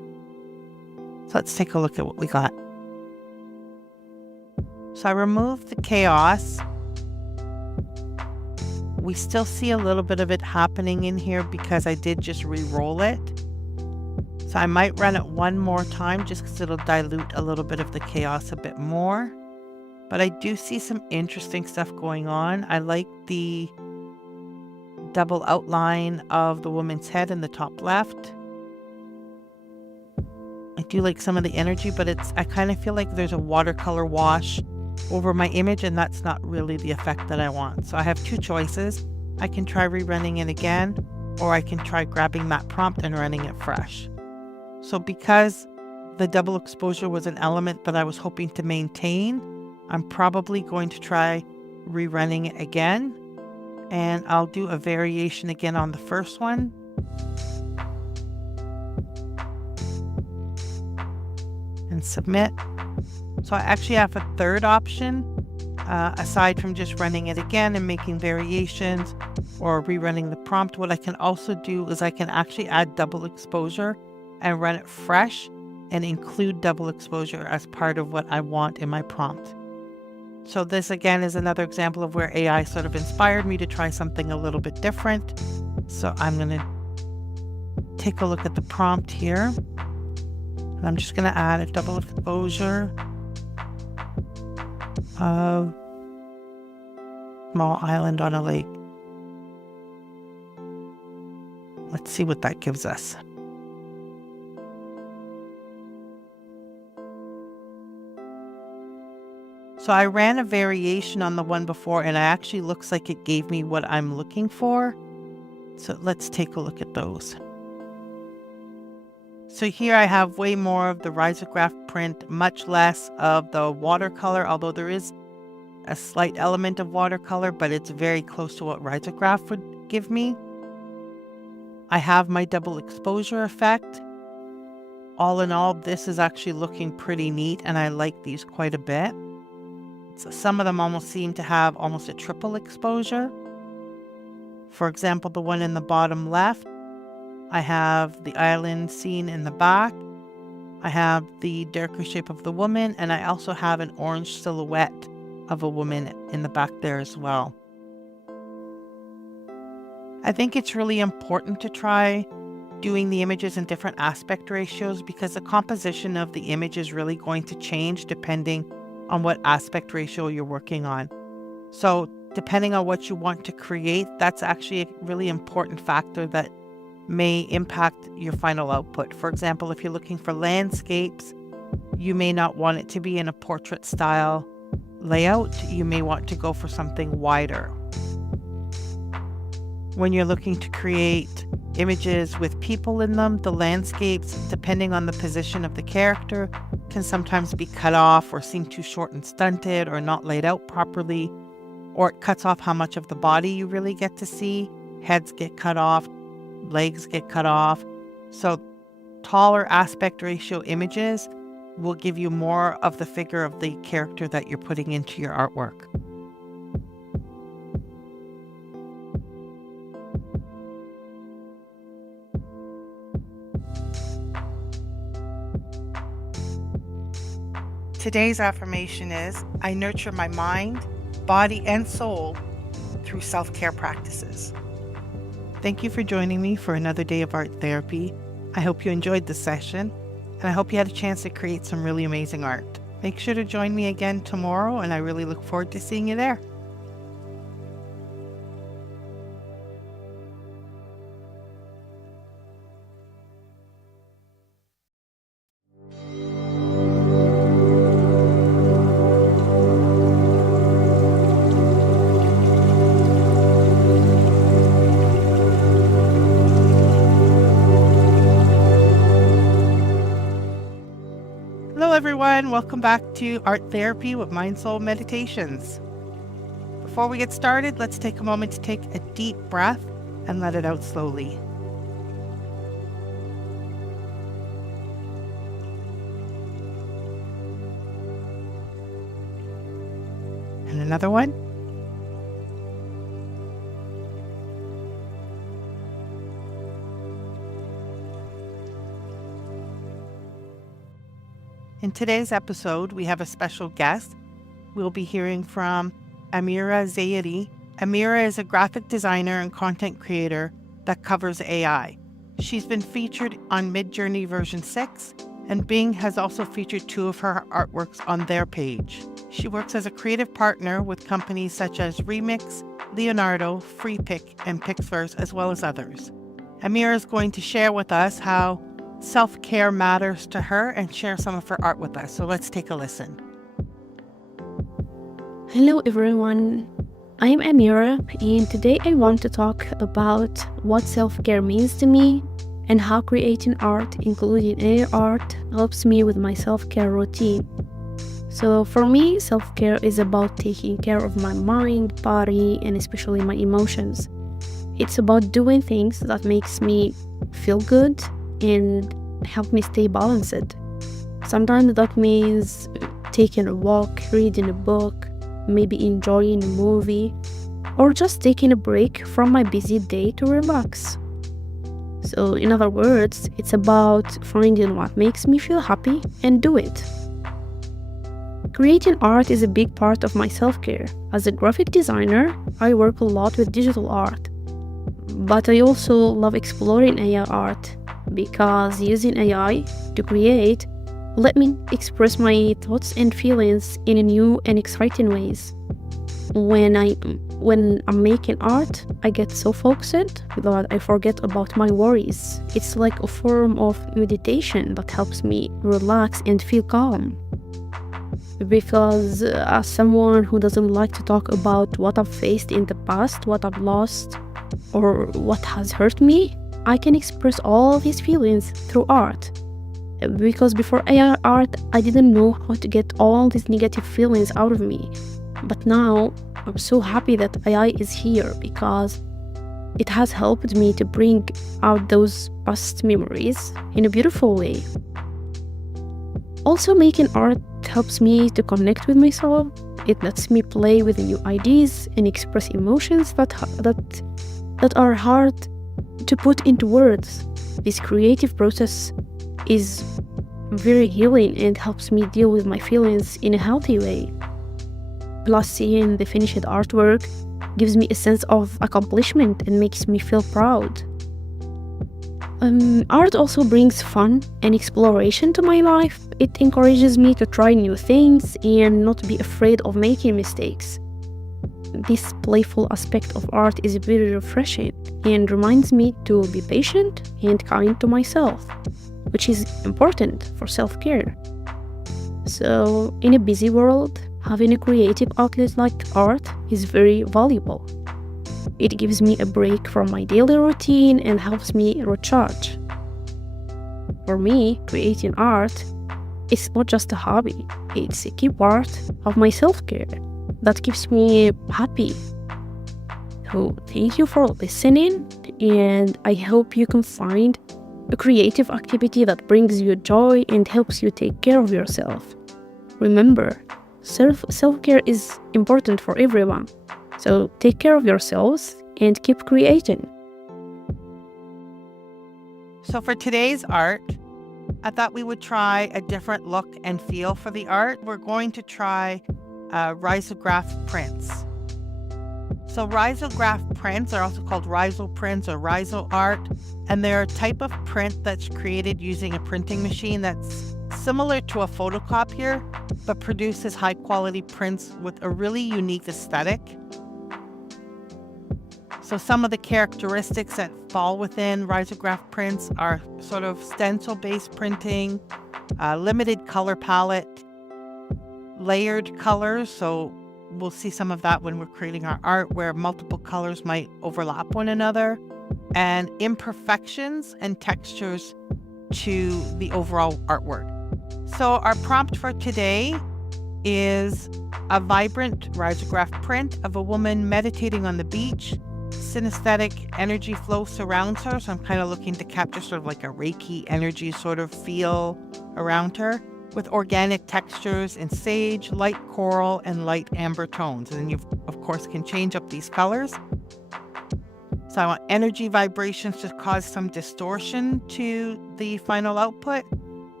Let's take a look at what we got. So I removed the chaos. We still see a little bit of it happening in here because I did just re-roll it. So I might run it one more time just because it'll dilute a little bit of the chaos a bit more. But I do see some interesting stuff going on. I like the double outline of the woman's head in the top left. I do like some of the energy, but I kind of feel like there's a watercolor wash over my image, and that's not really the effect that I want. So I have two choices. I can try rerunning it again, or I can try grabbing that prompt and running it fresh. So because the double exposure was an element that I was hoping to maintain, I'm probably going to try rerunning it again, and I'll do a variation again on the first one. And submit. So I actually have a third option, aside from just running it again and making variations or rerunning the prompt. What I can also do is I can actually add double exposure and run it fresh and include double exposure as part of what I want in my prompt. So this again is another example of where AI sort of inspired me to try something a little bit different. So I'm going to take a look at the prompt here. And I'm just going to add a double exposure of small island on a lake. Let's see what that gives us. So I ran a variation on the one before, and it actually looks like it gave me what I'm looking for. So let's take a look at those. So here I have way more of the risograph print, much less of the watercolor, although there is a slight element of watercolor, but it's very close to what risograph would give me. I have my double exposure effect. All in all, this is actually looking pretty neat, and I like these quite a bit. So some of them almost seem to have almost a triple exposure. For example, the one in the bottom left, I have the island scene in the back. I have the darker shape of the woman, and I also have an orange silhouette of a woman in the back there as well. I think it's really important to try doing the images in different aspect ratios because the composition of the image is really going to change depending on what aspect ratio you're working on. So depending on what you want to create, that's actually a really important factor that may impact your final output. For example, if you're looking for landscapes, you may not want it to be in a portrait style layout. You may want to go for something wider. When you're looking to create images with people in them, the landscapes, depending on the position of the character, can sometimes be cut off or seem too short and stunted or not laid out properly, or it cuts off how much of the body you really get to see. Heads get cut off, legs get cut off. So taller aspect ratio images will give you more of the figure of the character that you're putting into your artwork. Today's affirmation is, I nurture my mind, body, and soul through self-care practices. Thank you for joining me for another day of art therapy. I hope you enjoyed this session, and I hope you had a chance to create some really amazing art. Make sure to join me again tomorrow, and I really look forward to seeing you there. Hello everyone, welcome back to Art Therapy with MindSoulMeditations. Before we get started, let's take a moment to take a deep breath and let it out slowly. And another one. In today's episode, we have a special guest. We'll be hearing from AWEDACITY. Amira is a graphic designer and content creator that covers AI. She's been featured on Midjourney version 6, and Bing has also featured 2 of her artworks on their page. She works as a creative partner with companies such as Remix, Leonardo, FreePic, and Pixverse, as well as others. Amira is going to share with us how self-care matters to her and share some of her art with us. So let's take a listen. Hello everyone, I'm Amira, and today I want to talk about what self-care means to me and how creating art, including AI art, helps me with my self-care routine. So for me, self-care is about taking care of my mind, body, and especially my emotions. It's about doing things that makes me feel good and help me stay balanced. Sometimes that means taking a walk, reading a book, maybe enjoying a movie, or just taking a break from my busy day to relax. So in other words, it's about finding what makes me feel happy and do it. Creating art is a big part of my self-care. As a graphic designer, I work a lot with digital art. But I also love exploring AI art because using AI to create let me express my thoughts and feelings in new and exciting ways. When I'm making art, I get so focused that I forget about my worries. It's like a form of meditation that helps me relax and feel calm. Because as someone who doesn't like to talk about what I've faced in the past, what I've lost, or what has hurt me, I can express all these feelings through art. Because before AI art, I didn't know how to get all these negative feelings out of me. But now, I'm so happy that AI is here because it has helped me to bring out those past memories in a beautiful way. Also, making art helps me to connect with myself. It lets me play with new ideas and express emotions that are hard to put into words. This creative process is very healing and helps me deal with my feelings in a healthy way. Plus, seeing the finished artwork gives me a sense of accomplishment and makes me feel proud. Art also brings fun and exploration to my life. It encourages me to try new things and not be afraid of making mistakes. This playful aspect of art is very refreshing and reminds me to be patient and kind to myself, which is important for self-care. So, in a busy world, having a creative outlet like art is very valuable. It gives me a break from my daily routine and helps me recharge. For me, creating art is not just a hobby, it's a key part of my self-care that keeps me happy. So, thank you for listening, and I hope you can find a creative activity that brings you joy and helps you take care of yourself. Remember, self-care is important for everyone. So take care of yourselves and keep creating. So for today's art, I thought we would try a different look and feel for the art. We're going to try risograph prints. So risograph prints are also called riso prints or riso art, and they're a type of print that's created using a printing machine that's similar to a photocopier, but produces high-quality prints with a really unique aesthetic. So some of the characteristics that fall within risograph prints are sort of stencil-based printing, limited color palette, layered colors, so we'll see some of that when we're creating our art where multiple colors might overlap one another, and imperfections and textures to the overall artwork. So our prompt for today is a vibrant risograph print of a woman meditating on the beach. Synesthetic energy flow surrounds her, so I'm kind of looking to capture sort of like a Reiki energy sort of feel around her, with organic textures in sage, light coral, and light amber tones. And then you, of course, can change up these colors. So I want energy vibrations to cause some distortion to the final output.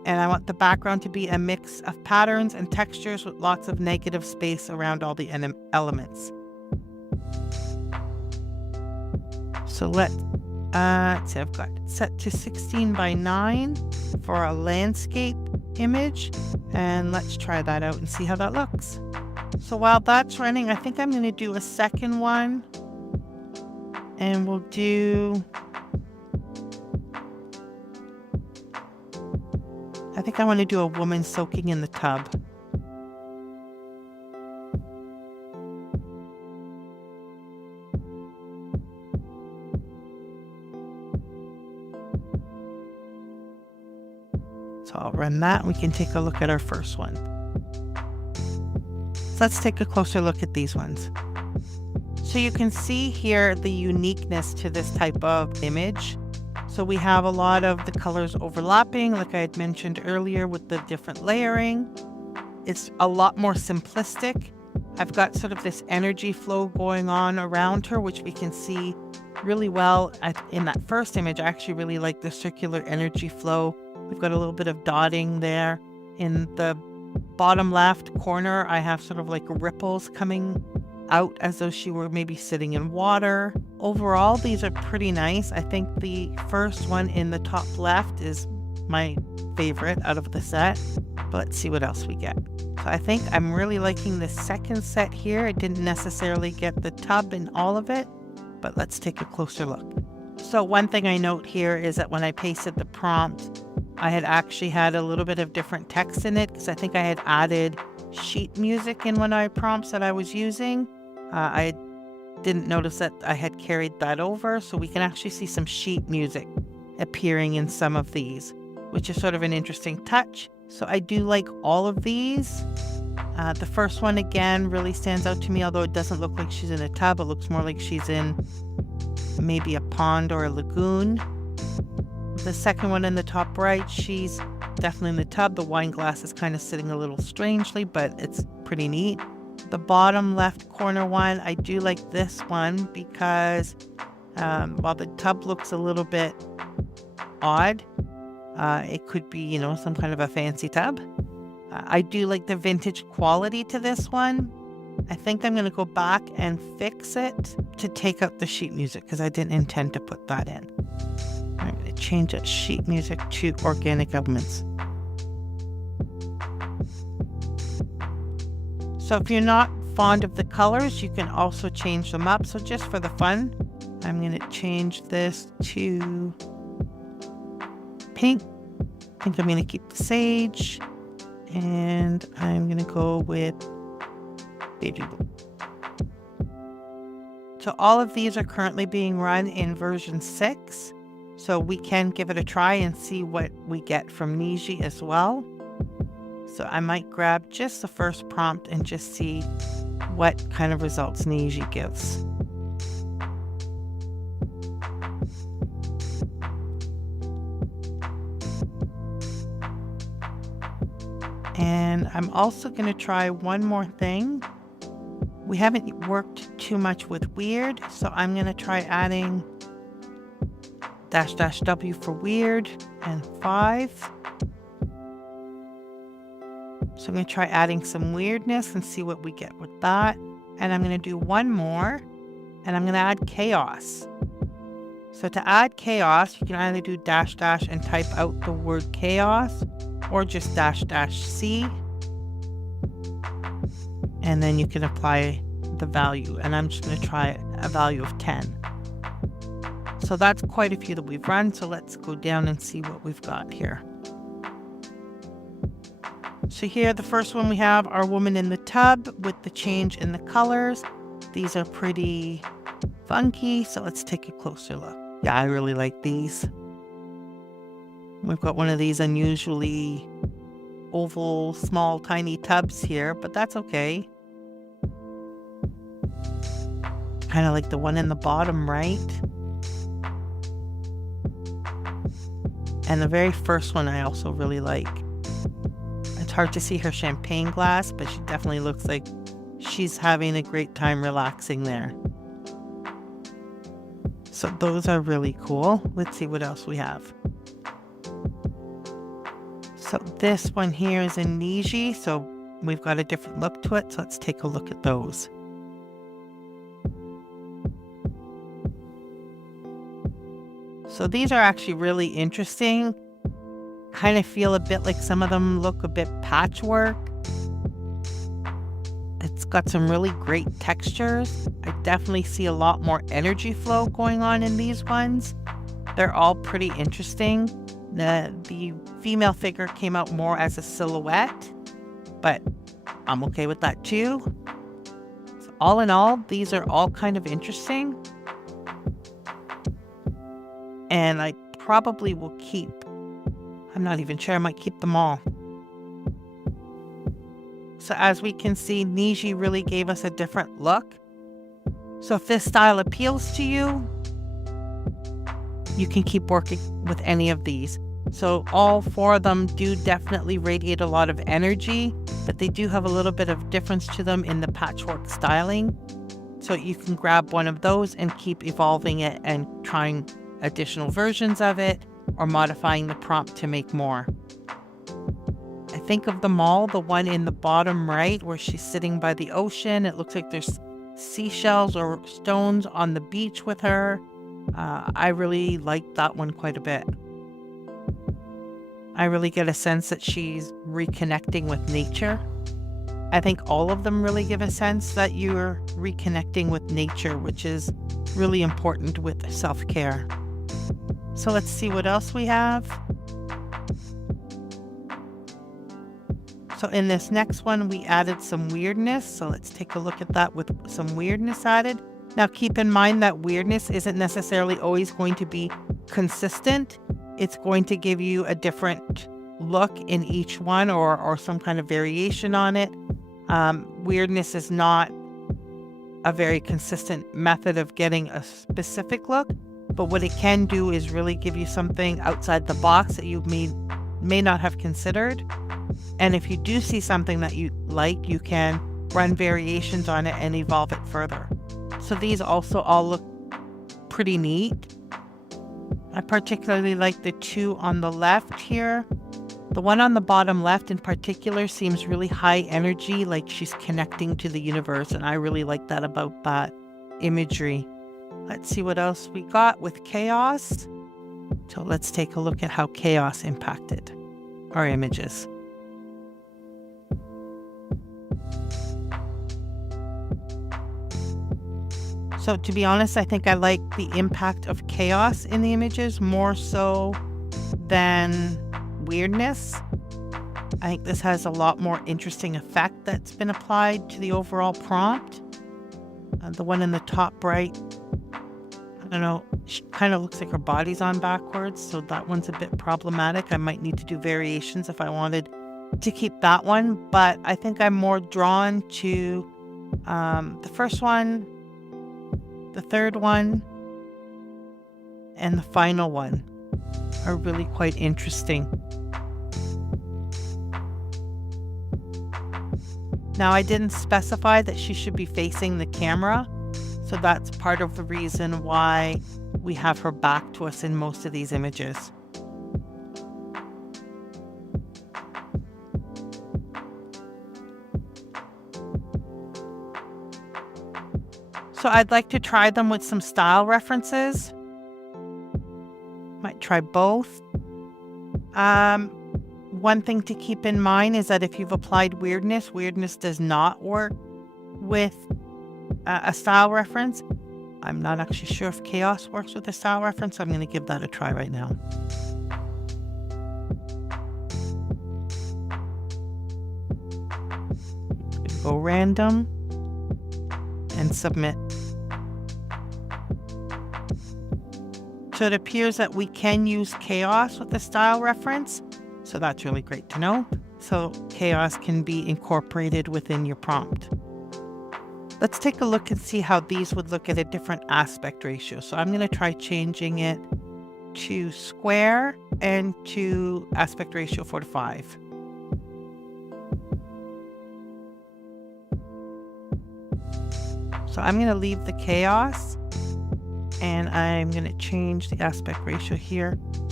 And I want the background to be a mix of patterns and textures with lots of negative space around all the elements. So let's see, I've got it set to 16 by 9 for a landscape image. And let's try that out and see how that looks. So while that's running, I think I'm going to do a second one. And we'll do... I think I want to do a woman soaking in the tub. So I'll run that and we can take a look at our first one. So let's take a closer look at these ones. So you can see here the uniqueness to this type of image. So we have a lot of the colors overlapping, like I had mentioned earlier with the different layering. It's a lot more simplistic. I've got sort of this energy flow going on around her, which we can see really well in that first image. I actually really like the circular energy flow. We've got a little bit of dotting there. In the bottom left corner, I have sort of like ripples coming out as though she were maybe sitting in water. Overall, these are pretty nice. I think the first one in the top left is my favorite out of the set. But let's see what else we get. So I think I'm really liking the second set here. I didn't necessarily get the tub in all of it, but let's take a closer look. So one thing I note here is that when I pasted the prompt, I had actually had a little bit of different text in it because I think I had added sheet music in one of my prompts that I was using. I didn't notice that I had carried that over, so we can actually see some sheet music appearing in some of these, which is sort of an interesting touch. So I do like all of these. The first one, again, really stands out to me, although it doesn't look like she's in a tub. It looks more like she's in maybe a pond or a lagoon. The second one in the top right, she's definitely in the tub. The wine glass is kind of sitting a little strangely, but it's pretty neat. The bottom left corner one, I do like this one because while the tub looks a little bit odd, it could be, some kind of a fancy tub. I do like the vintage quality to this one. I think I'm going to go back and fix it to take out the sheet music because I didn't intend to put that in. I'm going to change that sheet music to organic elements. So if you're not fond of the colors, you can also change them up. So just for the fun, I'm going to change this to pink. I think I'm going to keep the sage. And I'm going to go with baby blue. So all of these are currently being run in version 6. So we can give it a try and see what we get from Niji as well. So I might grab just the first prompt and just see what kind of results Niji gives. And I'm also going to try one more thing. We haven't worked too much with weird, so I'm going to try adding --W for weird and 5. So I'm going to try adding some weirdness and see what we get with that. And I'm going to do one more, and I'm going to add chaos. So to add chaos, you can either do -- and type out the word chaos, or just --C. And then you can apply the value. And I'm just going to try a value of 10. So that's quite a few that we've run. So let's go down and see what we've got here. So here, the first one we have our woman in the tub with the change in the colors. These are pretty funky. So let's take a closer look. Yeah, I really like these. We've got one of these unusually oval, small, tiny tubs here, but that's okay. Kind of like the one in the bottom right. And the very first one I also really like. It's hard to see her champagne glass, but she definitely looks like she's having a great time relaxing there. So those are really cool. Let's see what else we have. So this one here is in Niji, so we've got a different look to it. So let's take a look at those. So these are actually really interesting. Kind of feel a bit like some of them look a bit patchwork. It's got some really great textures. I definitely see a lot more energy flow going on in these ones. They're all pretty interesting. The female figure came out more as a silhouette, but I'm okay with that too. So all in all, these are all kind of interesting. And I probably will keep, I'm not even sure, I might keep them all. So as we can see, Niji really gave us a different look. So if this style appeals to you, you can keep working with any of these. So all 4 of them do definitely radiate a lot of energy, but they do have a little bit of difference to them in the patchwork styling. So you can grab one of those and keep evolving it and trying additional versions of it or modifying the prompt to make more. I think of them all, the one in the bottom right where she's sitting by the ocean, it looks like there's seashells or stones on the beach with her. I really like that one quite a bit. I really get a sense that she's reconnecting with nature. I think all of them really give a sense that you're reconnecting with nature, which is really important with self-care. So let's see what else we have. So in this next one, we added some weirdness. So let's take a look at that with some weirdness added. Now keep in mind that weirdness isn't necessarily always going to be consistent. It's going to give you a different look in each one or some kind of variation on it. Weirdness is not a very consistent method of getting a specific look, but what it can do is really give you something outside the box that you may not have considered. And if you do see something that you like, you can run variations on it and evolve it further. So these also all look pretty neat. I particularly like the 2 on the left here. The one on the bottom left in particular seems really high energy, like she's connecting to the universe, and I really like that about that imagery. Let's see what else we got with chaos. So let's take a look at how chaos impacted our images. So to be honest, I think I like the impact of chaos in the images more so than weirdness. I think this has a lot more interesting effect that's been applied to the overall prompt. The one in the top right, I don't know, she kind of looks like her body's on backwards, so that one's a bit problematic. I might need to do variations if I wanted to keep that one, but I think I'm more drawn to the first one, the third one, and the final one are really quite interesting. Now, I didn't specify that she should be facing the camera, so that's part of the reason why we have her back to us in most of these images. So I'd like to try them with some style references. Might try both. One thing to keep in mind is that if you've applied weirdness, weirdness does not work with a style reference. I'm not actually sure if chaos works with a style reference, so I'm going to give that a try right now. Go random and submit. So it appears that we can use chaos with a style reference. So that's really great to know. So chaos can be incorporated within your prompt. Let's take a look and see how these would look at a different aspect ratio. So I'm going to try changing it to square and to aspect ratio 4:5. So I'm going to leave the chaos and I'm going to change the aspect ratio here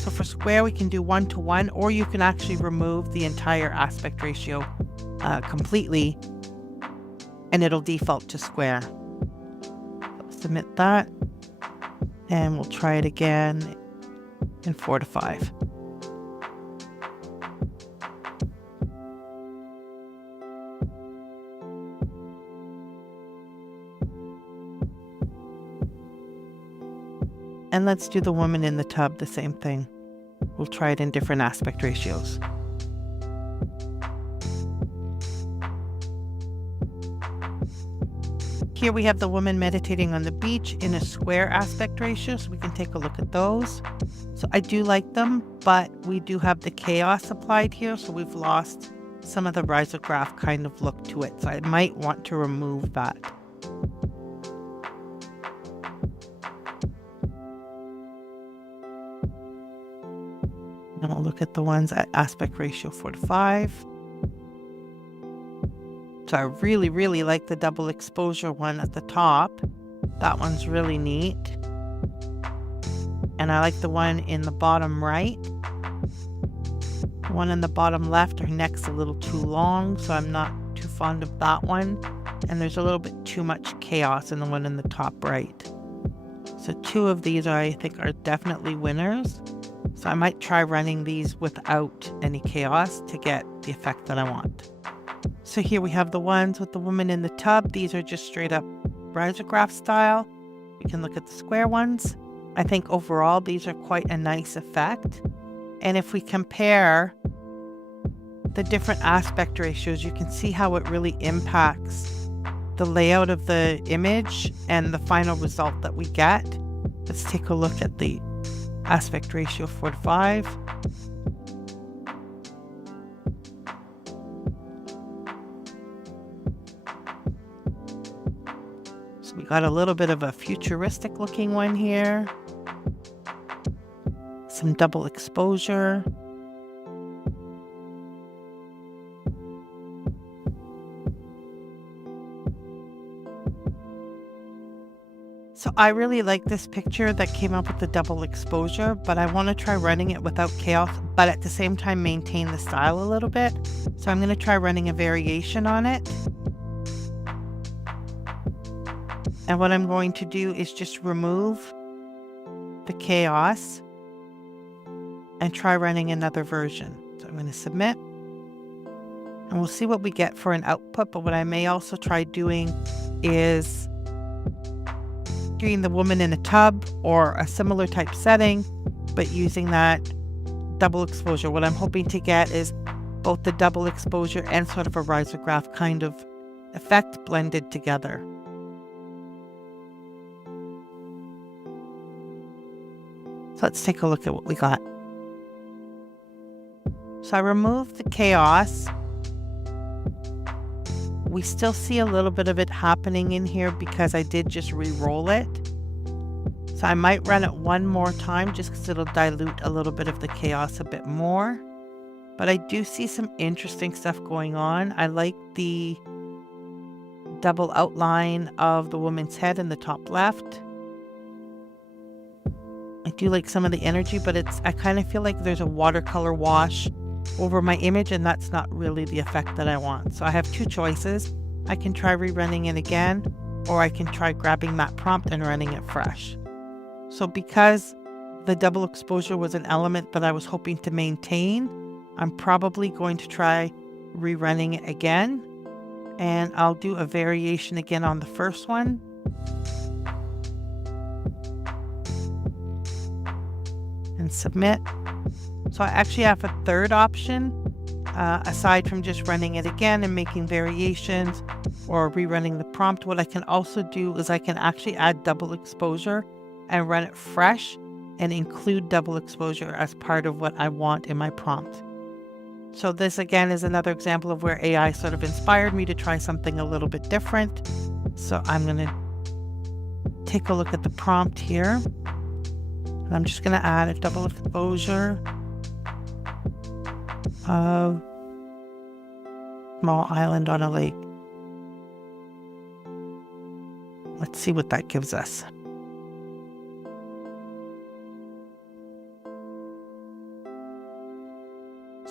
So for square, we can do 1-to-1, or you can actually remove the entire aspect ratio completely, and it'll default to square. Submit that, and we'll try it again in 4-to-5. And let's do the woman in the tub, the same thing. We'll try it in different aspect ratios. Here we have the woman meditating on the beach in a square aspect ratio, so we can take a look at those. So I do like them, but we do have the chaos applied here, so we've lost some of the risograph kind of look to it. So I might want to remove that. And we'll look at the ones at aspect ratio 4-to-5. So I really, really like the double exposure one at the top. That one's really neat. And I like the one in the bottom right. The one in the bottom left, her neck's a little too long, so I'm not too fond of that one. And there's a little bit too much chaos in the one in the top right. So 2 of these I think are definitely winners. So I might try running these without any chaos to get the effect that I want. So here we have the ones with the woman in the tub. These are just straight up risograph style. You can look at the square ones. I think overall these are quite a nice effect. And if we compare the different aspect ratios, you can see how it really impacts the layout of the image and the final result that we get. Let's take a look at the aspect ratio 4-to-5. So we got a little bit of a futuristic looking one here. Some double exposure. So I really like this picture that came up with the double exposure, but I want to try running it without chaos, but at the same time maintain the style a little bit. So I'm going to try running a variation on it. And what I'm going to do is just remove the chaos and try running another version. So I'm going to submit, and we'll see what we get for an output. But what I may also try doing is doing the woman in a tub or a similar type setting, but using that double exposure. What I'm hoping to get is both the double exposure and sort of a risograph kind of effect blended together. So let's take a look at what we got. So I removed the chaos. We still see a little bit of it happening in here because I did just re-roll it. So I might run it one more time just because it'll dilute a little bit of the chaos a bit more. But I do see some interesting stuff going on. I like the double outline of the woman's head in the top left. I do like some of the energy, but I kind of feel like there's a watercolor wash over my image, and that's not really the effect that I want. So I have 2 choices. I can try rerunning it again, or I can try grabbing that prompt and running it fresh. So because the double exposure was an element that I was hoping to maintain, I'm probably going to try rerunning it again, and I'll do a variation again on the first one. And submit. So I actually have a 3rd option, aside from just running it again and making variations or rerunning the prompt. What I can also do is I can actually add double exposure and run it fresh and include double exposure as part of what I want in my prompt. So this again is another example of where AI sort of inspired me to try something a little bit different. So I'm going to take a look at the prompt here. And I'm just going to add a double exposure of small island on a lake. Let's see what that gives us.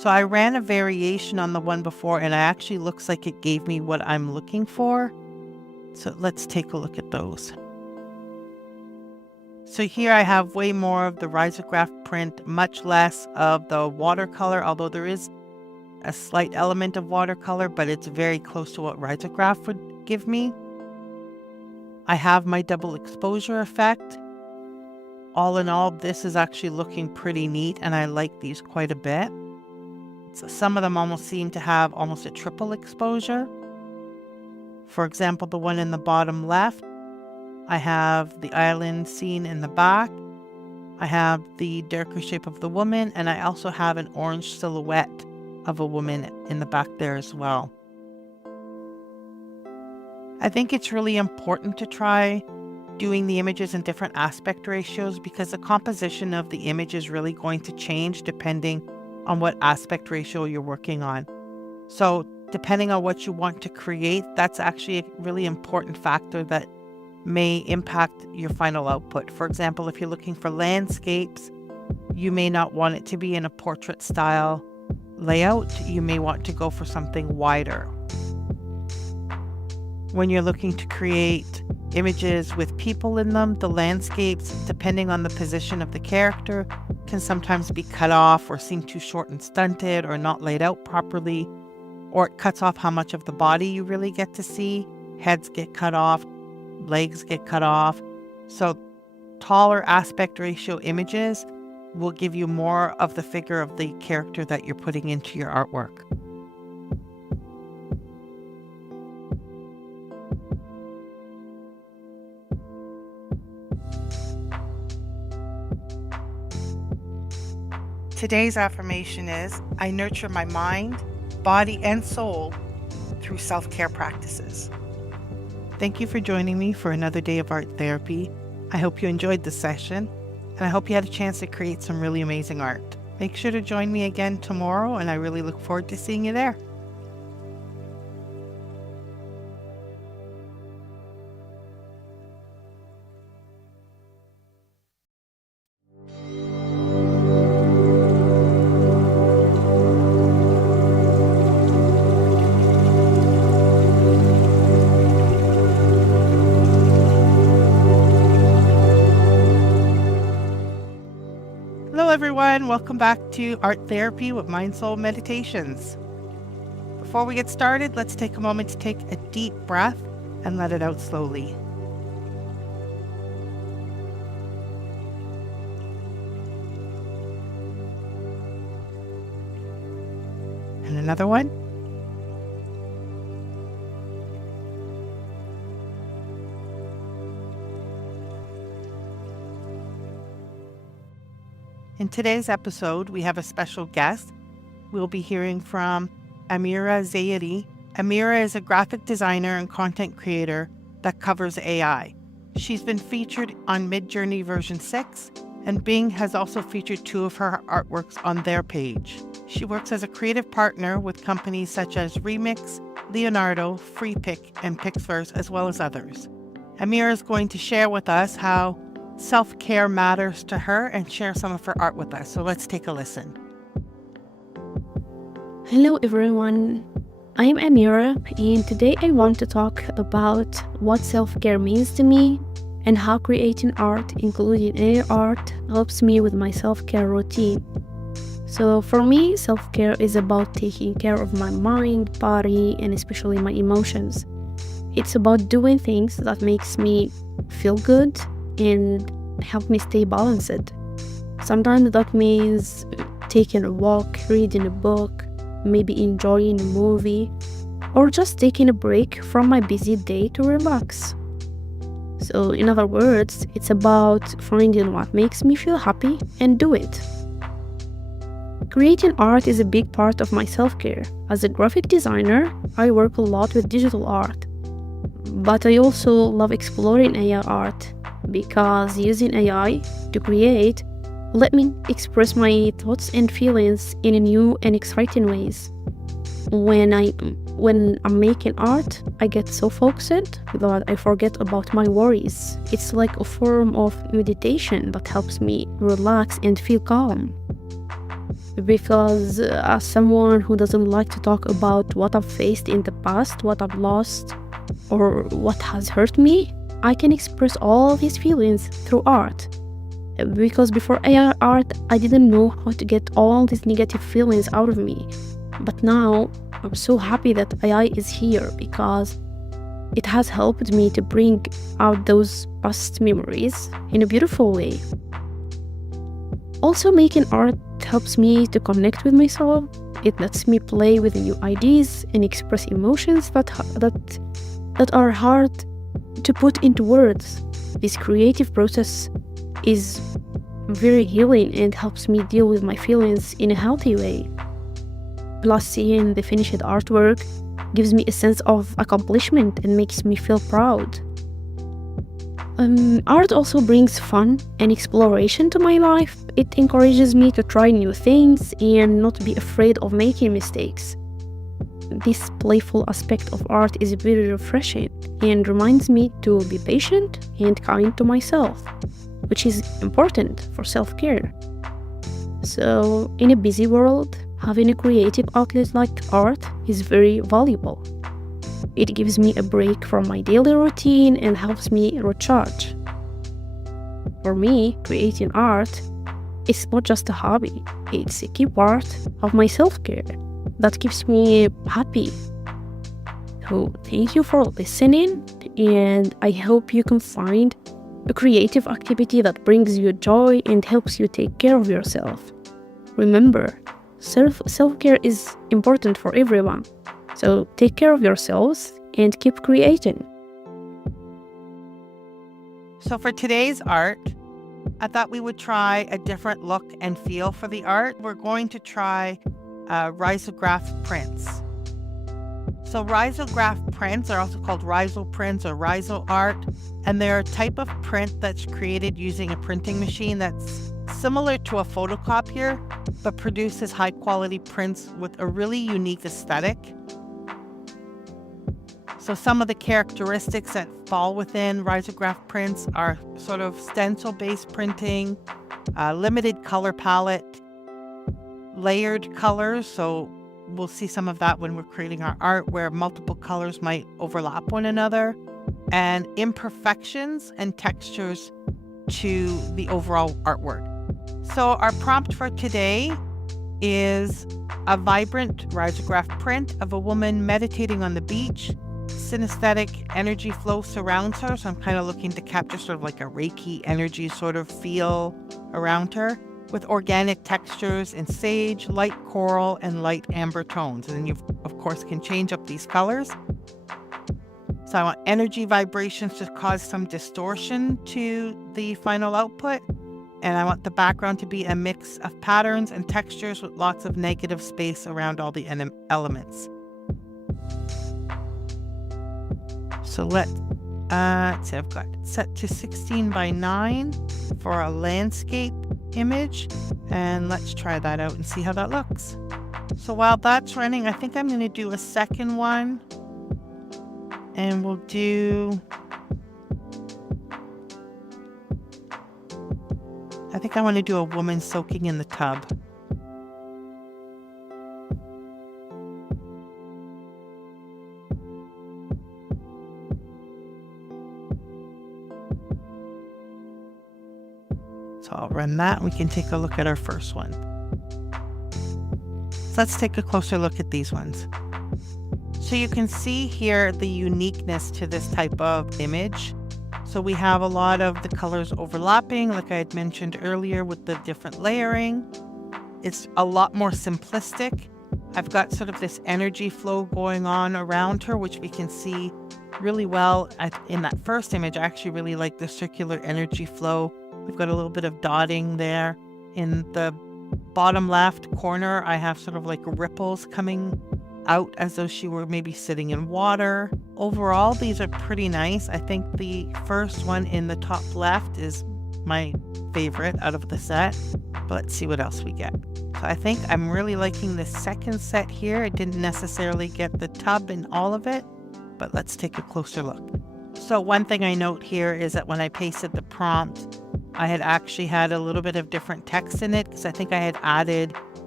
So I ran a variation on the one before, and it actually looks like it gave me what I'm looking for. So let's take a look at those. So here I have way more of the risograph print, much less of the watercolor, although there is a slight element of watercolor, but it's very close to what risograph would give me. I have my double exposure effect. All in all, this is actually looking pretty neat, and I like these quite a bit. So some of them almost seem to have almost a triple exposure. For example, the one in the bottom left, I have the island scene in the back. I have the darker shape of the woman, and I also have an orange silhouette of a woman in the back there as well. I think it's really important to try doing the images in different aspect ratios because the composition of the image is really going to change depending on what aspect ratio you're working on. So depending on what you want to create, that's actually a really important factor that may impact your final output. For example, if you're looking for landscapes, you may not want it to be in a portrait style layout. You may want to go for something wider. When you're looking to create images with people in them, the landscapes, depending on the position of the character, can sometimes be cut off or seem too short and stunted or not laid out properly, or it cuts off how much of the body you really get to see. Heads get cut off, legs get cut off. So taller aspect ratio images will give you more of the figure of the character that you're putting into your artwork. Today's affirmation is, I nurture my mind, body, and soul through self-care practices. Thank you for joining me for another day of art therapy. I hope you enjoyed the session, and I hope you had a chance to create some really amazing art. Make sure to join me again tomorrow, and I really look forward to seeing you there. Hello everyone, welcome back to Art Therapy with MindSoulMeditations. Before we get started, let's take a moment to take a deep breath and let it out slowly. And another one. In today's episode, we have a special guest. We'll be hearing from AWEDACITY. Amira is a graphic designer and content creator that covers AI. She's been featured on Midjourney version 6, and Bing has also featured 2 of her artworks on their page. She works as a creative partner with companies such as Remix, Leonardo, FreePic, and Pixverse, as well as others. Amira is going to share with us how self-care matters to her and share some of her art with us. So let's take a listen. Hello everyone, I'm Amira, and today I want to talk about what self-care means to me and how creating art, including AI art, helps me with my self-care routine. So for me, self-care is about taking care of my mind, body, and especially my emotions. It's about doing things that makes me feel good and help me stay balanced. Sometimes that means taking a walk, reading a book, maybe enjoying a movie, or just taking a break from my busy day to relax. So in other words, it's about finding what makes me feel happy and do it. Creating art is a big part of my self-care. As a graphic designer, I work a lot with digital art, but I also love exploring AI art because using AI to create let me express my thoughts and feelings in new and exciting ways. When I'm making art, I get so focused that I forget about my worries. It's like a form of meditation that helps me relax and feel calm. because as someone who doesn't like to talk about what I've faced in the past, what I've lost, or what has hurt me, I can express all these feelings through art. Because before AI art, I didn't know how to get all these negative feelings out of me. But now, I'm so happy that AI is here because it has helped me to bring out those past memories in a beautiful way. Also, making art helps me to connect with myself. It lets me play with new ideas and express emotions that are hard to put into words. This creative process is very healing and helps me deal with my feelings in a healthy way. Plus, seeing the finished artwork gives me a sense of accomplishment and makes me feel proud. Art also brings fun and exploration to my life. It encourages me to try new things and not be afraid of making mistakes. This playful aspect of art is very refreshing and reminds me to be patient and kind to myself, which is important for self-care. So, in a busy world, having a creative outlet like art is very valuable. It gives me a break from my daily routine and helps me recharge. For me, creating art is not just a hobby, it's a key part of my self-care that keeps me happy. So, thank you for listening, and I hope you can find a creative activity that brings you joy and helps you take care of yourself. Remember, self-care is important for everyone. So take care of yourselves and keep creating. So for today's art, I thought we would try a different look and feel for the art. We're going to try risograph prints. So risograph prints are also called riso prints or riso art, and they're a type of print that's created using a printing machine that's similar to a photocopier, but produces high-quality prints with a really unique aesthetic. So some of the characteristics that fall within risograph prints are sort of stencil-based printing, limited color palette, layered colors. So we'll see some of that when we're creating our art, where multiple colors might overlap one another, and imperfections and textures to the overall artwork. So our prompt for today is a vibrant risograph print of a woman meditating on the beach. Synesthetic energy flow surrounds her, so I'm kind of looking to capture sort of like a Reiki energy sort of feel around her, with organic textures in sage, light coral, and light amber tones. And then you, of course, can change up these colors. So I want energy vibrations to cause some distortion to the final output. And I want the background to be a mix of patterns and textures with lots of negative space around all the elements. So let's see, I've got it set to 16 by 9 for a landscape image. And let's try that out and see how that looks. So while that's running, I think I'm going to do a second one. And we'll do... I think I want to do a woman soaking in the tub. So I'll run that and we can take a look at our first one. So let's take a closer look at these ones. So you can see here the uniqueness to this type of image. So we have a lot of the colors overlapping, like I had mentioned earlier, with the different layering. It's a lot more simplistic. I've got sort of this energy flow going on around her, which we can see really well in that first image. I actually really like the circular energy flow. We've got a little bit of dotting there. In the bottom left corner, I have sort of like ripples coming out as though she were maybe sitting in water. Overall, these are pretty nice. I think the first one in the top left is my favorite out of the set. But let's see what else we get. So I think I'm really liking the second set here. I didn't necessarily get the tub in all of it, but let's take a closer look. So one thing I note here is that when I pasted the prompt, I had actually had a little bit of different text in it because I think I had added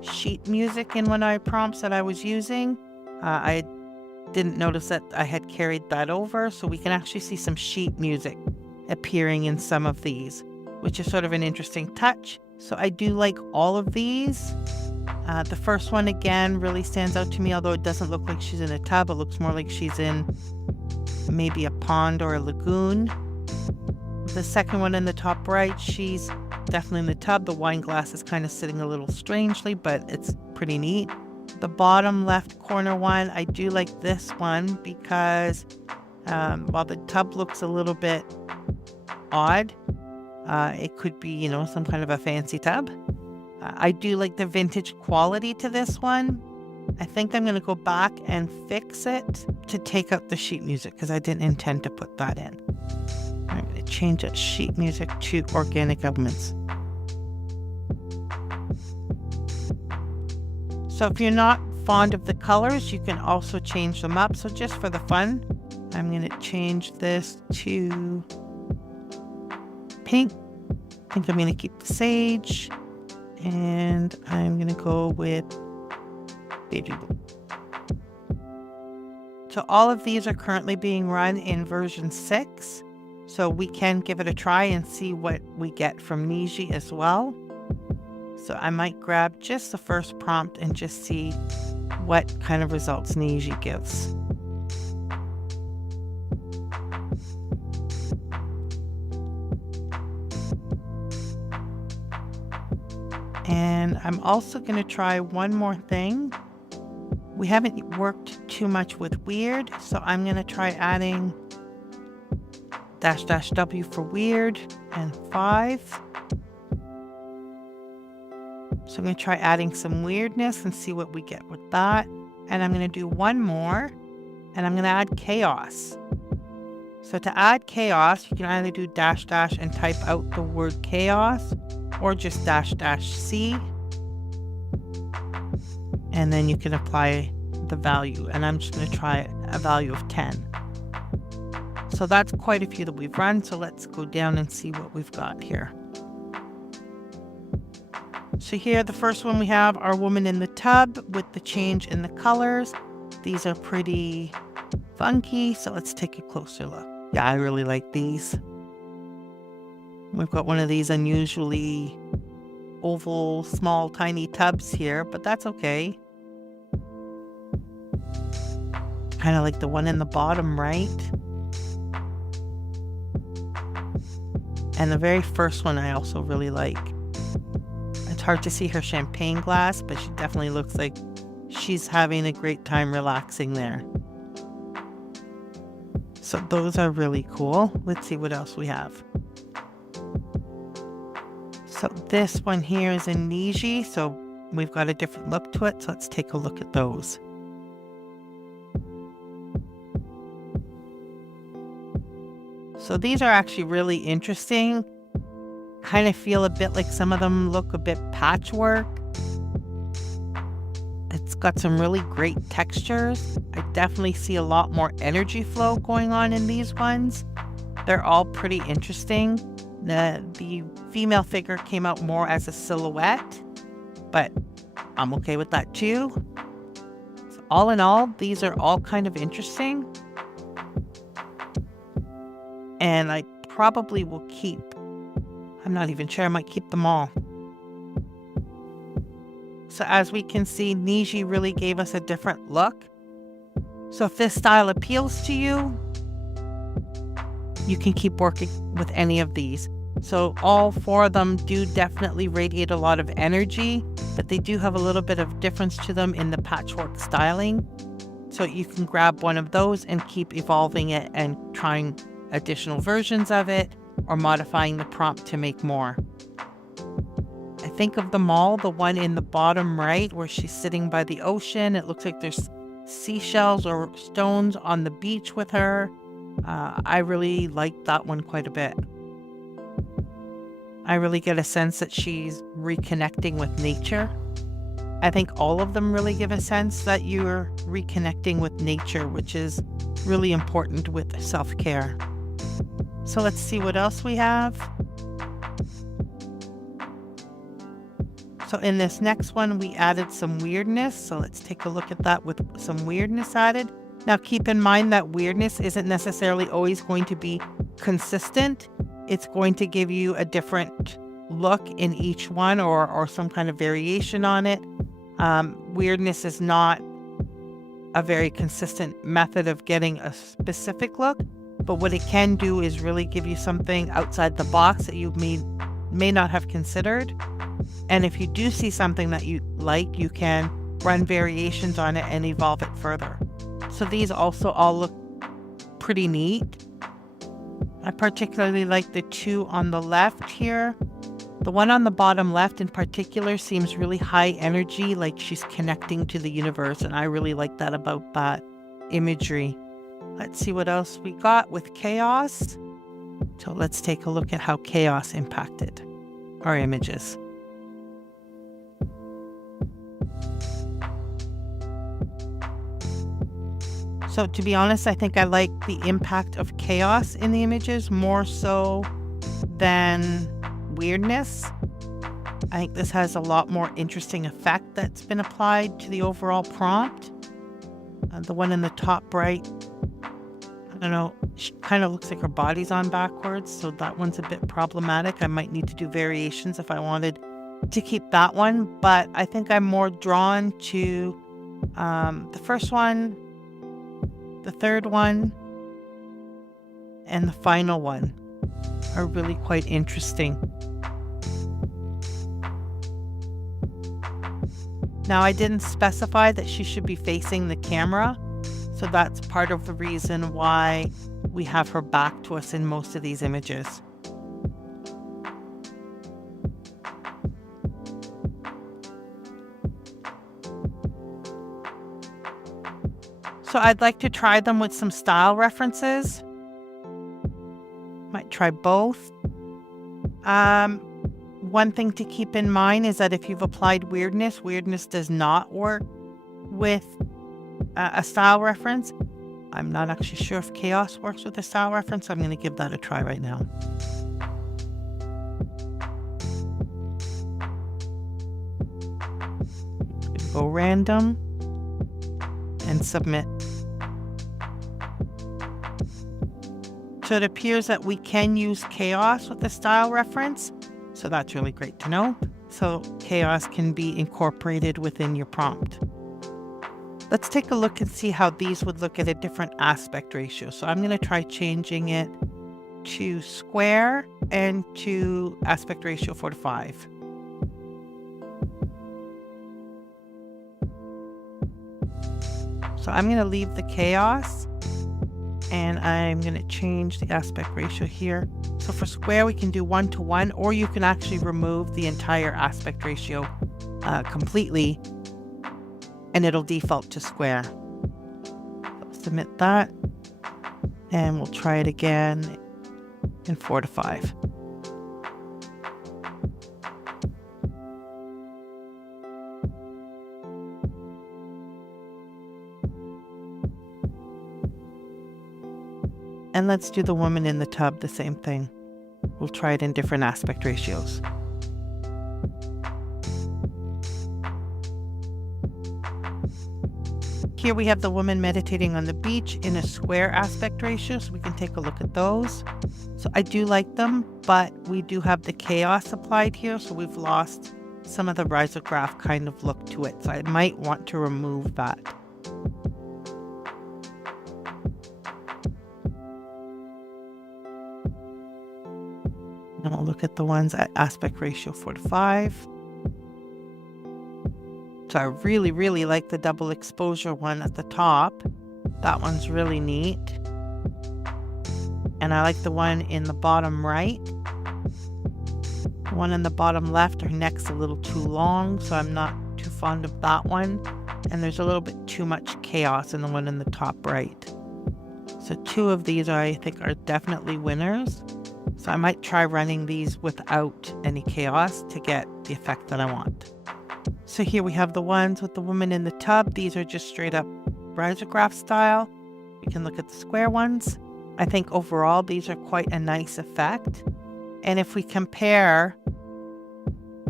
sheet music in one of my prompts that I was using. I didn't notice that I had carried that over, so we can actually see some sheet music appearing in some of these, which is sort of an interesting touch. So I do like all of these. The first one, again, really stands out to me, although it doesn't look like she's in a tub. It looks more like she's in maybe a pond or a lagoon. The second one in the top right, she's definitely in the tub. The wine glass is kind of sitting a little strangely, but it's pretty neat. The bottom left corner one, I do like this one because while the tub looks a little bit odd, it could be, some kind of a fancy tub. I do like the vintage quality to this one. I think I'm going to go back and fix it to take out the sheet music because I didn't intend to put that in. I'm going to change that sheet music to organic elements. So if you're not fond of the colors, you can also change them up. So just for the fun, I'm going to change this to pink. I think I'm going to keep the sage. And I'm going to go with baby blue. So all of these are currently being run in version 6. So we can give it a try and see what we get from Niji as well. So I might grab just the first prompt and just see what kind of results Niji gives. And I'm also going to try one more thing. We haven't worked too much with weird, so I'm going to try adding --W for weird and 5. So I'm going to try adding some weirdness and see what we get with that. And I'm going to do one more, and I'm going to add chaos. So to add chaos, you can either do -- and type out the word chaos, or just --C, and then you can apply the value, and I'm just going to try a value of 10. So that's quite a few that we've run, so let's go down and see what we've got here. So here, the first one we have our woman in the tub with the change in the colors. These are pretty funky, so let's take a closer look. Yeah, I really like these. We've got one of these unusually oval, small, tiny tubs here, but that's okay. Kind of like the one in the bottom right. And the very first one I also really like. It's hard to see her champagne glass, but she definitely looks like she's having a great time relaxing there. So those are really cool. Let's see what else we have. So this one here is in Niji, so we've got a different look to it. So let's take a look at those. So these are actually really interesting. Kind of feel a bit like some of them look a bit patchwork. It's got some really great textures. I definitely see a lot more energy flow going on in these ones. They're all pretty interesting. The female figure came out more as a silhouette, but I'm okay with that too. So all in all, these are all kind of interesting. And I probably will keep, I'm not even sure, I might keep them all. So as we can see, Niji really gave us a different look. So if this style appeals to you, you can keep working with any of these. So all 4 of them do definitely radiate a lot of energy, but they do have a little bit of difference to them in the patchwork styling. So you can grab one of those and keep evolving it and trying additional versions of it or modifying the prompt to make more. I think of them all, the one in the bottom right where she's sitting by the ocean, it looks like there's seashells or stones on the beach with her. I really like that one quite a bit. I really get a sense that she's reconnecting with nature. I think all of them really give a sense that you're reconnecting with nature, which is really important with self-care. So let's see what else we have. So in this next one, we added some weirdness. So let's take a look at that with some weirdness added. Now, keep in mind that weirdness isn't necessarily always going to be consistent. It's going to give you a different look in each one or some kind of variation on it. Weirdness is not a very consistent method of getting a specific look, but what it can do is really give you something outside the box that you may not have considered. And if you do see something that you like, you can run variations on it and evolve it further. So these also all look pretty neat. I particularly like the two on the left here. The one on the bottom left in particular seems really high energy, like she's connecting to the universe, and I really like that about that imagery. Let's see what else we got with chaos. So let's take a look at how chaos impacted our images. So to be honest, I think I like the impact of chaos in the images more so than weirdness. I think this has a lot more interesting effect that's been applied to the overall prompt. The one in the top right, I don't know, she kind of looks like her body's on backwards, so that one's a bit problematic. I might need to do variations if I wanted to keep that one, but I think I'm more drawn to the first one, the third one, and the final one are really quite interesting. Now, I didn't specify that she should be facing the camera, so that's part of the reason why we have her back to us in most of these images. So I'd like to try them with some style references. Might try both. One thing to keep in mind is that if you've applied weirdness does not work with a style reference. I'm not actually sure if chaos works with a style reference, so I'm going to give that a try right now. Go random and submit. So it appears that we can use chaos with a style reference. So that's really great to know. So chaos can be incorporated within your prompt. Let's take a look and see how these would look at a different aspect ratio. So I'm going to try changing it to square and to aspect ratio 4:5. So I'm going to leave the chaos and I'm going to change the aspect ratio here. So for square, we can do 1:1, or you can actually remove the entire aspect ratio completely and it'll default to square. So submit that and we'll try it again in 4:5. And let's do the woman in the tub, the same thing. We'll try it in different aspect ratios. Here we have the woman meditating on the beach in a square aspect ratio, so we can take a look at those. So I do like them, but we do have the chaos applied here, so we've lost some of the risograph kind of look to it. So I might want to remove that. And we'll look at the ones at aspect ratio 4:5. So I really, really like the double exposure one at the top. That one's really neat. And I like the one in the bottom right. The one in the bottom left, her neck's a little too long, so I'm not too fond of that one. And there's a little bit too much chaos in the one in the top right. So two of these I think are definitely winners. So I might try running these without any chaos to get the effect that I want. So here we have the ones with the woman in the tub. These are just straight up risograph style. We can look at the square ones. I think overall these are quite a nice effect. And if we compare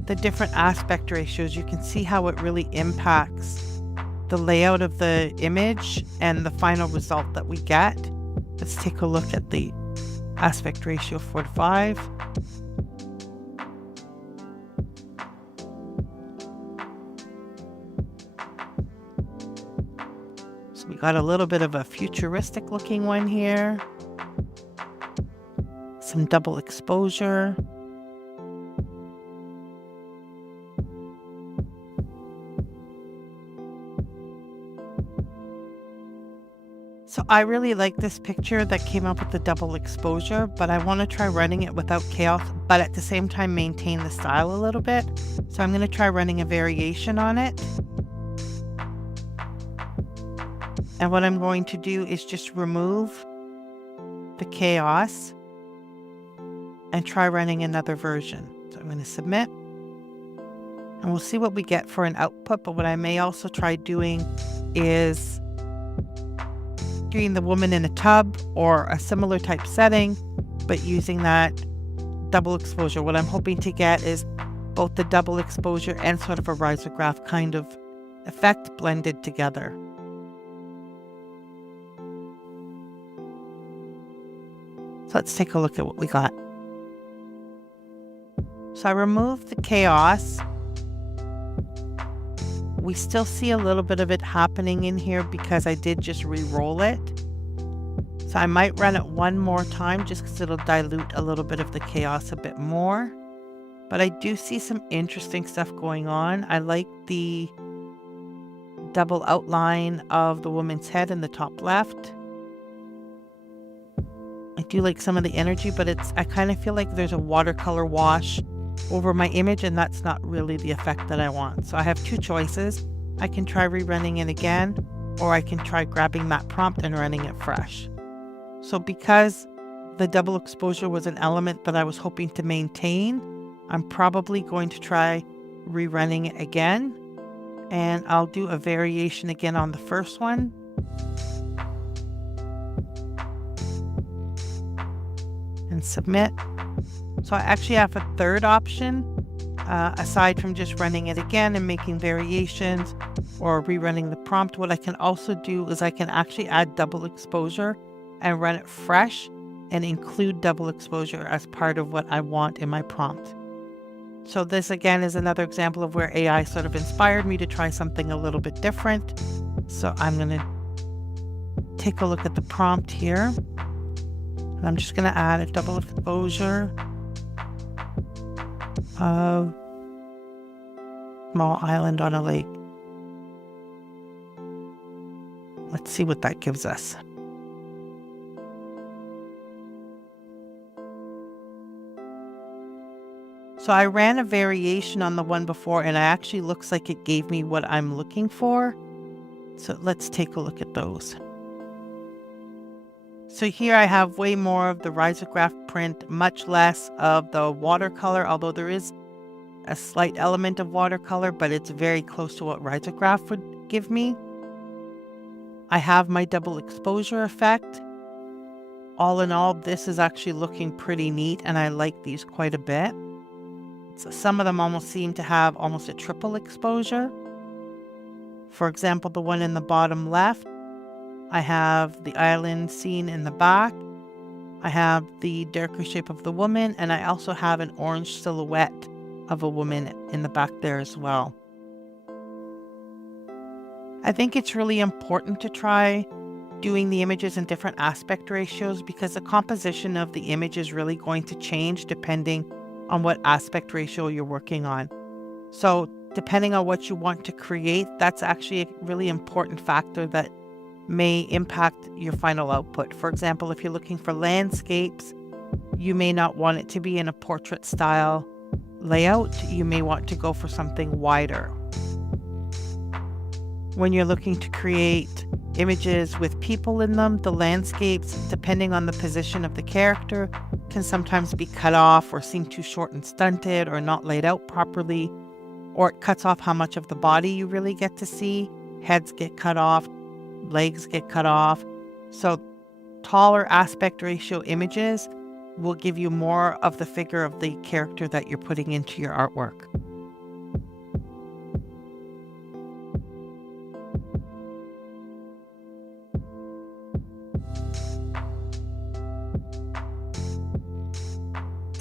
the different aspect ratios, you can see how it really impacts the layout of the image and the final result that we get. Let's take a look at the aspect ratio 4:5. So we got a little bit of a futuristic looking one here. Some double exposure. So I really like this picture that came up with the double exposure, but I want to try running it without chaos, but at the same time maintain the style a little bit. So I'm going to try running a variation on it. And what I'm going to do is just remove the chaos and try running another version. So I'm going to submit. And we'll see what we get for an output, but what I may also try doing is the woman in a tub or a similar type setting, but using that double exposure. What I'm hoping to get is both the double exposure and sort of a risograph kind of effect blended together. So let's take a look at what we got. So I removed the chaos. We still see a little bit of it happening in here because I did just re-roll it. So I might run it one more time just because it'll dilute a little bit of the chaos a bit more. But I do see some interesting stuff going on. I like the double outline of the woman's head in the top left. I do like some of the energy, but I kind of feel like there's a watercolor wash over my image, and that's not really the effect that I want. So I have two choices. I can try rerunning it again, or I can try grabbing that prompt and running it fresh. So because the double exposure was an element that I was hoping to maintain, I'm probably going to try rerunning it again, and I'll do a variation again on the first one. And submit. So I actually have a third option, aside from just running it again and making variations or rerunning the prompt. What I can also do is I can actually add double exposure and run it fresh and include double exposure as part of what I want in my prompt. So this again is another example of where AI sort of inspired me to try something a little bit different. So I'm going to take a look at the prompt here. And I'm just going to add a double exposure of small island on a lake. Let's see what that gives us. So I ran a variation on the one before, and it actually looks like it gave me what I'm looking for. So let's take a look at those. So here I have way more of the risograph print, much less of the watercolor, although there is a slight element of watercolor, but it's very close to what risograph would give me. I have my double exposure effect. All in all, this is actually looking pretty neat, and I like these quite a bit. So some of them almost seem to have almost a triple exposure. For example, the one in the bottom left, I have the island scene in the back. I have the darker shape of the woman, and I also have an orange silhouette of a woman in the back there as well. I think it's really important to try doing the images in different aspect ratios because the composition of the image is really going to change depending on what aspect ratio you're working on. So depending on what you want to create, that's actually a really important factor that may impact your final output. For example, if you're looking for landscapes, you may not want it to be in a portrait style layout. You may want to go for something wider. When you're looking to create images with people in them, the landscapes, depending on the position of the character, can sometimes be cut off or seem too short and stunted or not laid out properly, or it cuts off how much of the body you really get to see. Heads get cut off, legs get cut off. So taller aspect ratio images will give you more of the figure of the character that you're putting into your artwork.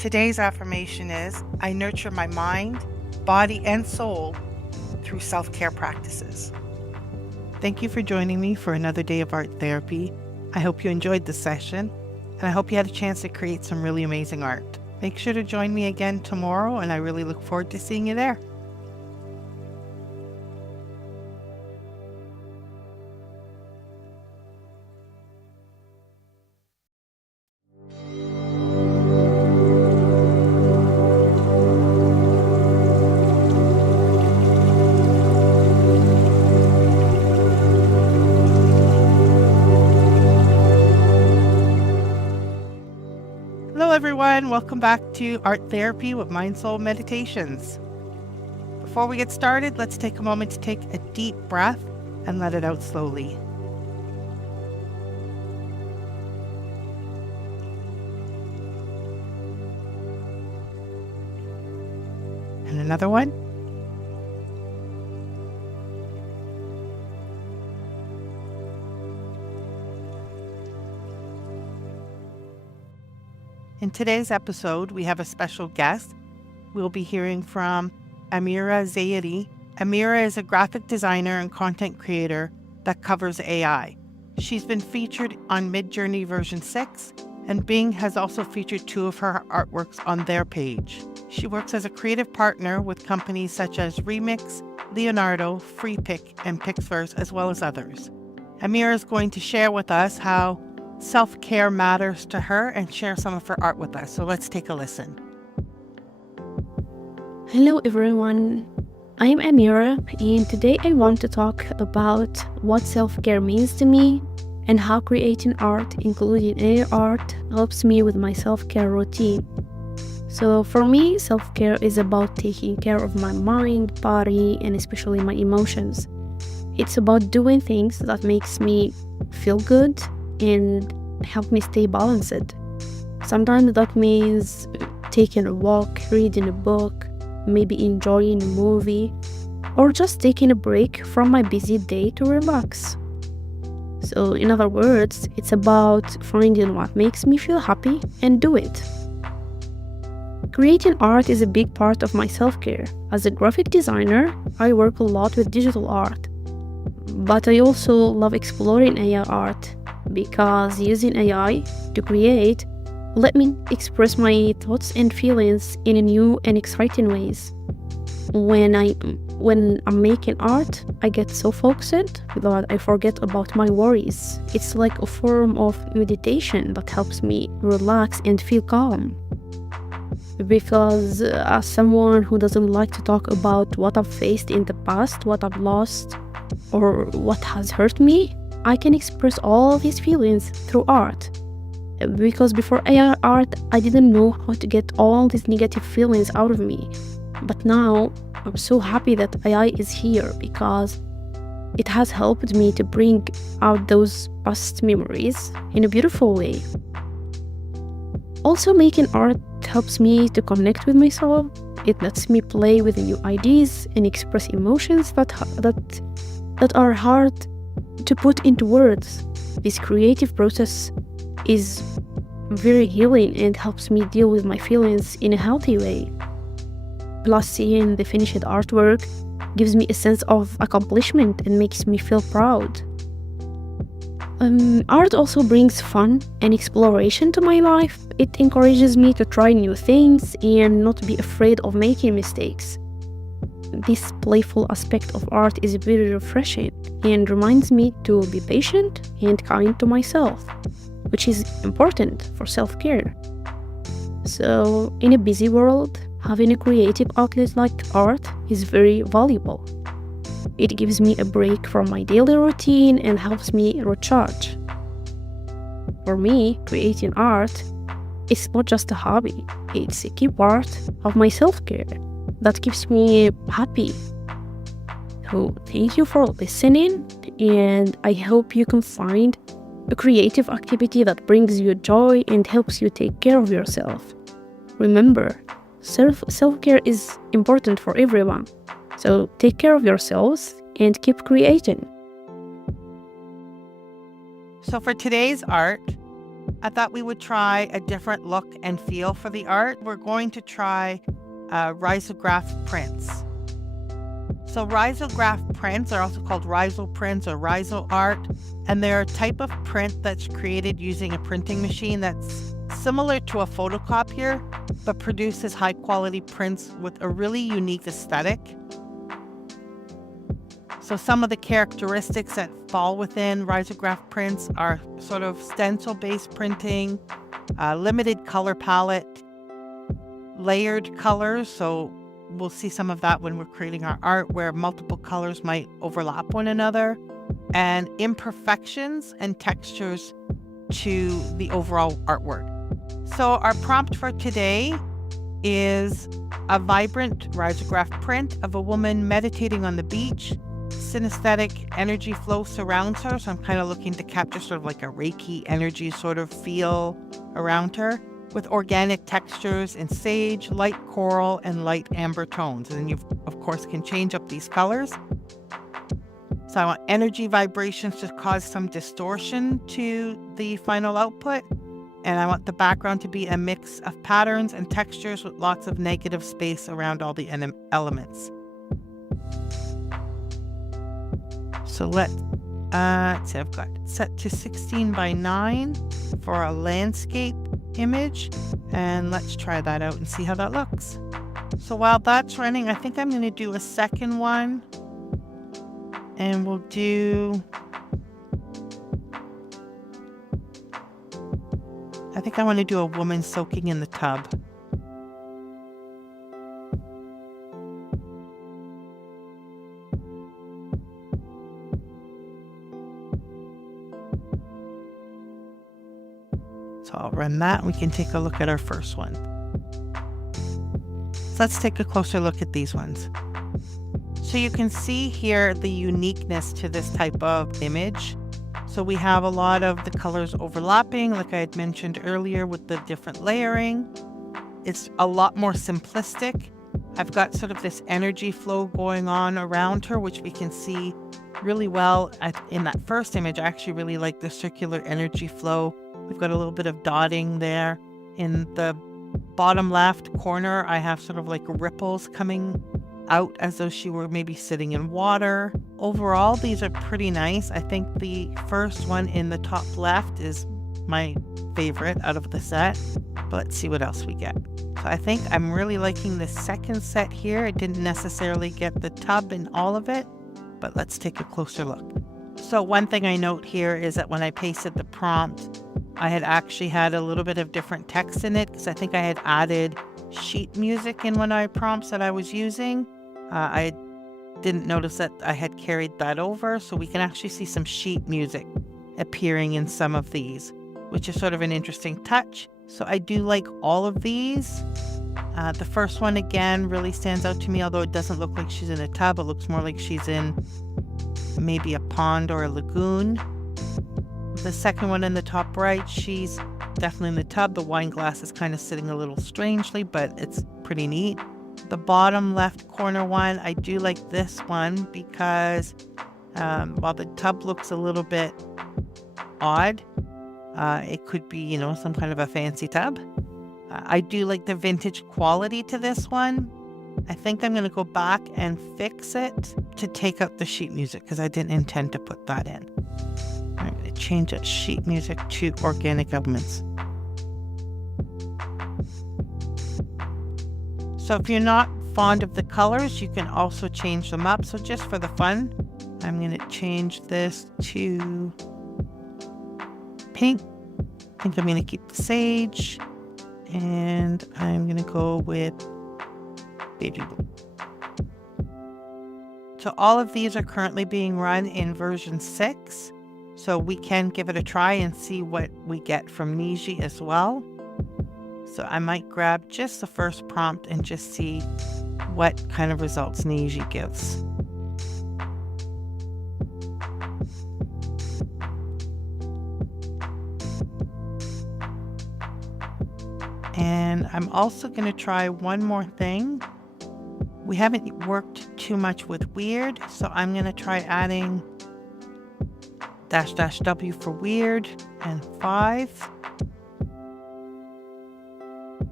Today's affirmation is, I nurture my mind, body, and soul through self-care practices. Thank you for joining me for another day of art therapy. I hope you enjoyed the session, and I hope you had a chance to create some really amazing art. Make sure to join me again tomorrow, and I really look forward to seeing you there. Hello everyone, welcome back to Art Therapy with MindSoulMeditations. Before we get started, let's take a moment to take a deep breath and let it out slowly. And another one. In today's episode, we have a special guest. We'll be hearing from AWEDACITY. Amira is a graphic designer and content creator that covers AI. She's been featured on Midjourney version 6, and Bing has also featured 2 of her artworks on their page. She works as a creative partner with companies such as Remix, Leonardo, FreePic, and Pixverse, as well as others. Amira is going to share with us how self-care matters to her and share some of her art with us. So let's take a listen. Hello everyone, I'm Amira, and today I want to talk about what self-care means to me and how creating art, including AI art, helps me with my self-care routine. So for me, self-care is about taking care of my mind, body, and especially my emotions. It's about doing things that makes me feel good and help me stay balanced. Sometimes that means taking a walk, reading a book, maybe enjoying a movie, or just taking a break from my busy day to relax. So in other words, it's about finding what makes me feel happy and do it. Creating art is a big part of my self-care. As a graphic designer, I work a lot with digital art, but I also love exploring AI art because using AI to create let me express my thoughts and feelings in new and exciting ways. When I'm making art, I get so focused that I forget about my worries. It's like a form of meditation that helps me relax and feel calm. Because as someone who doesn't like to talk about what I've faced in the past, what I've lost, or what has hurt me, I can express all these feelings through art. Because before AI art, I didn't know how to get all these negative feelings out of me. But now, I'm so happy that AI is here because it has helped me to bring out those past memories in a beautiful way. Also, making art helps me to connect with myself. It lets me play with new ideas and express emotions that are hard to put into words. This creative process is very healing and helps me deal with my feelings in a healthy way. Plus, seeing the finished artwork gives me a sense of accomplishment and makes me feel proud. Art also brings fun and exploration to my life. It encourages me to try new things and not be afraid of making mistakes. This playful aspect of art is very refreshing and reminds me to be patient and kind to myself, which is important for self-care. So, in a busy world, having a creative outlet like art is very valuable. It gives me a break from my daily routine and helps me recharge. For me, creating art is not just a hobby, it's a key part of my self-care that keeps me happy. So, thank you for listening, and I hope you can find a creative activity that brings you joy and helps you take care of yourself. Remember, self-care is important for everyone. So take care of yourselves and keep creating. So for today's art, I thought we would try a different look and feel for the art. We're going to try risograph prints. So risograph prints are also called riso prints or riso art, and they're a type of print that's created using a printing machine that's similar to a photocopier, but produces high quality prints with a really unique aesthetic. So some of the characteristics that fall within risograph prints are sort of stencil-based printing, limited color palette, layered colors. So we'll see some of that when we're creating our art, where multiple colors might overlap one another, and imperfections and textures to the overall artwork. So our prompt for today is a vibrant risograph print of a woman meditating on the beach. Synesthetic energy flow surrounds her, so I'm kind of looking to capture sort of like a Reiki energy sort of feel around her, with organic textures in sage, light coral, and light amber tones. And you, of course, can change up these colors. So I want energy vibrations to cause some distortion to the final output. And I want the background to be a mix of patterns and textures with lots of negative space around all the elements. So let's see, I've got it set to 16 by 9 for a landscape image. And let's try that out and see how that looks. So while that's running, I think I'm going to do a second one. And we'll do, I think I want to do a woman soaking in the tub. So I'll run that and we can take a look at our first one. So let's take a closer look at these ones. So you can see here the uniqueness to this type of image. So we have a lot of the colors overlapping, like I had mentioned earlier, with the different layering. It's a lot more simplistic. I've got sort of this energy flow going on around her, which we can see really well in that first image. I actually really like the circular energy flow. We've got a little bit of dotting there. In the bottom left corner, I have sort of like ripples coming out as though she were maybe sitting in water. Overall, these are pretty nice. I think the first one in the top left is my favorite out of the set, but let's see what else we get. So I think I'm really liking the second set here. I didn't necessarily get the tub in all of it, but let's take a closer look. So one thing I note here is that when I pasted the prompt, I had actually had a little bit of different text in it because I think I had added sheet music in one of my prompts that I was using. I didn't notice that I had carried that over, so we can actually see some sheet music appearing in some of these, which is sort of an interesting touch. So I do like all of these. The first one, again, really stands out to me, although it doesn't look like she's in a tub. It looks more like she's in maybe a pond or a lagoon. The second one in the top right, she's definitely in the tub. The wine glass is kind of sitting a little strangely, but it's pretty neat. The bottom left corner one, I do like this one because while the tub looks a little bit odd, it could be, some kind of a fancy tub. I do like the vintage quality to this one. I think I'm going to go back and fix it to take out the sheet music because I didn't intend to put that in. I'm going to change that sheet music to organic elements. So if you're not fond of the colors, you can also change them up. So just for the fun, I'm going to change this to pink. I think I'm going to keep the sage. And I'm going to go with baby blue. So all of these are currently being run in version 6. So we can give it a try and see what we get from Niji as well. So I might grab just the first prompt and just see what kind of results Niji gives. And I'm also going to try one more thing. We haven't worked too much with weird, so I'm going to try adding -- W for weird and 5.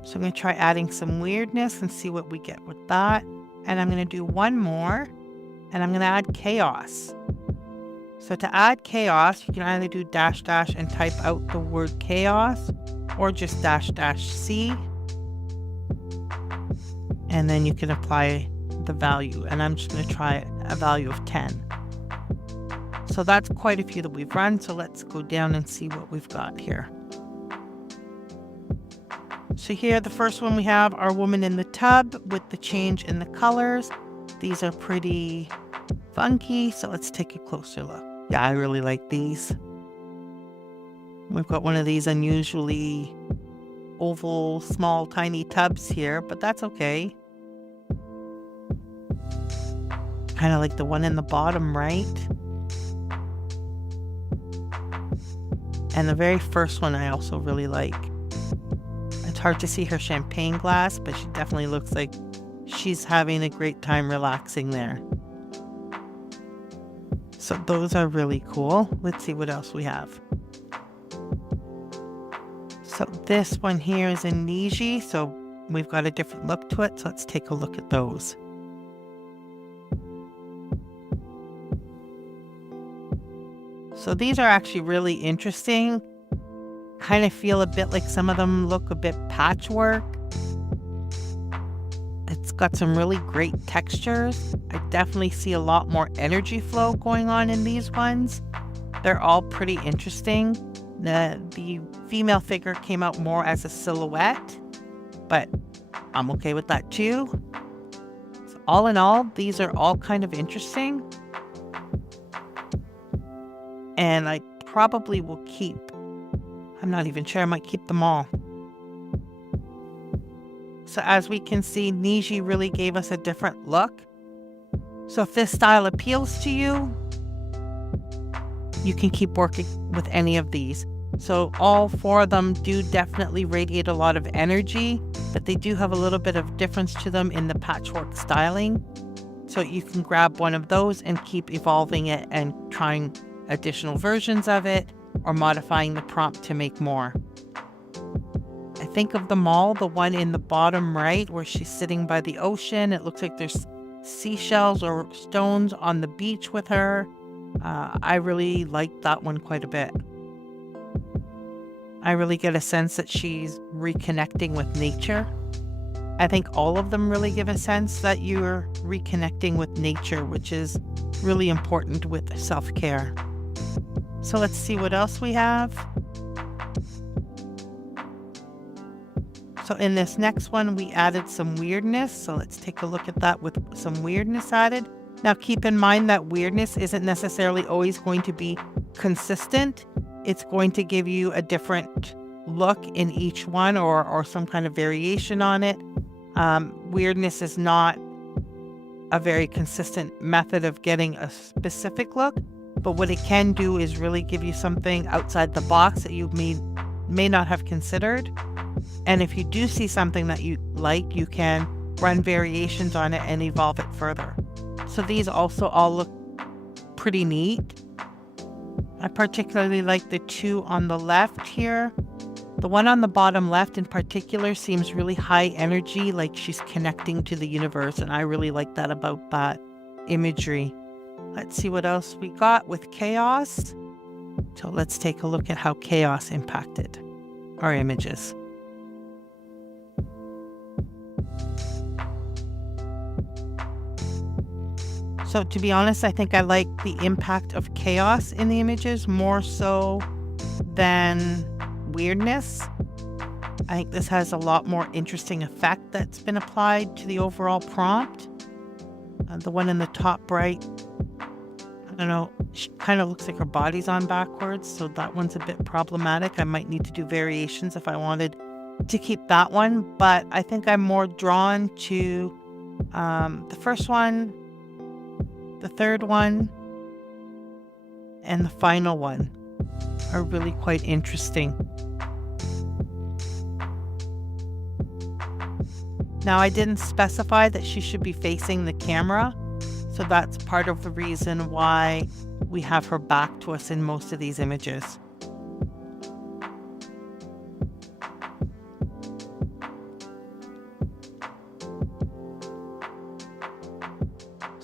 So I'm going to try adding some weirdness and see what we get with that. And I'm going to do one more, and I'm going to add chaos. So to add chaos, you can either do dash dash and type out the word chaos, or just dash dash C. And then you can apply the value. And I'm just going to try a value of 10. So that's quite a few that we've run. So let's go down and see what we've got here. So here, the first one we have our woman in the tub with the change in the colors. These are pretty funky. So let's take a closer look. Yeah, I really like these. We've got one of these unusually oval, small, tiny tubs here, but that's okay. Kind of like the one in the bottom right. And the very first one I also really like. It's hard to see her champagne glass, but she definitely looks like she's having a great time relaxing there. So those are really cool. Let's see what else we have. So this one here is in Niji, so we've got a different look to it. So let's take a look at those. So these are actually really interesting. Kind of feel a bit like some of them look a bit patchwork. It's got some really great textures. I definitely see a lot more energy flow going on in these ones. They're all pretty interesting. The female figure came out more as a silhouette, but I'm okay with that too. So all in all, these are all kind of interesting. And I probably will keep, I'm not even sure, I might keep them all. So as we can see, Niji really gave us a different look. So if this style appeals to you, you can keep working with any of these. So all four of them do definitely radiate a lot of energy, but they do have a little bit of difference to them in the patchwork styling. So you can grab one of those and keep evolving it and trying additional versions of it or modifying the prompt to make more. I think of them all, the one in the bottom right where she's sitting by the ocean, it looks like there's seashells or stones on the beach with her. I really like that one quite a bit. I really get a sense that she's reconnecting with nature. I think all of them really give a sense that you're reconnecting with nature, which is really important with self-care. So let's see what else we have. So in this next one, we added some weirdness. So let's take a look at that with some weirdness added. Now keep in mind that weirdness isn't necessarily always going to be consistent. It's going to give you a different look in each one or some kind of variation on it. Weirdness is not a very consistent method of getting a specific look, but what it can do is really give you something outside the box that you may not have considered. And if you do see something that you like, you can run variations on it and evolve it further. So these also all look pretty neat. I particularly like the two on the left here. The one on the bottom left in particular seems really high energy, like she's connecting to the universe, and I really like that about that imagery. Let's see what else we got with chaos. So let's take a look at how chaos impacted our images. So to be honest, I think I like the impact of chaos in the images more so than weirdness. I think this has a lot more interesting effect that's been applied to the overall prompt. The one in the top right, I don't know, she kind of looks like her body's on backwards, so that one's a bit problematic. I might need to do variations if I wanted to keep that one, but I think I'm more drawn to the first one, the third one, and the final one are really quite interesting. Now, I didn't specify that she should be facing the camera, so that's part of the reason why we have her back to us in most of these images.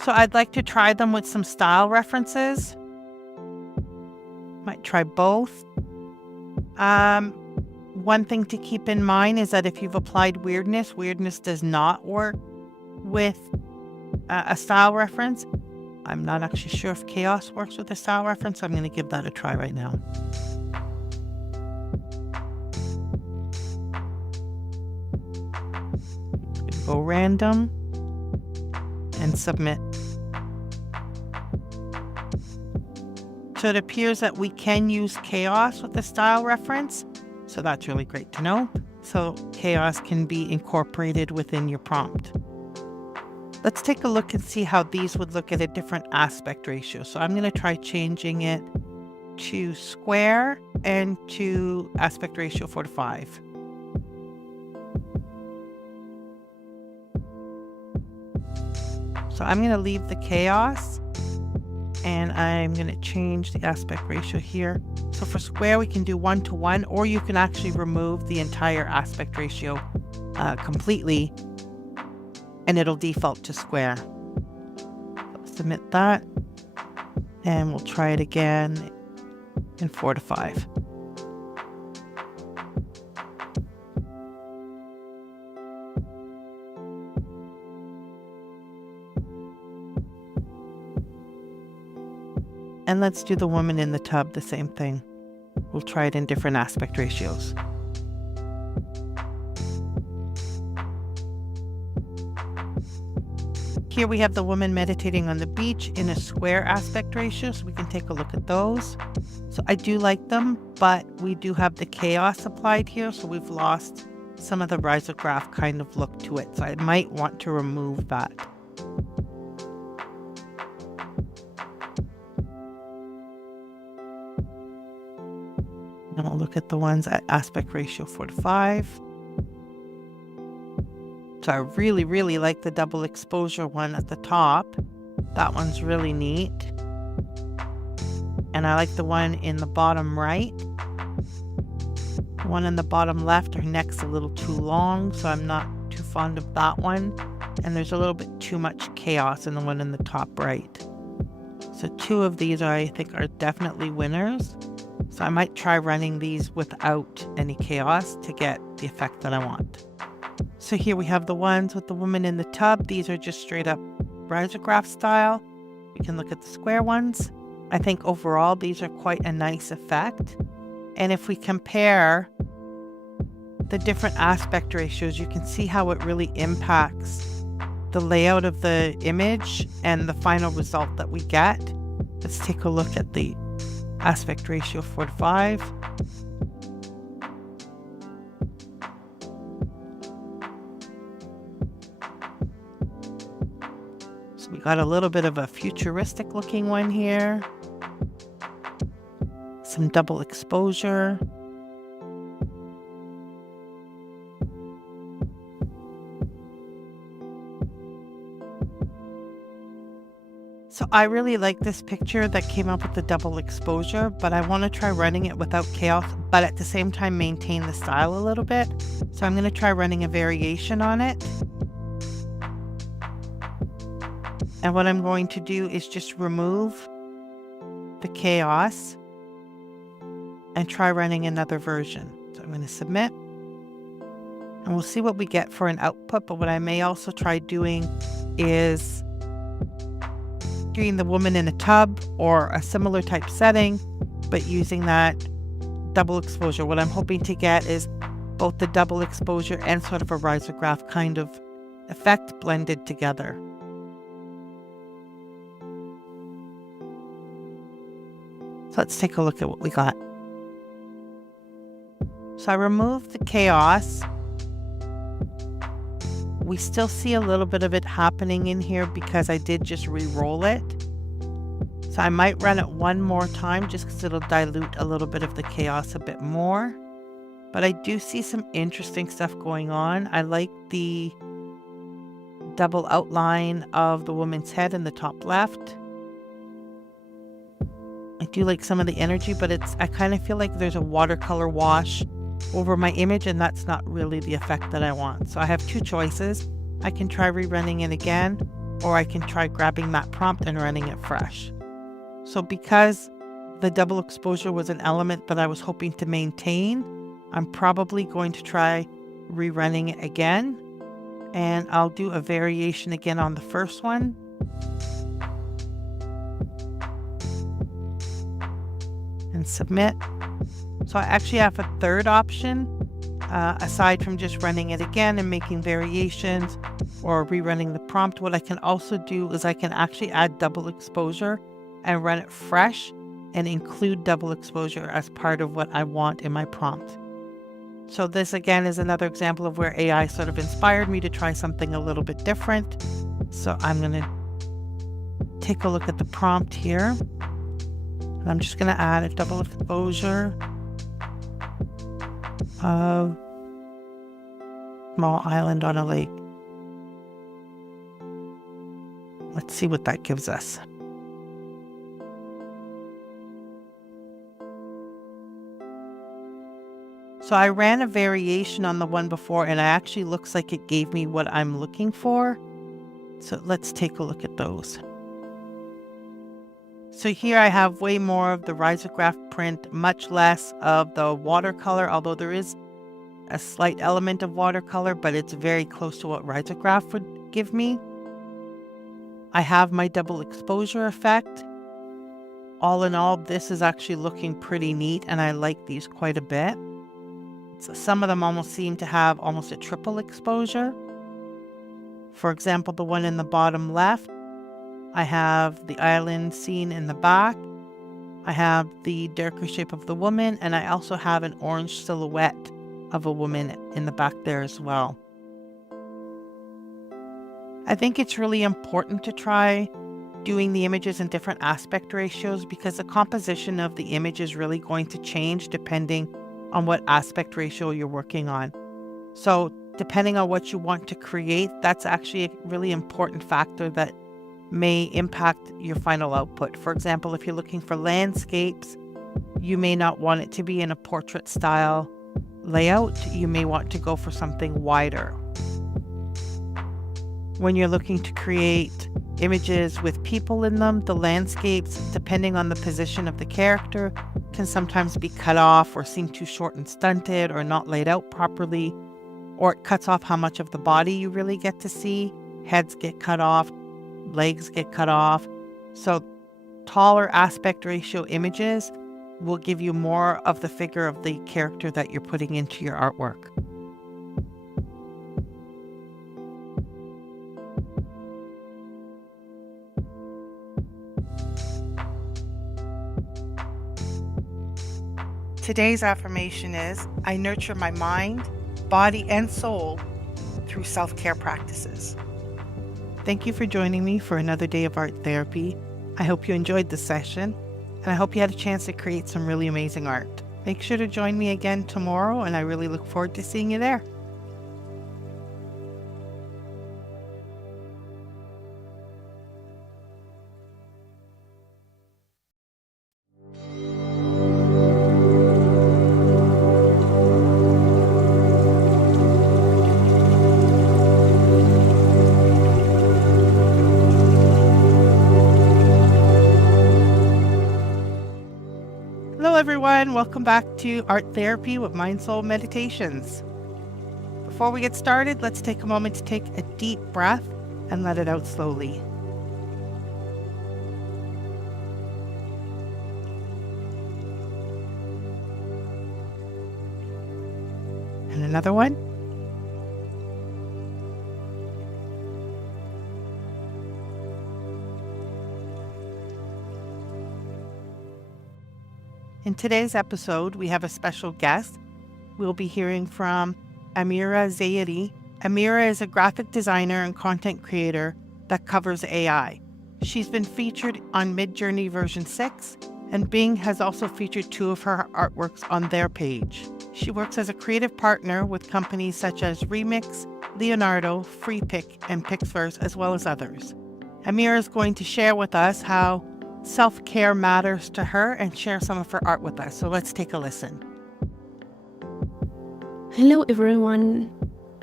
So I'd like to try them with some style references. Might try both. One thing to keep in mind is that if you've applied weirdness does not work with a style reference. I'm not actually sure if chaos works with a style reference, so I'm going to give that a try right now. Go random and submit. So it appears that we can use chaos with a style reference. So that's really great to know. So chaos can be incorporated within your prompt. Let's take a look and see how these would look at a different aspect ratio. So I'm going to try changing it to square and to aspect ratio 4:5. So I'm going to leave the chaos and I'm going to change the aspect ratio here. So for square, we can do 1:1, or you can actually remove the entire aspect ratio completely and it'll default to square. So submit that and we'll try it again in 4:5. And let's do the woman in the tub, the same thing. We'll try it in different aspect ratios. Here we have the woman meditating on the beach in a square aspect ratio, so we can take a look at those. So I do like them, but we do have the chaos applied here, so we've lost some of the risograph kind of look to it. So I might want to remove that. And we'll look at the ones at aspect ratio 4:5. So I really, really like the double exposure one at the top. That one's really neat. And I like the one in the bottom right. The one in the bottom left, her neck's a little too long, so I'm not too fond of that one. And there's a little bit too much chaos in the one in the top right. So two of these I think are definitely winners. So I might try running these without any chaos to get the effect that I want. So here we have the ones with the woman in the tub. These are just straight up risograph style. We can look at the square ones. I think overall these are quite a nice effect. And if we compare the different aspect ratios, you can see how it really impacts the layout of the image and the final result that we get. Let's take a look at the aspect ratio 4:5. So we got a little bit of a futuristic looking one here. Some double exposure. So I really like this picture that came up with the double exposure, but I want to try running it without chaos, but at the same time maintain the style a little bit. So I'm going to try running a variation on it. And what I'm going to do is just remove the chaos and try running another version. So I'm going to submit and we'll see what we get for an output. But what I may also try doing is doing the woman in a tub or a similar type setting, but using that double exposure. What I'm hoping to get is both the double exposure and sort of a risograph kind of effect blended together. So let's take a look at what we got. So I removed the chaos. We still see a little bit of it happening in here because I did just re-roll it. So I might run it one more time just because it'll dilute a little bit of the chaos a bit more. But I do see some interesting stuff going on. I like the double outline of the woman's head in the top left. I do like some of the energy, but I kind of feel like there's a watercolor wash over my image, and that's not really the effect that I want. So I have two choices. I can try rerunning it again, or I can try grabbing that prompt and running it fresh. So because the double exposure was an element that I was hoping to maintain, I'm probably going to try rerunning it again. And I'll do a variation again on the first one. And submit. So I actually have a third option, aside from just running it again and making variations or rerunning the prompt. What I can also do is I can actually add double exposure and run it fresh and include double exposure as part of what I want in my prompt. So this again is another example of where AI sort of inspired me to try something a little bit different. So I'm going to take a look at the prompt here. And I'm just going to add a double exposure of small island on a lake. Let's see what that gives us. So I ran a variation on the one before, and it actually looks like it gave me what I'm looking for. So let's take a look at those. So here I have way more of the risograph print, much less of the watercolor, although there is a slight element of watercolor, but it's very close to what risograph would give me. I have my double exposure effect. All in all, this is actually looking pretty neat, and I like these quite a bit. So some of them almost seem to have almost a triple exposure. For example, the one in the bottom left, I have the island scene in the back. I have the darker shape of the woman, and I also have an orange silhouette of a woman in the back there as well. I think it's really important to try doing the images in different aspect ratios because the composition of the image is really going to change depending on what aspect ratio you're working on. So depending on what you want to create, that's actually a really important factor that may impact your final output. For example, if you're looking for landscapes, you may not want it to be in a portrait style layout. You may want to go for something wider. When you're looking to create images with people in them, the landscapes, depending on the position of the character, can sometimes be cut off or seem too short and stunted or not laid out properly, or it cuts off how much of the body you really get to see. Heads get cut off, legs get cut off. So taller aspect ratio images will give you more of the figure of the character that you're putting into your artwork. Today's affirmation is, I nurture my mind, body, and soul through self-care practices. Thank you for joining me for another day of art therapy. I hope you enjoyed the session, and I hope you had a chance to create some really amazing art. Make sure to join me again tomorrow, and I really look forward to seeing you there. Hello everyone, welcome back to Art Therapy with MindSoulMeditations. Before we get started, let's take a moment to take a deep breath and let it out slowly. And another one. In today's episode, we have a special guest. We'll be hearing from AWEDACITY. Amira is a graphic designer and content creator that covers AI. She's been featured on Midjourney version 6, and Bing has also featured 2 of her artworks on their page. She works as a creative partner with companies such as Remix, Leonardo, FreePic, and Pixverse, as well as others. Amira is going to share with us how self-care matters to her and share some of her art with us. So let's take a listen. Hello everyone.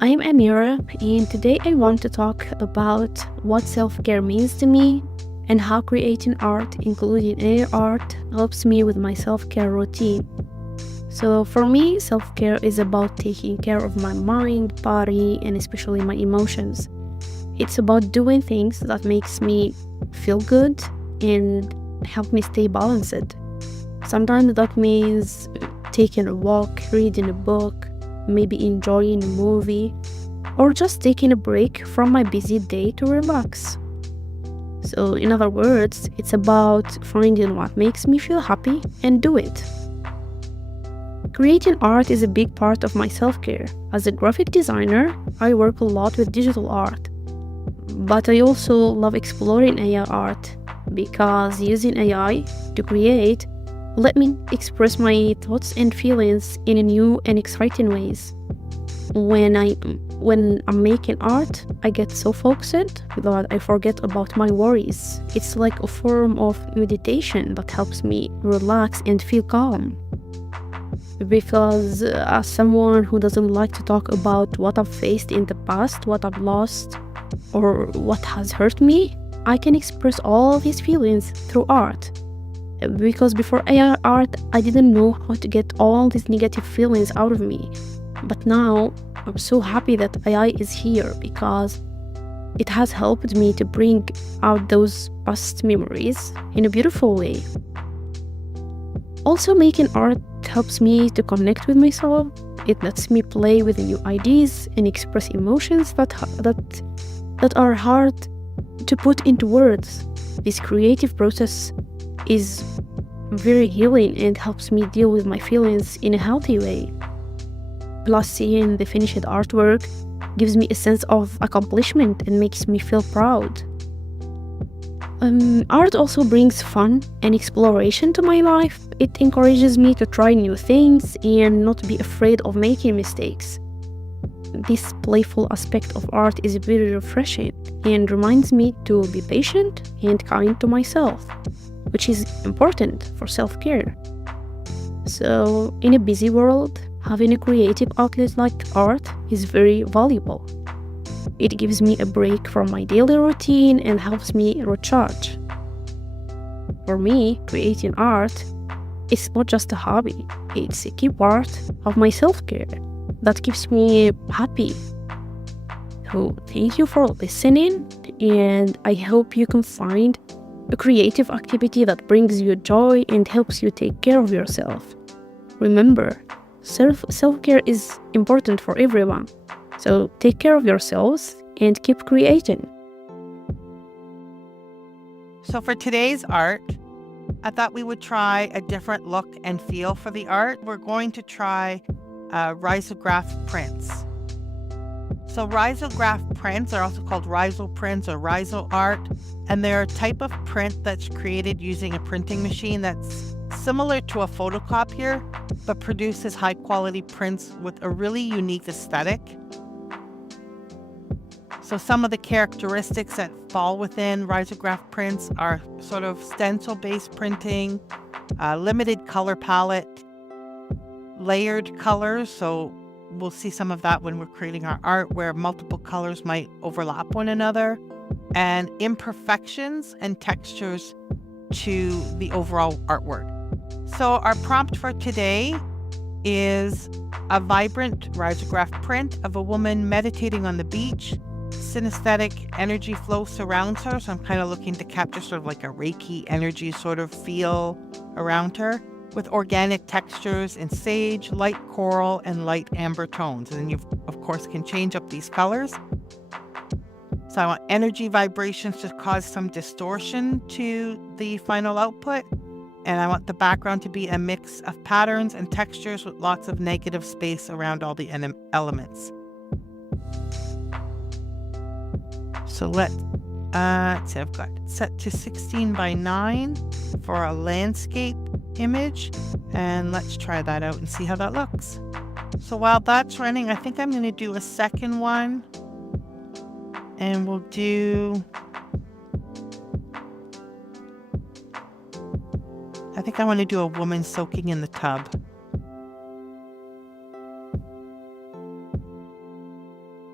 I'm Amira, and today I want to talk about what self-care means to me and how creating art, including AI art, helps me with my self-care routine. So for me, self-care is about taking care of my mind, body, and especially my emotions. It's about doing things that makes me feel good and help me stay balanced. Sometimes that means taking a walk, reading a book, maybe enjoying a movie, or just taking a break from my busy day to relax. So, in other words, it's about finding what makes me feel happy and do it. Creating art is a big part of my self-care. As a graphic designer, I work a lot with digital art, but I also love exploring AI art because using AI to create let me express my thoughts and feelings in new and exciting ways. When I'm making art, I get so focused that I forget about my worries. It's like a form of meditation that helps me relax and feel calm. Because as someone who doesn't like to talk about what I've faced in the past, what I've lost, or what has hurt me, I can express all these feelings through art. Because before AI art, I didn't know how to get all these negative feelings out of me. But now, I'm so happy that AI is here because it has helped me to bring out those past memories in a beautiful way. Also, making art helps me to connect with myself. It lets me play with new ideas and express emotions that are hard to put into words. This creative process is very healing and helps me deal with my feelings in a healthy way. Plus, seeing the finished artwork gives me a sense of accomplishment and makes me feel proud. Art also brings fun and exploration to my life. It encourages me to try new things and not be afraid of making mistakes. This playful aspect of art is very refreshing and reminds me to be patient and kind to myself, which is important for self-care. So, in a busy world, having a creative outlet like art is very valuable. It gives me a break from my daily routine and helps me recharge. For me, creating art is not just a hobby, it's a key part of my self-care that keeps me happy. So, thank you for listening, and I hope you can find a creative activity that brings you joy and helps you take care of yourself. Remember, self-care is important for everyone. So take care of yourselves and keep creating. So for today's art, I thought we would try a different look and feel for the art. We're going to try risograph prints. So risograph prints are also called riso prints or riso art, and they're a type of print that's created using a printing machine that's similar to a photocopier, but produces high-quality prints with a really unique aesthetic. So some of the characteristics that fall within risograph prints are sort of stencil-based printing, limited color palette, layered colors. So we'll see some of that when we're creating our art where multiple colors might overlap one another, and imperfections and textures to the overall artwork. So our prompt for today is a vibrant risograph print of a woman meditating on the beach. Synesthetic energy flow surrounds her, so I'm kind of looking to capture sort of like a Reiki energy sort of feel around her, with organic textures in sage, light coral, and light amber tones. And then you, of course, can change up these colors. So I want energy vibrations to cause some distortion to the final output. And I want the background to be a mix of patterns and textures with lots of negative space around all the elements. So let's see, I've got it set to 16 by 9 for a landscape image. And let's try that out and see how that looks. So while that's running, I think I'm going to do a second one. And we'll do, I think I want to do a woman soaking in the tub.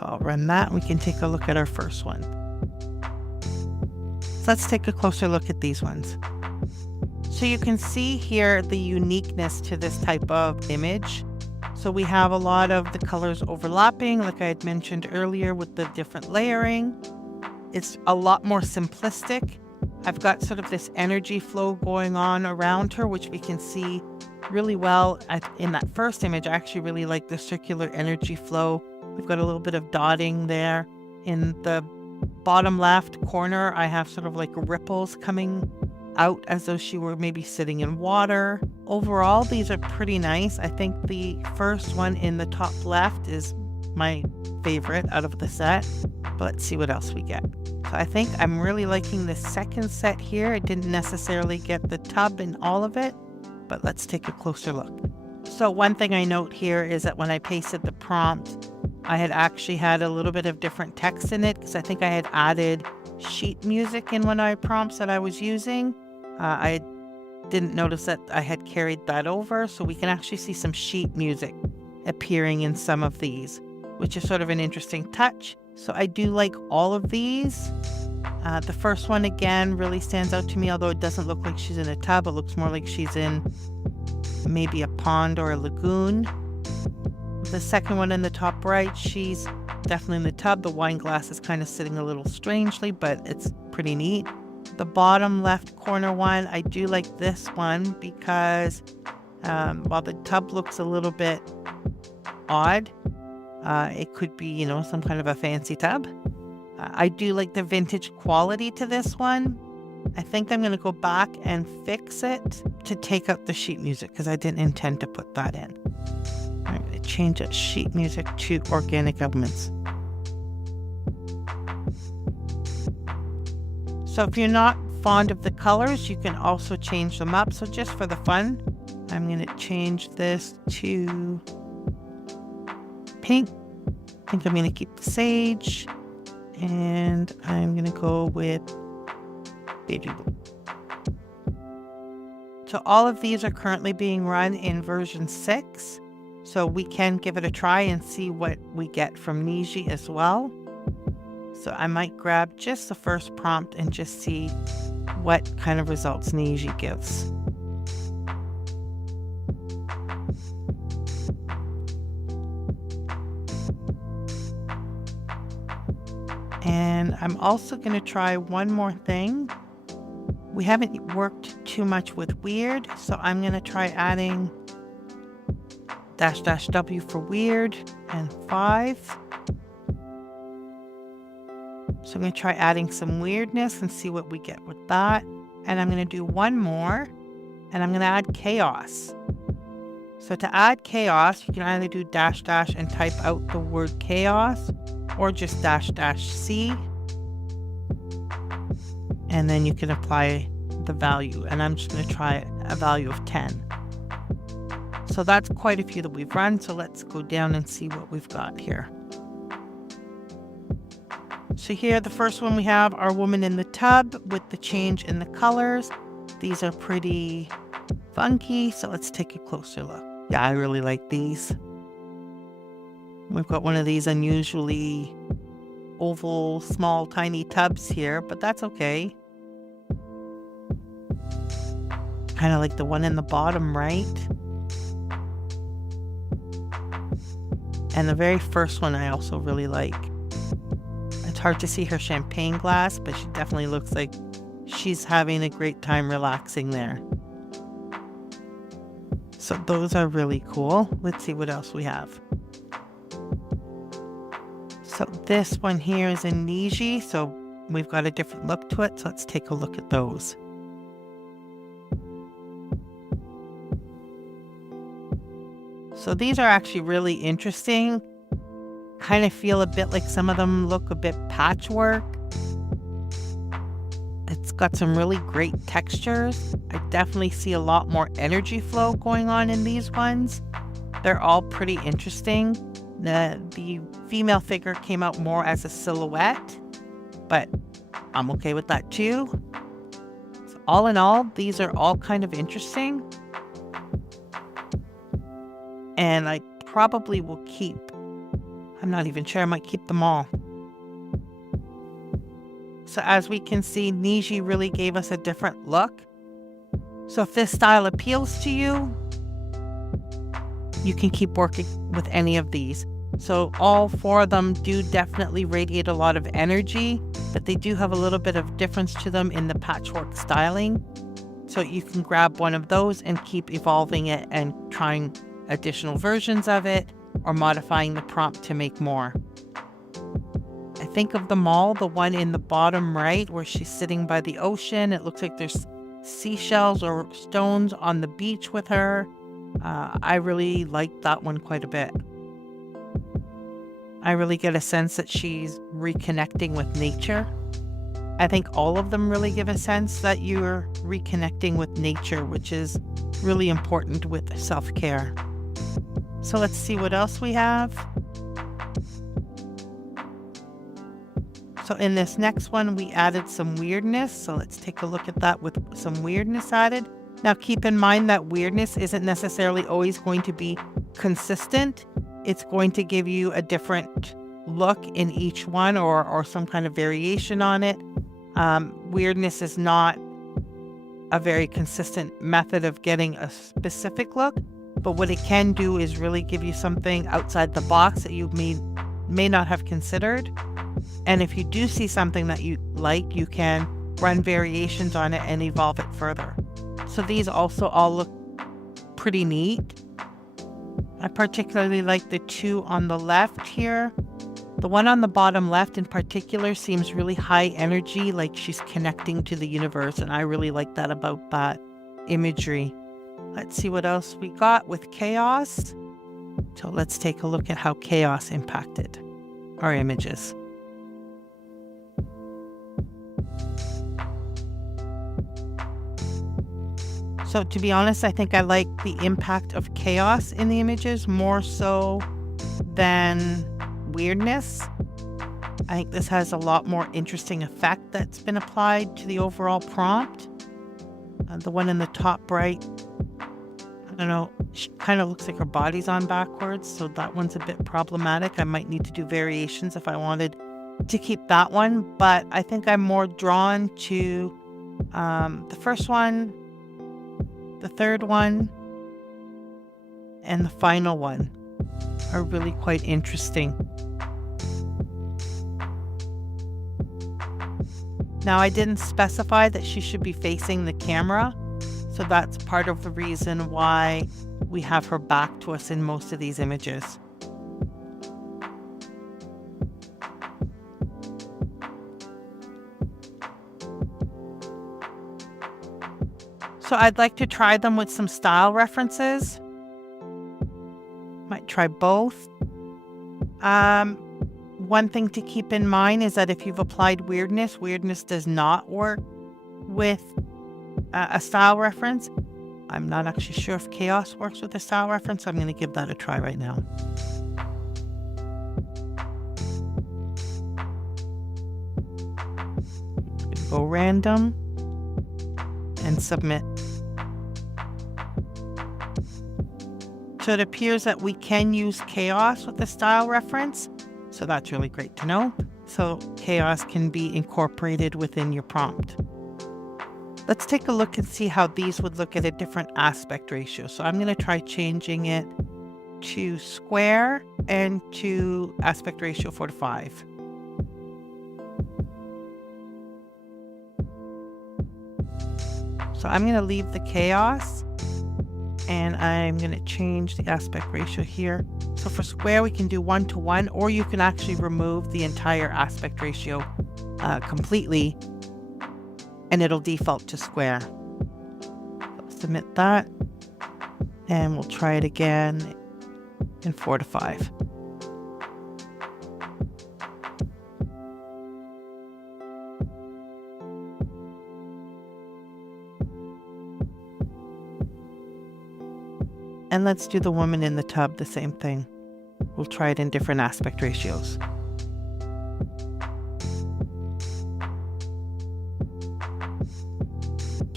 So I'll run that and we can take a look at our first one. So let's take a closer look at these ones. So you can see here the uniqueness to this type of image. So we have a lot of the colors overlapping, like I had mentioned earlier with the different layering. It's a lot more simplistic. I've got sort of this energy flow going on around her, which we can see really well in that first image. I actually really like the circular energy flow. We've got a little bit of dotting there. In the bottom left corner, I have sort of like ripples coming out as though she were maybe sitting in water. Overall, these are pretty nice. I think the first one in the top left is my favorite out of the set. But let's see what else we get. So I think I'm really liking the second set here. I didn't necessarily get the tub in all of it, but let's take a closer look. So one thing I note here is that when I pasted the prompt, I had actually had a little bit of different text in it because I think I had added sheet music in one of my prompts that I was using. I didn't notice that I had carried that over, so we can actually see some sheet music appearing in some of these, which is sort of an interesting touch. So I do like all of these. The first one, again, really stands out to me, although it doesn't look like she's in a tub. It looks more like she's in maybe a pond or a lagoon. The second one in the top right, she's definitely in the tub. The wine glass is kind of sitting a little strangely, but it's pretty neat. The bottom left corner one, I do like this one because while the tub looks a little bit odd, it could be, some kind of a fancy tub. I do like the vintage quality to this one. I think I'm going to go back and fix it to take out the sheet music because I didn't intend to put that in. I'm going to change that sheet music to organic elements. So if you're not fond of the colors, you can also change them up. So just for the fun, I'm going to change this to pink. I think I'm going to keep the sage. And I'm going to go with baby blue. So all of these are currently being run in version 6. So we can give it a try and see what we get from Niji as well. So I might grab just the first prompt and just see what kind of results Niji gives. And I'm also going to try one more thing. We haven't worked too much with weird, so I'm going to try adding --W for weird and 5. So I'm going to try adding some weirdness and see what we get with that. And I'm going to do one more, and I'm going to add chaos. So to add chaos, you can either do -- and type out the word chaos, or just --C. And then you can apply the value. And I'm just going to try a value of 10. So that's quite a few that we've run. So let's go down and see what we've got here. So here, the first one we have our woman in the tub with the change in the colors. These are pretty funky. So let's take a closer look. Yeah, I really like these. We've got one of these unusually oval, small, tiny tubs here, but that's okay. Kind of like the one in the bottom right. And the very first one I also really like. It's hard to see her champagne glass, but she definitely looks like she's having a great time relaxing there. So those are really cool. Let's see what else we have. So this one here is in Niji, so we've got a different look to it. So let's take a look at those. So these are actually really interesting. Kind of feel a bit like some of them look a bit patchwork. It's got some really great textures. I definitely see a lot more energy flow going on in these ones. They're all pretty interesting. The female figure came out more as a silhouette, but I'm okay with that too. So all in all, these are all kind of interesting. And I probably will keep I'm not even sure. I might keep them all. So as we can see, Niji really gave us a different look. So if this style appeals to you, you can keep working with any of these. So all 4 of them do definitely radiate a lot of energy, but they do have a little bit of difference to them in the patchwork styling. So you can grab one of those and keep evolving it and trying additional versions of it or modifying the prompt to make more. I think of them all, the one in the bottom right where she's sitting by the ocean, it looks like there's seashells or stones on the beach with her. I really like that one quite a bit. I really get a sense that she's reconnecting with nature. I think all of them really give a sense that you're reconnecting with nature, which is really important with self-care. So let's see what else we have. So in this next one, we added some weirdness. So let's take a look at that with some weirdness added. Now keep in mind that weirdness isn't necessarily always going to be consistent. It's going to give you a different look in each one or some kind of variation on it. Weirdness is not a very consistent method of getting a specific look, but what it can do is really give you something outside the box that you may not have considered. And if you do see something that you like, you can run variations on it and evolve it further. So these also all look pretty neat. I particularly like the 2 on the left here. The one on the bottom left in particular seems really high energy, like she's connecting to the universe, and I really like that about that imagery. Let's see what else we got with chaos. So let's take a look at how chaos impacted our images. So to be honest, I think I like the impact of chaos in the images more so than weirdness. I think this has a lot more interesting effect that's been applied to the overall prompt. The one in the top right, I don't know, she kind of looks like her body's on backwards, so that one's a bit problematic. I might need to do variations if I wanted to keep that one, but I think I'm more drawn to the first one, the third one, and the final one are really quite interesting. Now, I didn't specify that she should be facing the camera, so that's part of the reason why we have her back to us in most of these images. So I'd like to try them with some style references. Might try both. One thing to keep in mind is that if you've applied weirdness does not work with a style reference. I'm not actually sure if chaos works with a style reference, so I'm going to give that a try right now. Go random and submit. So it appears that we can use chaos with a style reference. So that's really great to know. So chaos can be incorporated within your prompt. Let's take a look and see how these would look at a different aspect ratio. So I'm going to try changing it to square and to aspect ratio 4:5. So I'm going to leave the chaos and I'm going to change the aspect ratio here. So for square, we can do 1:1, or you can actually remove the entire aspect ratio completely and it'll default to square. Submit that and we'll try it again in 4:5. And let's do the woman in the tub, the same thing. We'll try it in different aspect ratios.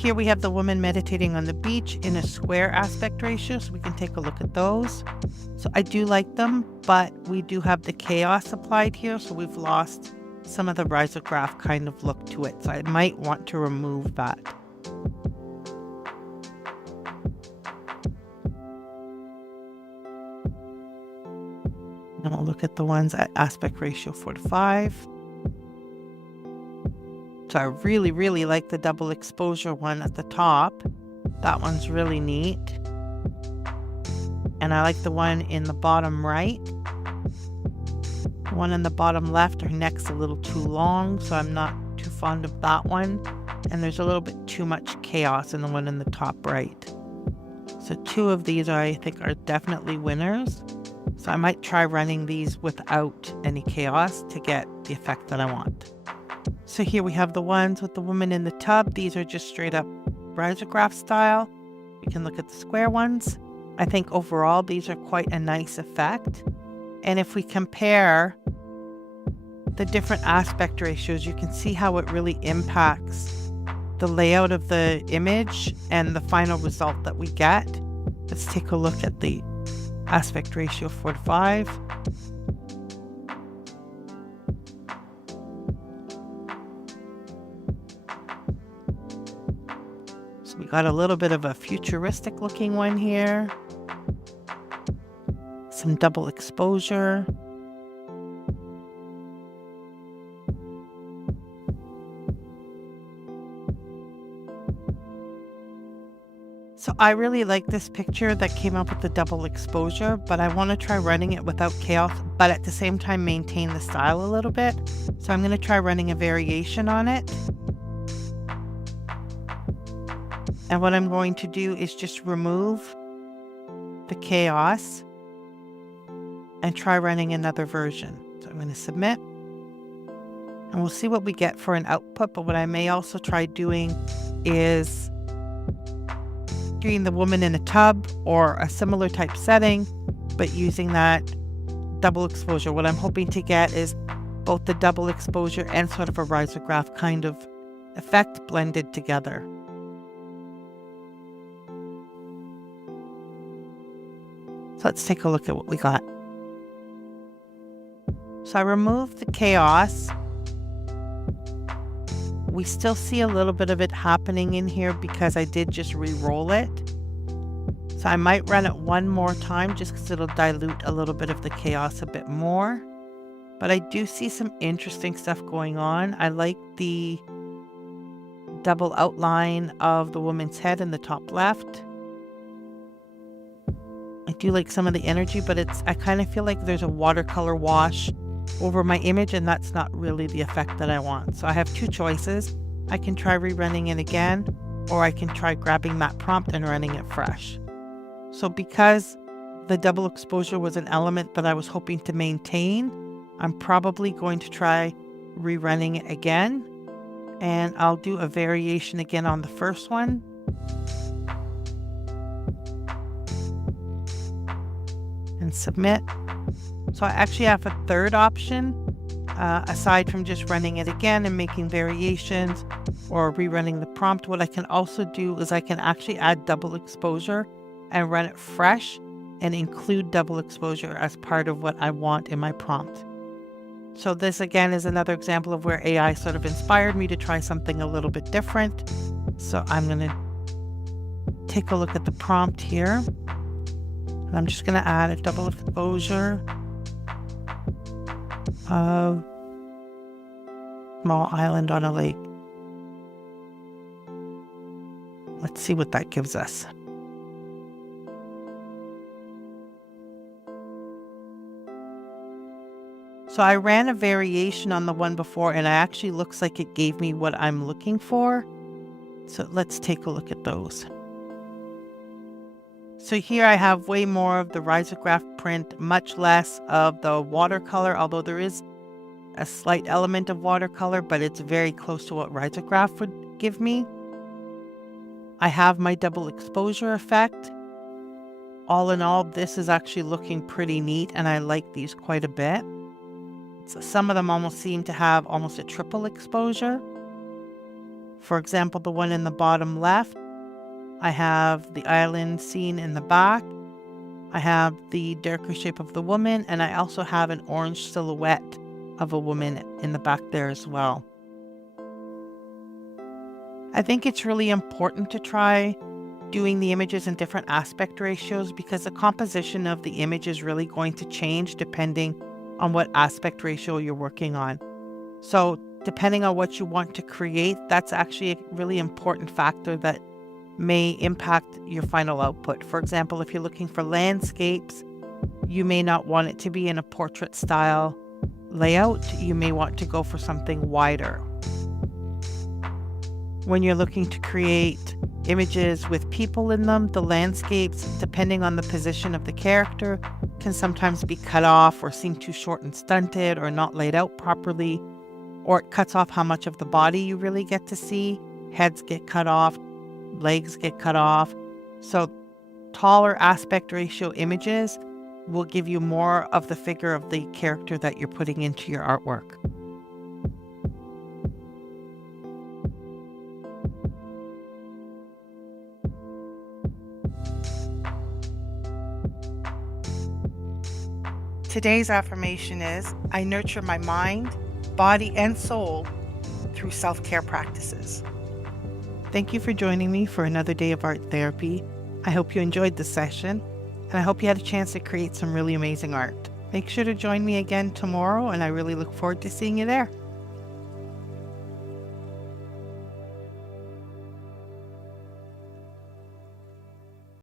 here we have the woman meditating on the beach in a square aspect ratio, so we can take a look at those. So I do like them, but we do have the chaos applied here, so we've lost some of the risograph kind of look to it. So I might want to remove that. And we'll look at the ones at aspect ratio 4:5. So I really, really like the double exposure one at the top. That one's really neat. And I like the one in the bottom right. The one in the bottom left, her neck's a little too long, so I'm not too fond of that one. And there's a little bit too much chaos in the one in the top right. So 2 of these I think are definitely winners. So I might try running these without any chaos to get the effect that I want. So here we have the ones with the woman in the tub. These are just straight up risograph style. We can look at the square ones. I think overall these are quite a nice effect. And if we compare the different aspect ratios, you can see how it really impacts the layout of the image and the final result that we get. Let's take a look at the aspect ratio 4:5. So we got a little bit of a futuristic looking one here. Some double exposure. So I really like this picture that came up with the double exposure, but I want to try running it without chaos, but at the same time maintain the style a little bit. So I'm going to try running a variation on it. And what I'm going to do is just remove the chaos and try running another version. So I'm going to submit. And we'll see what we get for an output, but what I may also try doing is the woman in a tub or a similar type setting, but using that double exposure. What I'm hoping to get is both the double exposure and sort of a risograph kind of effect blended together. So let's take a look at what we got. So I removed the chaos. We still see a little bit of it happening in here because I did just re-roll it. So I might run it one more time just because it'll dilute a little bit of the chaos a bit more. But I do see some interesting stuff going on. I like the double outline of the woman's head in the top left. I do like some of the energy, but I kind of feel like there's a watercolor wash over my image, and that's not really the effect that I want. So I have 2 choices. I can try rerunning it again, or I can try grabbing that prompt and running it fresh. So because the double exposure was an element that I was hoping to maintain, I'm probably going to try rerunning it again, and I'll do a variation again on the first one. And submit. So I actually have a 3rd option, aside from just running it again and making variations or rerunning the prompt. What I can also do is I can actually add double exposure and run it fresh and include double exposure as part of what I want in my prompt. So this again is another example of where AI sort of inspired me to try something a little bit different. So I'm going to take a look at the prompt here. And I'm just going to add a double exposure of small island on a lake. Let's see what that gives us. So I ran a variation on the one before, and it actually looks like it gave me what I'm looking for. So let's take a look at those. So here I have way more of the risograph print, much less of the watercolor, although there is a slight element of watercolor, but it's very close to what risograph would give me. I have my double exposure effect. All in all, this is actually looking pretty neat, and I like these quite a bit. So some of them almost seem to have almost a triple exposure. For example, the one in the bottom left, I have the island scene in the back. I have the darker shape of the woman, and I also have an orange silhouette of a woman in the back there as well. I think it's really important to try doing the images in different aspect ratios because the composition of the image is really going to change depending on what aspect ratio you're working on. So depending on what you want to create, that's actually a really important factor that may impact your final output. For example, if you're looking for landscapes, you may not want it to be in a portrait style layout. You may want to go for something wider. When you're looking to create images with people in them, the landscapes, depending on the position of the character, can sometimes be cut off or seem too short and stunted or not laid out properly, or it cuts off how much of the body you really get to see. Heads get cut off, legs get cut off. So taller aspect ratio images will give you more of the figure of the character that you're putting into your artwork. Today's affirmation is, I nurture my mind, body, and soul through self-care practices. Thank you for joining me for another day of art therapy. I hope you enjoyed the session, and I hope you had a chance to create some really amazing art. Make sure to join me again tomorrow, and I really look forward to seeing you there.